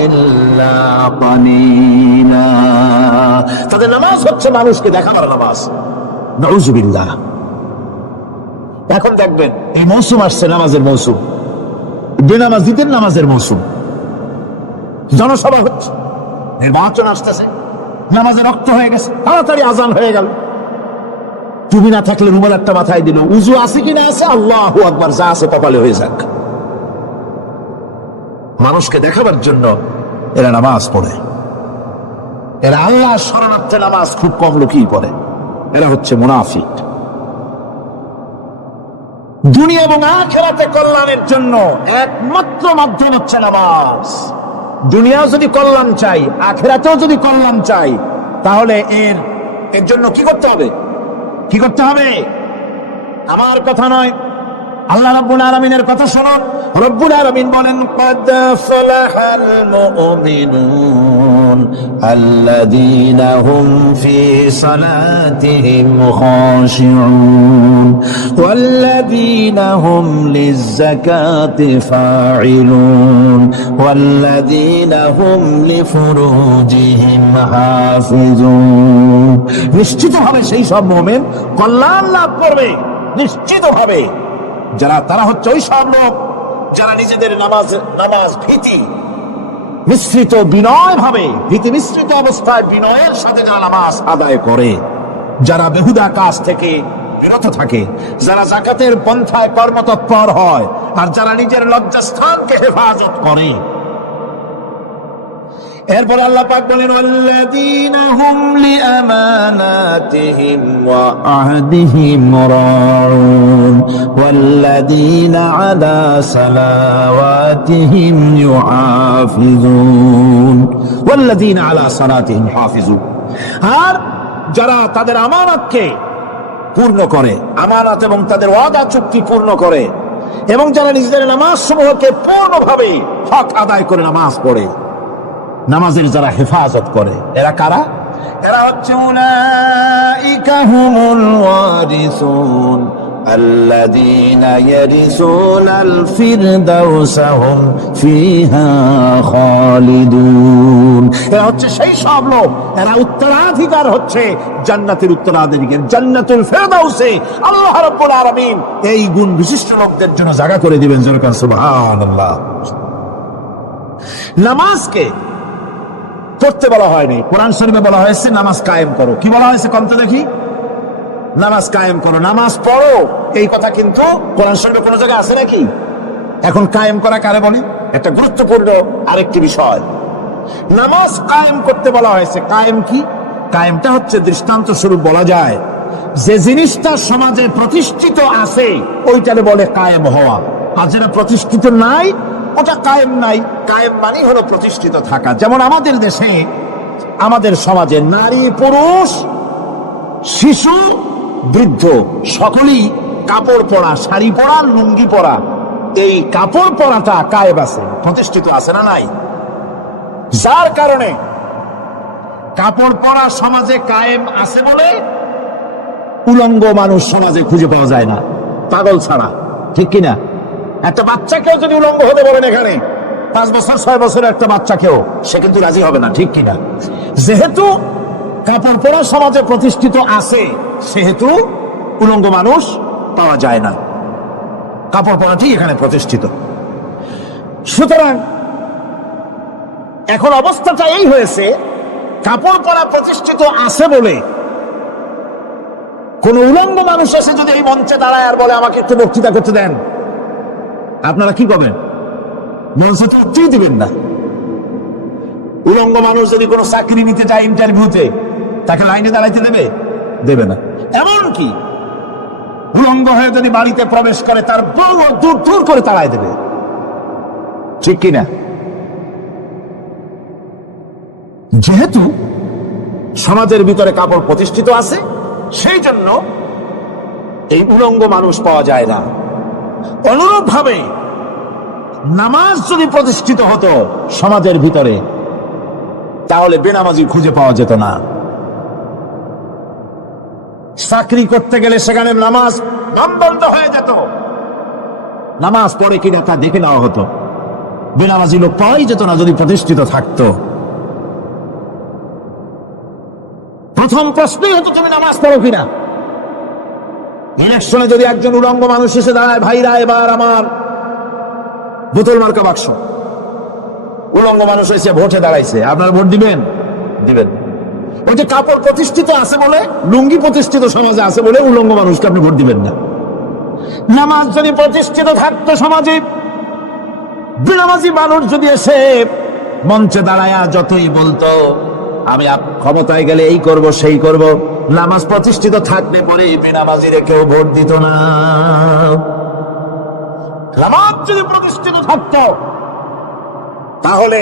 ইল্লা কালিলা। তাদের নামাজ হচ্ছে মানুষকে দেখাবার নামাজ। নাউজুবিল্লাহ। এখন দেখবেন এই মৌসুম আসছে, নামাজের মৌসুম, বেনামাজিদের নামাজের মৌসুম। জনসভা হচ্ছে, নির্বাচন আসতেছে, নামাজে রক্ত হয়ে গেছে, তাড়াতাড়ি আজান হয়ে গেল, টুপি না থাকলে রুমাল একটা মাথায় দিল, উজু আছে কিনা আছে, আল্লাহু আকবার, যা আছে কপালে হয়ে যাক। মানুষকে দেখাবার জন্য এরা নামাজ পড়ে। এরা আল্লাহর শরণার্থে নামাজ খুব কম লোকই পড়ে। এরা হচ্ছে মুনাফিক। দুনিয়া এবং আখিরাতে কল্যাণের জন্য একমাত্র মাধ্যম হচ্ছে নামাজ। দুনিয়া যদি কল্যাণ চাই, আখিরাতেও যদি কল্যাণ চাই, তাহলে এর জন্য কি করতে হবে? কি করতে হবে? আমার কথা নয়, আল্লাহ রাব্বুল আলামিনের কথা শুনুন। রব্বুল আলামিন বলেন, قد أفلح المؤمنون الذين هم في صلاتهم خاشعون والذين هم للزكاة فاعلون والذين هم لفروجهم حافظون। নিশ্চিতভাবে সেই সব মুমিন কল্যাণ লাভ করবে, নিশ্চিতভাবে। তারা হচ্ছে ওই সব লোক যারা নিজেদের নামাজ ভীতি মিশ্রিত বিনয় ভাবে, ভীতি মিশ্রিত অবস্থায় বিনয়ের সাথে যারা নামাজ আদায় করে, যারা বেহুদা কাজ থেকে বিরত থাকে, যারা যাকাতের পন্থায় কর্মতৎপর হয়, আর যারা নিজের লজ্জাস্থানকে হেফাজত করে। এরপর আল্লাহ পাক বলেন, ওয়াল্লাযীনা হুম লিআমানাতিহিম ওয়া আহদিহিম রাউন ওয়াল্লাযীনা আলা সালাওয়াতিহিম ইউহাফিজুন ওয়াল্লাযীনা আলা সালাতিহিম হাফিজুন। আর যারা তাদের আমানতকে পূর্ণ করে, আমানত এবং তাদের ওয়াদা চুক্তি পূর্ণ করে, এবং যারা নিজেদের নামাজ সমূহকে পূর্ণভাবে হক আদায় করে নামাজ পড়ে, নামাজের যারা হেফাজত করে, এরা কারা? এরা হচ্ছে উলাইকা হুমুল ওয়ারিসুন আল্লাযীনা ইয়ারিসুনাল ফিরদাউসা হুম ফিহা খালিদুন। এরা হচ্ছে সেই সব লোক, এরা উত্তরাধিকার হচ্ছে জান্নাতের উত্তরাধিকার, জান্নাতুল ফিরদাউসে আল্লাহ রাব্বুল আলামিন এই গুণ বিশিষ্ট লোকদের জন্য জায়গা করে দিবেন। জোরে সুবহানাল্লাহ। নামাজকে পড়তে বলা হয়নি, কোরআন শরীফে বলা হয়েছে নামাজ কায়েম করো। কি বলা হয়েছে কম তো দেখি? নামাজ কায়েম করো, নামাজ পড়ো। এই কথা কিন্তু কোরআন শরীফে কোনো জায়গায় আছে নাকি? এখন কায়েম করা কারে বলে? একটা গুরুত্বপূর্ণ আরেকটি বিষয়, নামাজ কায়েম করতে বলা হয়েছে। কায়েম কি? কায়েমটা হচ্ছে দৃষ্টান্ত স্বরূপ বলা যায় যে জিনিসটা সমাজে প্রতিষ্ঠিত আছে ওইটারে বলে কায়েম হওয়া, আর যেটা প্রতিষ্ঠিত নাই ওটা কায়েম নাই। কায়েম মানে হলো প্রতিষ্ঠিত থাকা। যেমন আমাদের দেশে, আমাদের সমাজে নারী পুরুষ শিশু বৃদ্ধ সকলেই কাপড় পরা, শাড়ি পরা, লুঙ্গি পরা, এই কাপড় পরাটা কায়েম আছে, প্রতিষ্ঠিত আছে না নাই? যার কারণে কাপড় পরা সমাজে কায়েম আছে বলে উলঙ্গ মানুষ সমাজে খুঁজে পাওয়া যায় না, পাগল ছাড়া। ঠিক কিনা? একটা বাচ্চাকেও যদি উলঙ্গ হতে বলেন এখানে, 5 বছর 6 বছরের একটা বাচ্চাকেও, সে কিন্তু রাজি হবে না। ঠিক কিনা? যেহেতু কাপড় পরা সমাজে প্রতিষ্ঠিত আছে, সেহেতু উলঙ্গ মানুষ পাওয়া যায় না, কাপড় পরাটি এখানে প্রতিষ্ঠিত। সুতরাং এখন অবস্থাটা এই হয়েছে, কাপড় পরা প্রতিষ্ঠিত আছে বলে কোন উলঙ্গ মানুষ এসে যদি এই মঞ্চে দাঁড়ায় আর বলে আমাকে একটু বক্তৃতা করতে দেন, আপনারা কি করবেন? মঞ্চে তো উঠতেই দিবেন না। উলঙ্গ মানুষ যদি কোনো চাকরি নিতে চায় ইন্টারভিউতে, তাকে লাইনে দাঁড়াইতে দেবে না। এমনকি উলঙ্গ হয়ে যদি বাড়িতে প্রবেশ করে, তার বউ দূর দূর করে তাড়াই দেবে। ঠিক কিনা? যেহেতু সমাজের ভিতরে কাপড় প্রতিষ্ঠিত আছে, সেই জন্য এই উলঙ্গ মানুষ পাওয়া যায় না। অনুরূপ ভাবে নামাজ যদি প্রতিষ্ঠিত হতো সমাজের ভিতরে, তাহলে বেনামাজি খুঁজে পাওয়া যেত না। চাকরি করতে গেলে সেখানে নামাজ বন্ধ হয়ে যেত, নামাজ পড়ে কিনা তা দেখে নেওয়া হতো। বেনামাজি লোক পাওয়াই যেত না যদি প্রতিষ্ঠিত থাকতো। প্রথম প্রশ্নই হতো তুমি নামাজ পড়ো কিনা। ইলেকশনে যদি একজন উলঙ্গ মানুষ এসে দাঁড়ায়, ভাইরা এবার আমার বোতল মার্কা বাক্স, উলঙ্গ মানুষ এসে ভোটে দাঁড়াইছে, আপনারা ভোট দিবেন? ওই যে কাপড় প্রতিষ্ঠিত আছে বলে, লুঙ্গি প্রতিষ্ঠিত সমাজে আছে বলে উলঙ্গ মানুষকে আপনি ভোট দিবেন না। নামাজ যদি প্রতিষ্ঠিত থাকতো সমাজে, বেনামাজি মানুষ যদি এসে মঞ্চে দাঁড়ায়া যতই বলতো আমি ক্ষমতায় গেলে এই করব সেই করব, নামাজ প্রতিষ্ঠিত থাকবে পরে বেনামাজিরে কেউ ভোট দিত না। নামাজ যদি প্রতিষ্ঠিত থাকতো তাহলে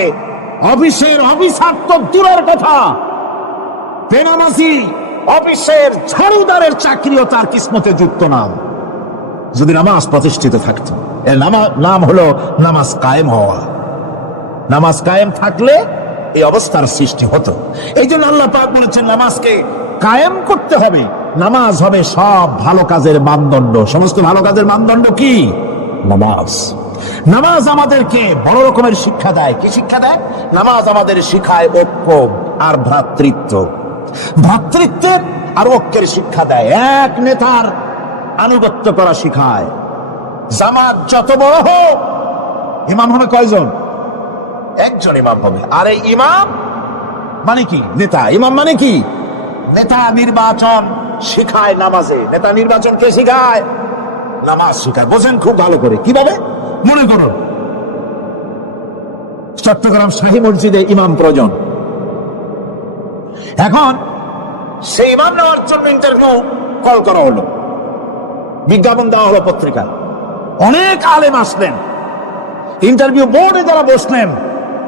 অফিসের অফিসার তো দূরের কথা, বেনামাজি অফিসের ঝাড়ুদারের চাকরিও তার কিসমতে যুক্ত না। যদি নামাজ প্রতিষ্ঠিত থাকতো। এর নাম হলো নামাজ কায়েম হওয়া। নামাজ কায়েম থাকলে এই অবস্থার সৃষ্টি হতো। এই জন্য আল্লাহ পাক বলেছেন নামাজকে কায়েম করতে হবে। নামাজ হবে সব ভালো কাজের মানদণ্ড। সমস্ত ভালো কাজের মানদণ্ড কি? নামাজ। নামাজ আমাদেরকে বড় রকমের শিক্ষা দেয়। কি শিক্ষা দেয়? নামাজ আমাদের শিখায় ঐক্য আর ভ্রাতৃত্ব। ভ্রাতৃত্বের আর ঐক্যের শিক্ষা দেয়। এক নেতার আনুগত্য করা শিখায়। জামাত যত বড় হোক, ইমাম হবে কয়জন? একজন ইমাম হবে। আর এই ইমাম মানে কি? নেতা। ইমাম মানে কি? নেতা নির্বাচন শিখায় নামাজে। নেতা নির্বাচন কে শিখায়? নামাজ শিখায়। বোঝেন খুব ভালো করে। কিভাবে? মনে করুন চট্টগ্রাম শাহী মসজিদে ইমাম প্রয়োজন। এখন সেই ইমাম নেওয়ার জন্য ইন্টারভিউ কল করা হলো, বিজ্ঞাপন দেওয়া হলো পত্রিকায়। অনেক আলেম আসলেন। ইন্টারভিউ বোর্ডে যারা বসলেন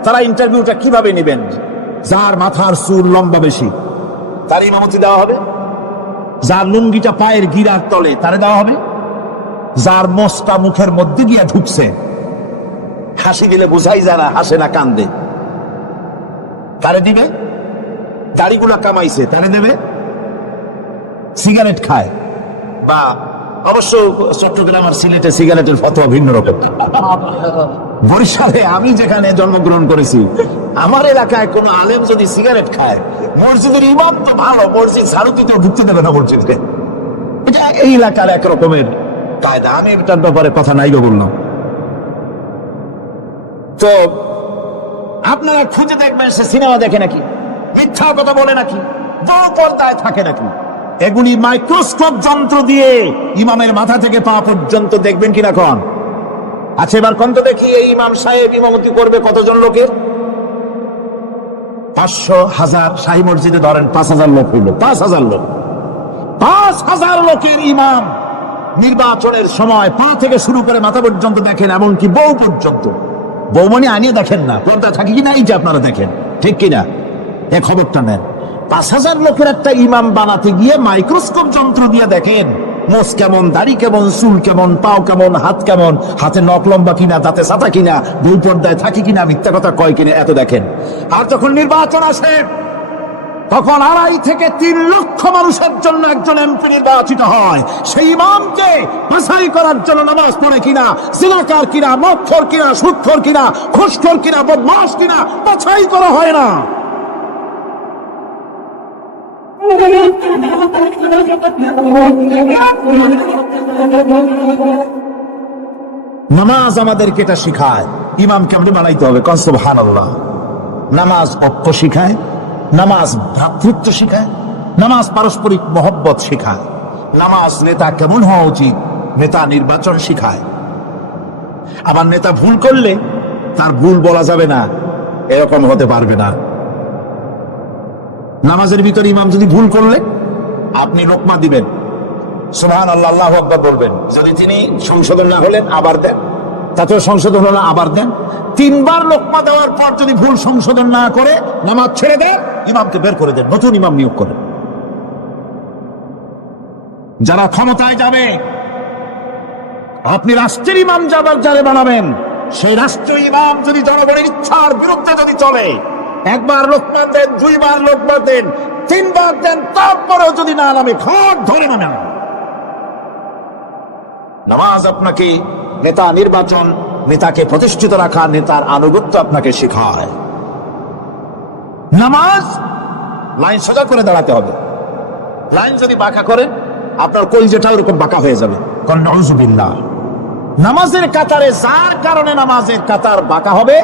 তারা ইন্টারভিউটা কিভাবে নেবেন? যার মাথার চুল লম্বা বেশি তার ইমামতি দেওয়া হবে। যার লুঙ্গিটা পায়ের গিরার তলে তারে দেওয়া হবে। যার মোষটা মুখের মধ্যে গিয়া ঢুকছে, হাসি দিলে বোঝাই যায় না হাসে না কান্দে, তারে দিবে। দাড়িগুলা কামাইছে তারে দেবে। সিগারেট খায় বা অবশ্য চট্টগ্রাম আর সিলেটে সিগারেটের ফতোয়া ভিন্ন রকম। বরিশালে আমি যেখানে জন্মগ্রহণ করেছি, আমার এলাকায় কোন আলেম যদি সিগারেট খায়, মসজিদের ইমাম তো ভালো, মসজিদ সারুতিতেও ঢুকতে দেবে না মসজিদকে। এটা এই এলাকার এক রকমের কায়দা। আমি এটার ব্যাপারে কথা নাই বললাম। তো আপনারা খুঁজে দেখবেন সে সিনেমা দেখে নাকি, মিথ্যা কথা বলে নাকি, বড় পর্দায় থাকে নাকি। এগুলি মাইক্রোস্কোপ যন্ত্র দিয়ে ইমামের মাথা থেকে পা পর্যন্ত দেখবেন কিনা কোন? আচ্ছা এবার কোন তো দেখি এই ইমাম সাহেব ইমামতি করবে কতজন লোকের? 500, 1000। শাহী মসজিদে ধরেন 5000 লোক হইল। 5000 লোক, 5000 লোকের ইমাম নির্বাচনের সময় পা থেকে শুরু করে মাথা পর্যন্ত দেখেন, এমনকি বউ পর্যন্ত। বৌমনি আনিয়ে দেখেন না, পর্দা থাকে কিনা এই যে আপনারা দেখেন, ঠিক কিনা? এ খবরটা নেন। 5000 লোকের একটা ইমাম বানাতে গিয়ে মাইক্রোস্কোপ যন্ত্র দিয়ে দেখেন মোষ কেমন, দাড়ি কেমন, চুল কেমন, পাও কেমন, হাত কেমন, হাতে নখ লম্বা কিনা, দাঁতে ছাতা কিনা, দুই পর্দায় থাকে কিনা, মিথ্যা কথা কয় কিনা, এত দেখেন। আর যখন নির্বাচন আসে তখন 2.5 থেকে 3 লক্ষ মানুষের জন্য একজন এমপি নির্বাচিত হয়। সেই ইমামকে বাছাই করার জন্য নামাজ পড়ে কিনা, জিনাকার কিনা, মদখোর কিনা, সুদখোর কিনা, ঘুষখোর কিনা, বদমাশ কিনা বাছাই করা হয় না। নামাজ আমাদেরকে এটা শিখায় ইমাম কেমন বানাইতে হবে। কোন সুবহানাল্লাহ। নামাজ ঐক্য শিখায়, নামাজ ভ্রাতৃত্ব শিখায়, নামাজ পারস্পরিক মহব্বত শিখায়, নামাজ নেতা কেমন হওয়া উচিত, নেতা নির্বাচন শিখায়। আবার নেতা ভুল করলে তার ভুল বলা যাবে না, এরকম হতে পারবে না। নামাজের ভিতরে ইমাম যদি ভুল করলে আপনি লোকমা দিবেন, সুবহানাল্লাহ, আল্লাহু আকবার বলবেন। যদি তিনি সংশোধন না হলেন আবার দেন, তাতেও সংশোধন হলো আবার দেন। 3 বার লোকমা দেওয়ার পর যদি ভুল সংশোধন না করে নামাজ ছেড়ে দেন, ইমামকে বের করে দেন, নতুন ইমাম নিয়োগ করেন। যারা ক্ষমতায় যাবে, আপনি রাষ্ট্রের ইমাম যারে বানাবেন, সেই রাষ্ট্রীয় ইমাম যদি জনগণের ইচ্ছার বিরুদ্ধে যদি চলে, 1 বার লোকমা দেন, 2 বার লোকমা দেন, 3 বার দেন, তারপরেও যদি না নামে, ঘট ধরে নামেন। নামাজ আপনাকে নেতা নির্বাচন, নেতাকে প্রতিষ্ঠিত রাখা, নেতার আনুগত্য আপনাকে শেখায়। নামাজ লাইন সোজা করে দাঁড়াতে হবে। লাইন যদি বাঁকা করেন আপনার কলিজাটা ওরকম বাঁকা হয়ে যাবে। নাউযুবিল্লাহ। নামাজের কাতারে যার কারণে নামাজের কাতার বাঁকা হবে,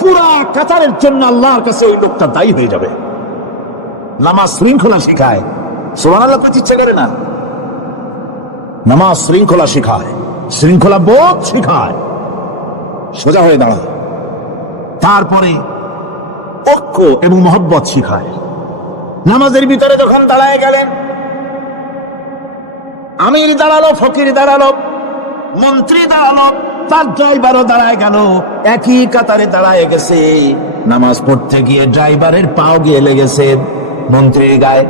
পুরা কাতারের জন্য আল্লাহর কাছে ওই লোকটা দায়ী হয়ে যাবে। নামাজ শৃঙ্খলা শেখায়। সুবহানাল্লাহ করতে ইচ্ছে করে না? নামাজ শৃঙ্খলা শেখায়, শৃঙ্খলা বোধ শেখায়, সোজা হয়ে দাঁড়ায়। তারপরে ঐক্য এবং মহব্বত শেখায়। নামাজের ভিতরে যখন দাঁড়ায় গেলেন, আমির দাঁড়ালো, ফকির দাঁড়ালো, মন্ত্রী দাঁড়ালো, তার ড্রাইভারও দাঁড়ায় গেল, একই কাতারে দাঁড়ায় গেছে। নামাজ পড়তে গিয়ে ড্রাইভারের পাও গিয়ে লেগেছে মন্ত্রীর গায়ে,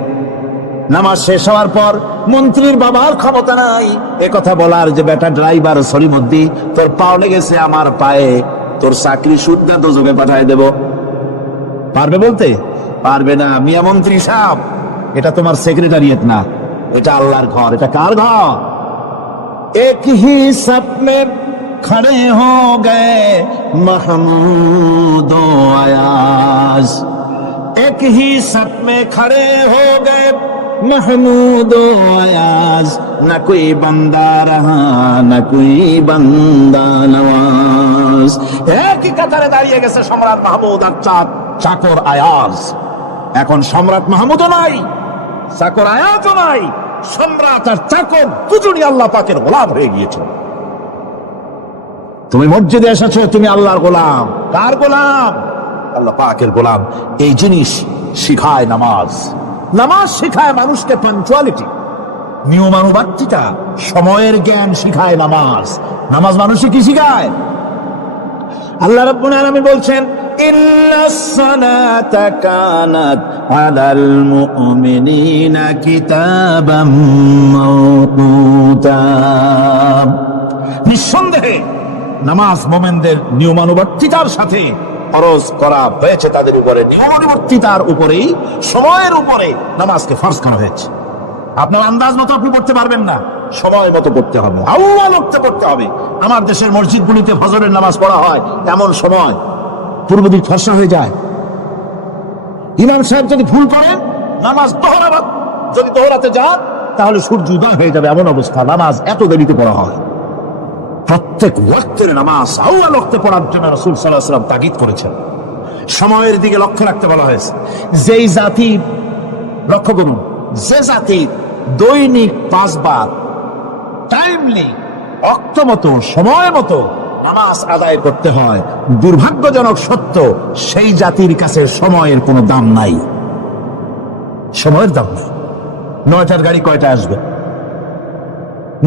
নামাজ শেষ হওয়ার পর মন্ত্রীর বাবার ক্ষমতা নাই এ কথা বলার যে বেটা ড্রাইভার সলিমুদ্দি তোর পাও লেগেছে আমার পায়ে, তোর চাকরি শুদ্ধ দোজখে পাঠায় দেব। পারবে বলতে? পারবে না। মিয়া মন্ত্রী সাহেব, এটা তোমার সেক্রেটারিয়েট না, এটা আল্লাহর ঘর। এটা কার ঘর? এক হি সব মে খড়ে হো গে মাহমুদ ও আয়াজ, এক হি সব মে খড়ে হো গে महमूद आयाज, न कोई बंदा रहा न कोई बंदा नवाज। एक ही কাতারে দাঁড়িয়ে গেছে সম্রাট মাহমুদ আর চাকর আয়াজ। এখন সম্রাট মাহমুদও নাই, চাকর আয়াজও নাই, সম্রাট আর চাকর দুজনই আল্লাহ পাকের গোলাম হয়ে গিয়েছে। তুমি মসজিদে এসেছো, তুমি আল্লাহর গোলাম। কার গোলাম? আল্লাহ পাকের গোলাম। এই জিনিস শিখায় নামাজ। নামাজ শিখায় মানুষকে পাঞ্চুয়ালিটি, নিয়মানুবর্তিতা, সময়ের জ্ঞান শিখায় নামাজ। নামাজ মানুষকে কি শিখায়? আল্লাহ রাব্বুল আলামিন বলছেন, ইন্নাস সালাতা কানাত আলাল মুমিনিনা কিতাবাম মাওকুতা। নিঃসন্দেহে নামাজ মুমিনদের নিয়মানুবর্তিতার সাথে ফরজ করা হয়েছে, তাদের উপরে নিয়মানুবর্তিতার উপরেই, সময়ের উপরে নামাজকে ফরজ করা হয়েছে। আপনার আন্দাজ মতো আপনি পড়তে পারবেন না, সময় মতো পড়তে হবে, আউয়াল ওয়াক্তে পড়তে হবে। আমার দেশের মসজিদগুলিতে ফজরের নামাজ পড়া হয় এমন সময় পূর্ব দিক ফর্সা হয়ে যায়। ইমাম সাহেব যদি ভুল করেন, নামাজ যদি দোহরাতে যান, তাহলে সূর্য উদয় হয়ে যাবে, এমন অবস্থা। নামাজ এত দেরিতে পড়া হয়। প্রত্যেক ওয়াক্তের নামাজ আউয়াল ওয়াক্তে পড়ার জন্য রাসূল সাল্লাল্লাহু আলাইহি ওয়াসাল্লাম তাগিদ করেছেন। সময়ের দিকে লক্ষ্য রাখতে বলা হয়েছে। যেই জাতি, লক্ষ্য করুন, যে জাতি দৈনিক 5 বার টাইমলি, অক্ত মতো, সময় মতো নামাজ আদায় করতে হয়, দুর্ভাগ্যজনক সত্য, সেই জাতির কাছে সময়ের কোনো দাম নাই। সময়ের দাম নাই। 9টার গাড়ি কয়টা আসবে?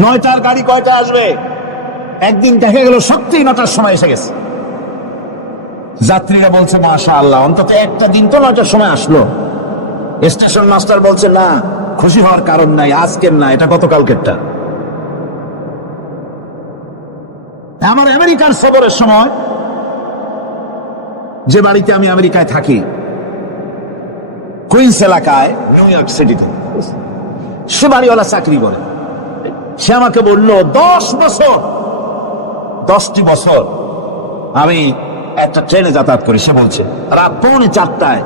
9টার গাড়ি কয়টা আসবে? একদিন দেখা গেল সত্যি 9টার সময় এসে গেছে। যাত্রীরা বলছে মাশাআল্লাহ, অন্তত একটা দিন তো 9টার সময় আসলো। স্টেশন মাস্টার বলছে না, খুশি হওয়ার কারণ নাই, আজকের না, এটা গতকালকেরটা। আমার আমেরিকার সফরের সময়, যে বাড়িতে আমি আমেরিকায় থাকি, কুইন্স এলাকায়, নিউ ইয়র্ক সিটিতে, সে বাড়িওয়ালা চাকরি করে। সে আমাকে বলল 10টি বছর আমি একটা ট্রেনে যাতায়াত করি। সে বলছে রাত 3:45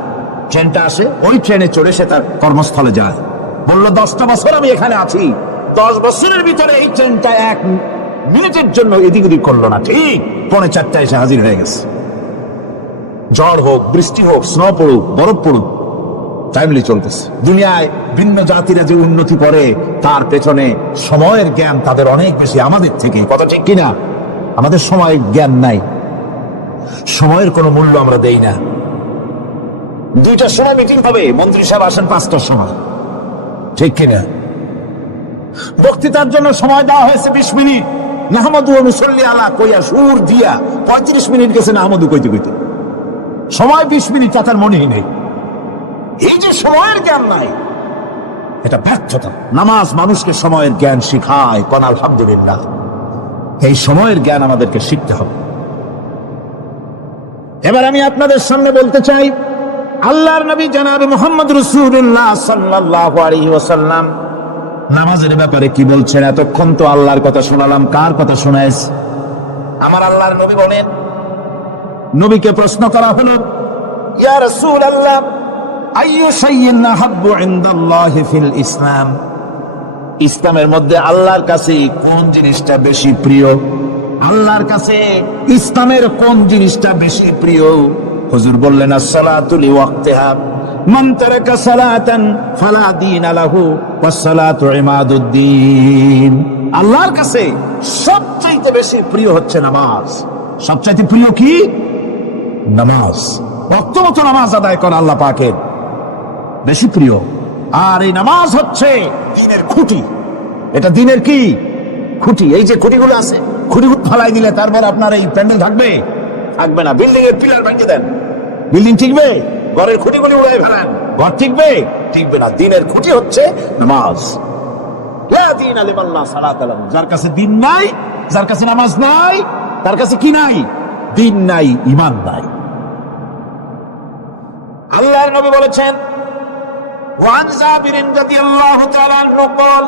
ট্রেনটা আসে, ওই ট্রেনে চড়ে সে তার কর্মস্থলে যায়। বললো 10টা বছর আমি এখানে আছি, 10 বছরের ভিতরে এই ট্রেনটা 1 মিনিটের জন্য এদিক ওদিক করলো না, ঠিক 3:45 এসে হাজির হয়ে গেছে। ঝড় হোক, বৃষ্টি হোক, স্নো পড়ুক, বরফ পড়ুক, টাইমলি চলতেছে। দুনিয়ায় ভিন্ন জাতিরা যে উন্নতি করে, তার পেছনে সময়ের জ্ঞান তাদের অনেক বেশি আমাদের থেকে। কথা ঠিক কিনা? আমাদের সময়ের জ্ঞান নাই, সময়ের কোনো মূল্য আমরা দেই না। 2টার সময় মিটিং হবে, মন্ত্রী সাহেব আসেন 5টার সময়, ঠিক কিনা? বক্তৃতার জন্য সময় দেওয়া হয়েছে 20 মিনিট, নাহমাদু ওয়া নুসাল্লি আলা কইয়া সুর দিয়া 35 মিনিট গেছে নাহমাদু কইতে কইতে। সময় 20 মিনিট, তার মনেই নেই। এই যে সময়ের জ্ঞান নাই, এটা ব্যর্থতা। নামাজ মানুষকে সময়ের জ্ঞান শিখায়, কোন আলহামদুলিল্লাহ। এই সময়ের জ্ঞান আমাদেরকে শিখতে হবে। এবার আমি আপনাদের সামনে বলতে চাই, আল্লাহর নবী জনাব মুহাম্মদ রাসূলুল্লাহ সাল্লাল্লাহু আলাইহি ওয়াসাল্লাম নামাজের ব্যাপারে কি বলছেন। এতক্ষণ তো আল্লাহর কথা শোনালাম, কার কথা শোনাইস? আমার আল্লাহর নবী বলেন, নবীকে প্রশ্ন করা হলো, ইয়া রাসূলুল্লাহ, আইয়ু শাইইন আহাব্বু ইনদাল্লাহি ফিল ইসলাম, ইসলামের মধ্যে আল্লাহর কাছে কোন জিনিসটা বেশি প্রিয়? আল্লাহর কাছে ইসলামের কোন জিনিসটা বেশি প্রিয়? হুজুর বললেন, as-salatu li waqtiha, মান তারাকা সালাতান ফালা দীনা লাহু ওয়াস-সালাতু ইমাদুদ্দিন। আল্লাহর কাছে সবচাইতে বেশি প্রিয় হচ্ছে নামাজ। সবচাইতে প্রিয় কি? নামাজ। ওয়াক্তমতো নামাজ আদায় করা আল্লাহ পাকের বেশি প্রিয়। আর এই নামাজ হচ্ছে দ্বীনের খুঁটি। এটা দ্বীনের কি খুঁটি? এই যে খুঁটিগুলো আছে, খুঁটিগুলো ফালাই দিলে তারপর আপনার এই প্যান্ডেল থাকবে? থাকবে না। বিল্ডিং এর পিলার ভেঙে দেন, বিল্ডিং টিকবে? ঘরের খুঁটিগুলি উড়াই ফেলান, ঘর টিকবে? টিকবে না। দিনের খুঁটি হচ্ছে নামাজ। লা দীনা লিমান লা সালাতা লাহু। যার কাছে দিন নাই, যার কাছে নামাজ নাই, তার কাছে কি নাই? দিন নাই, ঈমান নাই। আল্লাহর নবী বলেছেন, ওয়ান জাবির রাদিয়াল্লাহু তাআলা আনহু قال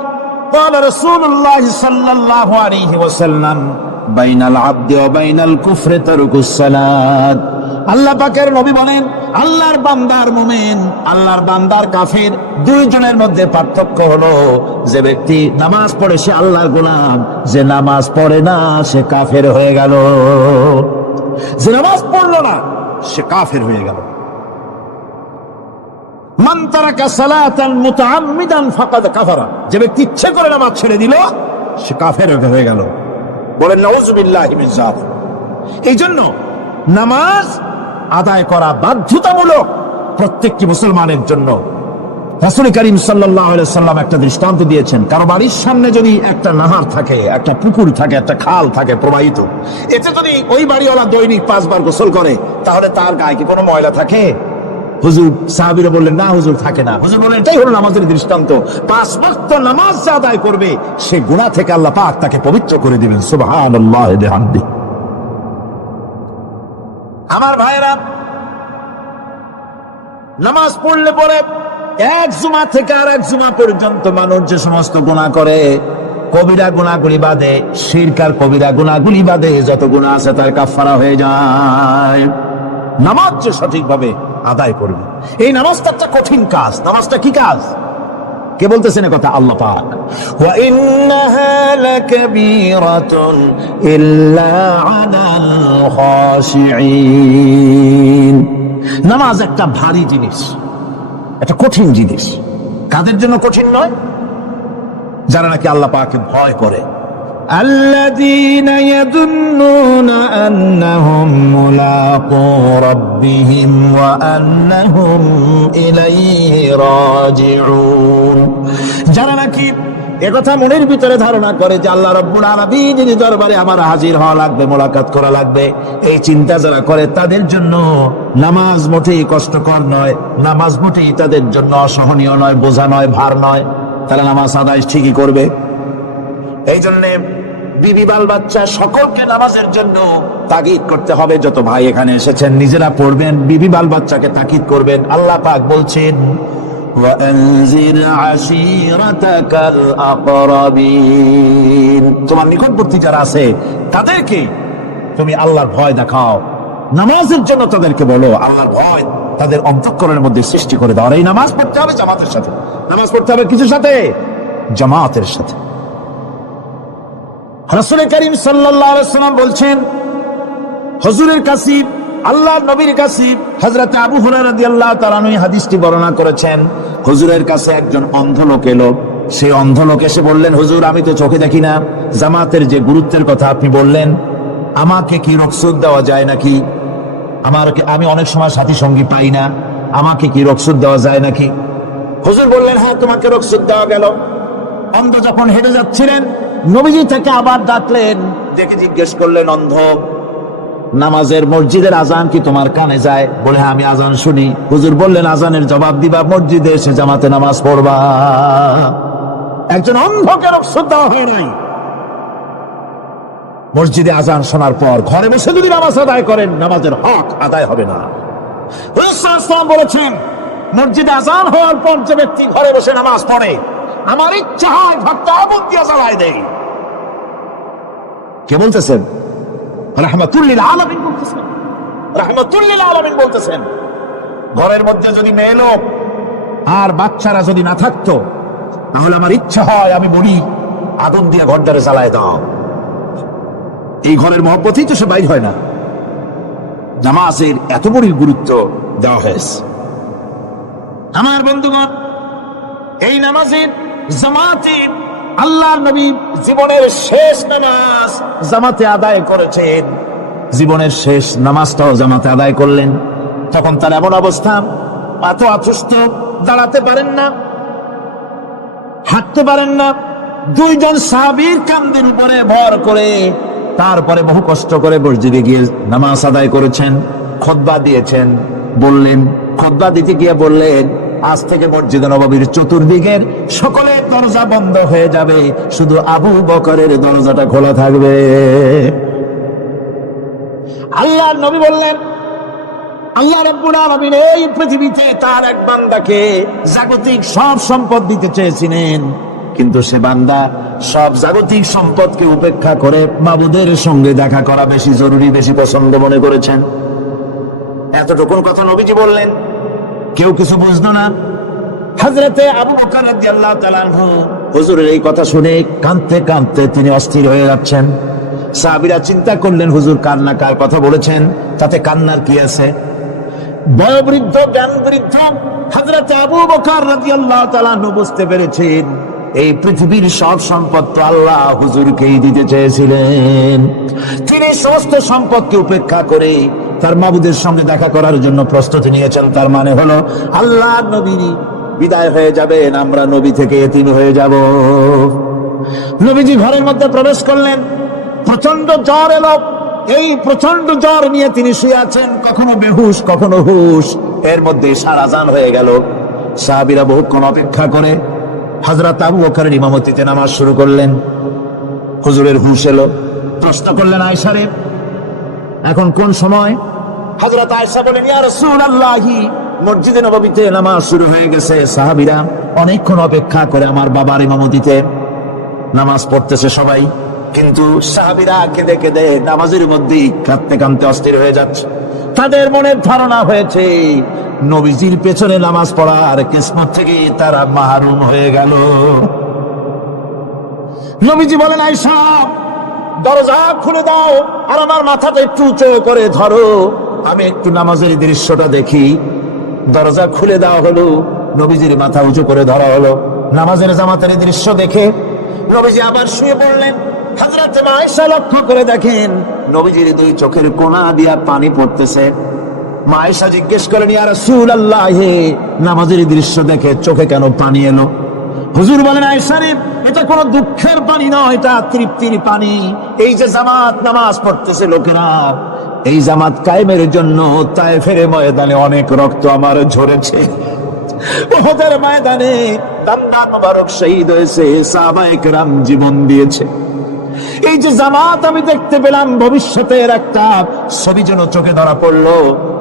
قال رسول الله صلى الله عليه وسلم بين العبد وبين الكفر ترك الصلاة। আল্লাহ পাকের নবী বলেন, আল্লাহর বান্দার মুমিন, আল্লাহর বান্দার কাফির, দুইজনের মধ্যে পার্থক্য হলো যে ব্যক্তি নামাজ পড়ে সে আল্লাহর গোলাম, যে নামাজ পড়ে না সে কাফের হয়ে গেল। যে নামাজ পড়লো না সে কাফের হয়ে গেল। মান তারাকা সালাতান মুতাআম্মিদান ফাকাদ কাফারা। যে ব্যক্তি ইচ্ছে করে নামাজ ছেড়ে দিল সে কাফের হয়ে গেল। বলেন নাউযুবিল্লাহি মিন যালিক। এই জন্য নামাজ আদায় করা বাধ্যতামূলক প্রত্যেকটি মুসলমানের জন্য। রাসূল করিম সাল্লাল্লাহু আলাইহি সাল্লাম একটা দৃষ্টান্ত দিয়েছেন, কারো বাড়ির সামনে যদি একটা নাহার থাকে, একটা পুকুর থাকে, একটা খাল থাকে প্রবাহিত, এতে যদি ওই বাড়িওয়ালা দৈনিক 5 বার গোসল করে তাহলে তার গায়ে কি কোনো ময়লা থাকে? হুজুর, সাহাবীরা বললেন না হুজুর, থাকে না। হুজুর বললেন এটাই হলো নামাজের দৃষ্টান্ত। 5 ওয়াক্ত নামাজ আদায় করবে সে গুনাহ থেকে আল্লাহ পাক তাকে পবিত্র করে দিবেন। সুবহানাল্লাহি ওয়া বিহামদিহি। আমার ভাইরা, নামাজ পড়লে পরে এক জুমা থেকে আর এক জুমা পর্যন্ত মানুষ যে সমস্ত গুনাহ করে, কবিরা গুনাহগুলি বাদে, শিরক আর কবিরা গুনাহগুলি বাদে যত গুনাহ আছে তার কাফারা হয়ে যায়। নামাজ যে সঠিকভাবে আদায় করবে, এই নামাজটা একটা কঠিন কাজ। নামাজটা কি কাজ? কে বলতেছেন কথা? আল্লাহ পাক। ওয়া ইন্নাহা লাকাবীরাতুন ইল্লা আলাল খাশিঈন। নামাজ একটা ভারী জিনিস, একটা কঠিন জিনিস। কাদের জন্য কঠিন নয়? যারা নাকি আল্লাহ পাককে ভয় করে। الذين يظنون أنهم ملاقو ربهم وأنهم إليه راجعون। যারা নাকি একথা মনের ভিতরে ধারণা করে যে আল্লাহ রাব্বুল আলামিনের দরবারে আমার হাজির হওয়া লাগবে, মোলাকাত করা লাগবে, এই চিন্তা যারা করে তাদের জন্য নামাজ মোটেই কষ্টকর নয়, নামাজ মোটেই তাদের জন্য অসহনীয় নয়, বোঝা নয়, ভার নয়। তারা নামাজ আদায় ঠিকই করবে। এই জন্য বিবি বাল বাচ্চা সকলকে নামাজের জন্য তাগিদ করতে হবে। যত ভাই এখানে এসেছেন নিজেরা পড়বেন, বিবি বাল বাচ্চাকে তাকিদ করবেন। আল্লাহ পাক বলছেন, ওয়ানজির আশীরাতাকাল আকরাবিন। তোমার নিকটবর্তী যারা আছে তাদেরকে তুমি আল্লাহর ভয় দেখাও, নামাজের জন্য তাদেরকে বলো, আল্লাহর ভয় তাদের অন্তঃকরণের মধ্যে সৃষ্টি করে দাও। আর এই নামাজ পড়তে হবে জামাতের সাথে। নামাজ পড়তে হবে কিছুর সাথে? জামাতের সাথে। রাসূল করিম সাল্লাল্লাহু আলাইহি ওয়াসাল্লাম বলছেন, হুজুরের কাছে, আল্লাহর নবীর কাছে, হযরত আবু হুরায়রা রাদিয়াল্লাহু তাআলা আনহু হাদিসটি বর্ণনা করেছেন। হুজুরের কাছে একজন অন্ধ লোক এলো। সেই অন্ধ লোক এসে বললেন, হুজুর আমি তো চোখে দেখি না, জামাতের যে গুরুত্বের কথা আপনি বললেন, আমাকে কি রুখসত দেওয়া যায় নাকি? আমি অনেক সময় সাথী সঙ্গী পাই না, আমাকে কি রুখসত দেওয়া যায় নাকি? হুজুর বললেন, হ্যাঁ তোমাকে রুখসত দেওয়া গেল। অন্ধ যখন হেঁটে যাচ্ছিলেন নবীজি থেকে আবার ডাকলেন, দেখে জিজ্ঞেস করলেন, অন্ধ নামাজের মসজিদের আজান কি তোমার কানে যায়? বলে হ্যাঁ আমি আজান শুনি। হুজুর বললেন, আজানের জবাব দিবা, মসজিদে এসে জামাতে নামাজ পড়বা। একজন অন্ধকে রুখসত দেওয়া হয় নাই। মসজিদে আজান শোনার পর ঘরে বসে যদি নামাজ আদায় করেন, নামাজের হক আদায় হবে না। হুজুর সাল্লাল্লাহু আলাইহি ওয়াসাল্লাম বলেছেন, মসজিদে আজান হওয়ার পর যে ব্যক্তি ঘরে বসে নামাজ পড়ে, আমার ইচ্ছা হয় ভক্ত আগুন দিয়ে জ্বালায় দেয়। কে বলতেছেন? রাহমাতুল লিল আলামিন বলতেছেন। রাহমাতুল লিল আলামিন বলতেছেন, ঘরের মধ্যে যদি মেয়ে লোক আর বাচ্চারা যদি না থাকতো তাহলে আমার ইচ্ছা হয় আমি বলি আগুন দিয়ে ঘরটারে জ্বালায় দাও। এই ঘরের মহব্বতেই তো সে বাইর হয় না। নামাজের এত বড় গুরুত্ব দেওয়া হয়েছে। আমার বন্ধুগণ, এই নামাজের জামাতে আল্লাহর নবী জীবনের শেষ নামাজ জামাতে আদায় করেছেন। জীবনের শেষ নামাজটাও জামাতে আদায় করলেন। তখন তার এমন অবস্থা, এত অসুস্থ, দাঁড়াতে পারেন না, হাঁটতে পারেন না। দুইজন সাহাবীর কাঁধের উপরে ভর করে তারপরে বহু কষ্ট করে মসজিদে গিয়ে নামাজ আদায় করেছেন। খুতবা দিয়েছেন। বললেন, খুতবা দিতে গিয়ে বললেন, আজ থেকে মসজিদে নববীর চতুর্দিকের সকলের দরজা বন্ধ হয়ে যাবে, শুধু আবু বকরের দরজাটা খোলা থাকবে। আল্লাহর নবী বললেন, আল্লাহ রাব্বুল আলামিন এই পৃথিবীতে তার এক বান্দাকে জাগতিক সব সম্পদ দিতে চেয়েছিলেন, কিন্তু সে বান্দা সব জাগতিক সম্পদকে উপেক্ষা করে মাবুদের সঙ্গে দেখা করা বেশি জরুরি, বেশি পছন্দ মনে করেছেন। এতটুকুন কথা নবীজি বললেন, কেউ কিছু বুঝলো না। হযরতে আবু বকর রাদিয়াল্লাহু তাআলা আনহু হুজুরের এই কথা শুনে কাঁদতে কাঁদতে তিনি অস্থির হয়ে যাচ্ছেন। সাহাবীরা চিন্তা করলেন, হুজুর কান্না কার কথা বলেছেন, তাতে কান্নার কি আছে? বয়োবৃদ্ধ জ্ঞান বৃদ্ধ হযরতে আবু বকর রাদিয়াল্লাহু তাআলা আনহু বুঝতে পেরেছেন এই পৃথিবীর সব সম্পদ তো আল্লাহ হুজুরকেই দিতে চেয়েছিলেন। তিনি সমস্ত সম্পদকে উপেক্ষা করে তার মাবুদের সঙ্গে দেখা করার জন্য প্রস্তুতি নিয়েছেন। তার মানে হলো আল্লাহ নবীর বিদায় হয়ে যাবেন, আমরা নবী থেকে এতিম হয়ে যাব। নবীজি ঘরের মধ্যে প্রবেশ করলেন, প্রচন্ড জ্বর এলো। এই প্রচন্ড জ্বর নিয়ে তিনি শুয়ে আছেন, কখনো বেহুশ কখনো হুশ, এর মধ্যে সারাজান হয়ে গেল। সাহাবীরা বহুক্ষণ অপেক্ষা করে হযরত আবু বকরের ইমামতিতে নামাজ শুরু করলেন। হুজুরের হুশ এলো, প্রশ্ন করলেন, আয়েশা রে এখন কোন সময়? হযরত আয়েশা বলেন, ইয়া রাসূলুল্লাহ, মসজিদে নববীতে নামাজ শুরু হয়ে গেছে। সাহাবীরা অনেকক্ষণ অপেক্ষা করে আমার বাবার ইমামতিতে নামাজ পড়তেছে সবাই, কিন্তু সাহাবীরা কেঁদে কেঁদে নামাজের মধ্যেই কাঁদতে কাঁদতে অস্থির হয়ে যাচ্ছে। তাদের মনের ধারণা হয়েছে নবীজির পেছনে নামাজ পড়ার কিসমত থেকে তারা মাহরুম হয়ে গেল। নবীজি বলেন, আয়েশা দরজা খুলে দাও আর আমার মাথাটা একটু উঁচু করে ধরো, আমি একটু নামাজের দৃশ্যটা দেখি। দরজা খুলে দেওয়া হলো, নবীজির মাথা উঁচু করে ধরা হলো। নামাজের জামাতের দৃশ্য দেখে নবীজি আবার শুয়ে পড়লেন। হযরত আয়েশা লক্ষ্য করে দেখেন নবীজির দুই চোখের কোণা দিয়া পানি পড়তেছে। মা আয়েশা জিজ্ঞেস করেন, ইয়া রাসূলুল্লাহ, নামাজের দৃশ্য দেখে চোখে কেন পানি এলো? হুজুর বলেন, আয়েশা রে, এটা কোনো দুঃখের পানি নয়, এটা তৃপ্তির পানি। এই যে জামাত নামাজ পড়তেছে লোকেরা, এই জামাত কায়েমের জন্য তায়েফের ময়দানে অনেক রক্ত আমার ঝরেছে, উহুদের ময়দানে দামদার মোবারক শহীদ হয়েছে, সাহাবায়ে কেরাম জীবন দিয়েছে। এই যে জামাত আমি দেখতে পেলাম, ভবিষ্যতের একটা ছবি যেন চোখে ধরা পড়লো।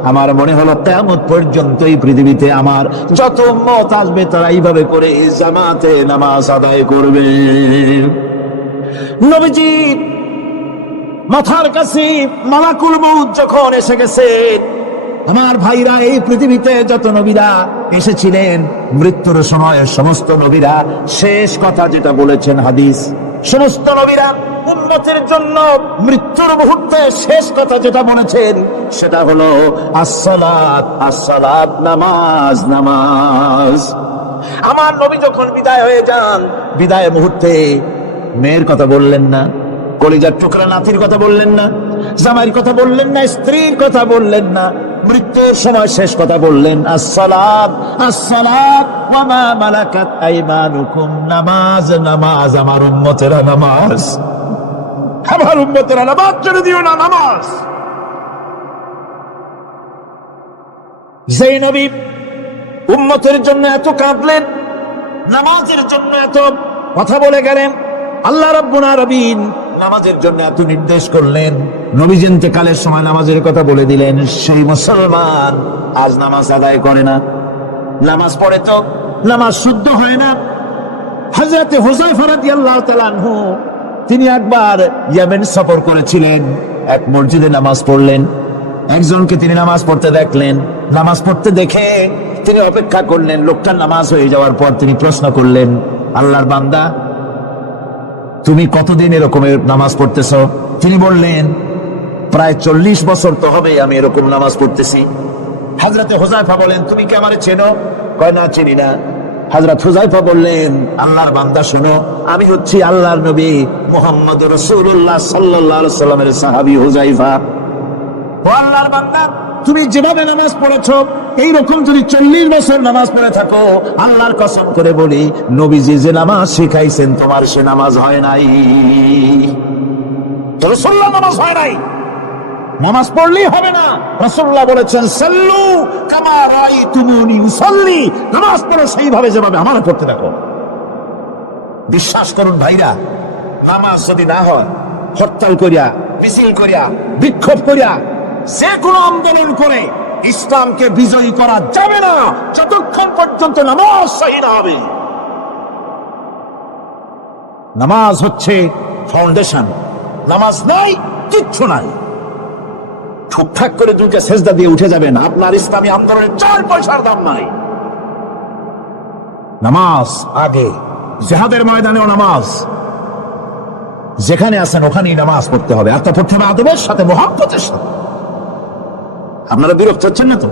আমার মনে হলো কিয়ামত পর্যন্ত এই পৃথিবীতে আমার যত উম্মত আসবে তারা এইভাবে করে জামাতে নামাজ আদায় করবে। নবীজি মাথার কাছে মালাকুল মউত যখন এসে গেছে, আমার ভাইরা, এই পৃথিবীতে যত নবীরা এসেছিলেন মৃত্যুর সময় সমস্ত নবীরা শেষ কথা যেটা বলেছেন, হাদিস, সমস্ত নবীরা উম্মতের জন্য মৃত্যুর মুহূর্তে শেষ কথা যেটা বলেছেন সেটা হলো আসসালাত, আসসালাত, নামাজ, নামাজ। আমার নবী যখন বিদায় হয়ে যান, বিদায় মুহূর্তে মেয়ের কথা বললেন না, কলিজার টুকরা নাতির কথা বললেন না, জামাইয়ের কথা বললেন না, স্ত্রীর কথা বললেন না, মৃত্যুর সময় শেষ কথা বললেন আসসালাত, আসসালাত ওয়া মা মালাকাত আইমানুকুম, নামাজ, নামাজ, আমার উম্মতেরা নামাজ, আমার উম্মতেরা নামাজ ছেড়ে দিও না, নামাজ। যেই নবী উম্মতের জন্য এত কাঁদলেন, নামাজের জন্য এত কথা বলে গেলেন, আল্লাহ রাব্বুল আলামিন নামাজের জন্য এত নির্দেশ করলেন, নবীজি ইন্তেকালের সময় নামাজের কথা বলে দিলেন, সেই মুসলমান আজ নামাজ আদায় করে না, নামাজ পড়ে তো নামাজ শুদ্ধ হয় না। হযরত হুযায়ফা রাদিয়াল্লাহু তাআলা আনহু তিনি একবার ইয়েমেন সফর করেছিলেন, এক মসজিদে নামাজ পড়লেন, একজনকে তিনি নামাজ পড়তে দেখলেন। নামাজ পড়তে দেখে তিনি অপেক্ষা করলেন, লোকটার নামাজ হয়ে যাওয়ার পর তিনি প্রশ্ন করলেন, আল্লাহর বান্দা, তুমি কতদিন এরকমের নামাজ পড়তেছ? তিনি বললেন, প্রায় 40 বছর তো হবে আমি এরকম নামাজ পড়তেছি। হযরত হুযায়ফা বলেন, তুমি কি আমারে চেনো? কয়, না, চিনি না। হযরত হুযায়ফা বললেন, আল্লাহর বান্দা শোনো, আমি হচ্ছি আল্লাহর নবী মুহাম্মদ রাসূলুল্লাহ সাল্লাল্লাহু আলাইহি সাল্লামের সাহাবী হুযায়ফা। ও আল্লাহর বান্দা, তুমি যেভাবে নামাজ পড়েছো এইরকম যদি 40 বছর নামাজ পড়ে থাকো, আল্লাহর কসম করে বলি নবীজি যে নামাজ শিখাইছেন তোমার সে নামাজ হয় নাই, রাসূলুল্লাহ নামাজ হয় নাই, নামাজ পড়লেই হবে না। রাসূলুল্লাহ বলেছেন সাল্লু কামা রাআইতুমুনি উসাল্লি, নামাজ পড়ো সেইভাবে যেভাবে আমারে পড়তে দেখো। বিশ্বাস করুন ভাইরা, নামাজ যদি না হয়, হরতাল করিয়া, মিছিল করিয়া, বিক্ষোভ করিয়া, যে কোনো আন্দোলন করে ইসলামকে বিজয়ী করা যাবে না যতক্ষণ পর্যন্ত নামাজ সহি না হবে। নামাজ হচ্ছে ফাউন্ডেশন, নামাজ নাই কিচ্ছু নাই। ঠুকঠাক করে দুইটা সেজদা দিয়ে উঠে যাবেন, আপনার ইসলামী আন্দোলনের 4 পয়সার দাম নাই। নামাজ আগে, জিহাদের ময়দানেও নামাজ, যেখানে আছেন ওখানেই নামাজ পড়তে হবে, আর তা পড়তে হবে আদবের সাথে, মুহাব্বতের সাথে। আপনারা বিরক্ত হচ্ছেন না তো?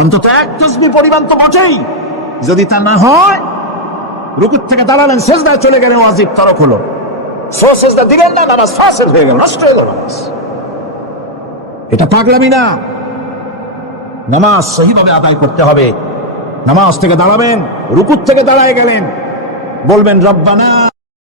অন্তত এক তাসবিহ পরিমাণ তো বোঝেই। যদি তা না হয়, রুকুর থেকে দাঁড়ালেন, সেজদায় চলে গেলেন, ওয়াজিব তরক হলো। সেজদা দিবেন না, নামাজ ফাসিদ হয়ে গেল, নষ্ট হয়ে গেল নামাজ। এটা পাগলামি না। নামাজ সহিভাবে আদায় করতে হবে। নামাজ থেকে দাঁড়াবেন, রুকুর থেকে দাঁড়ায় গেলেন, বলবেন রব্বানা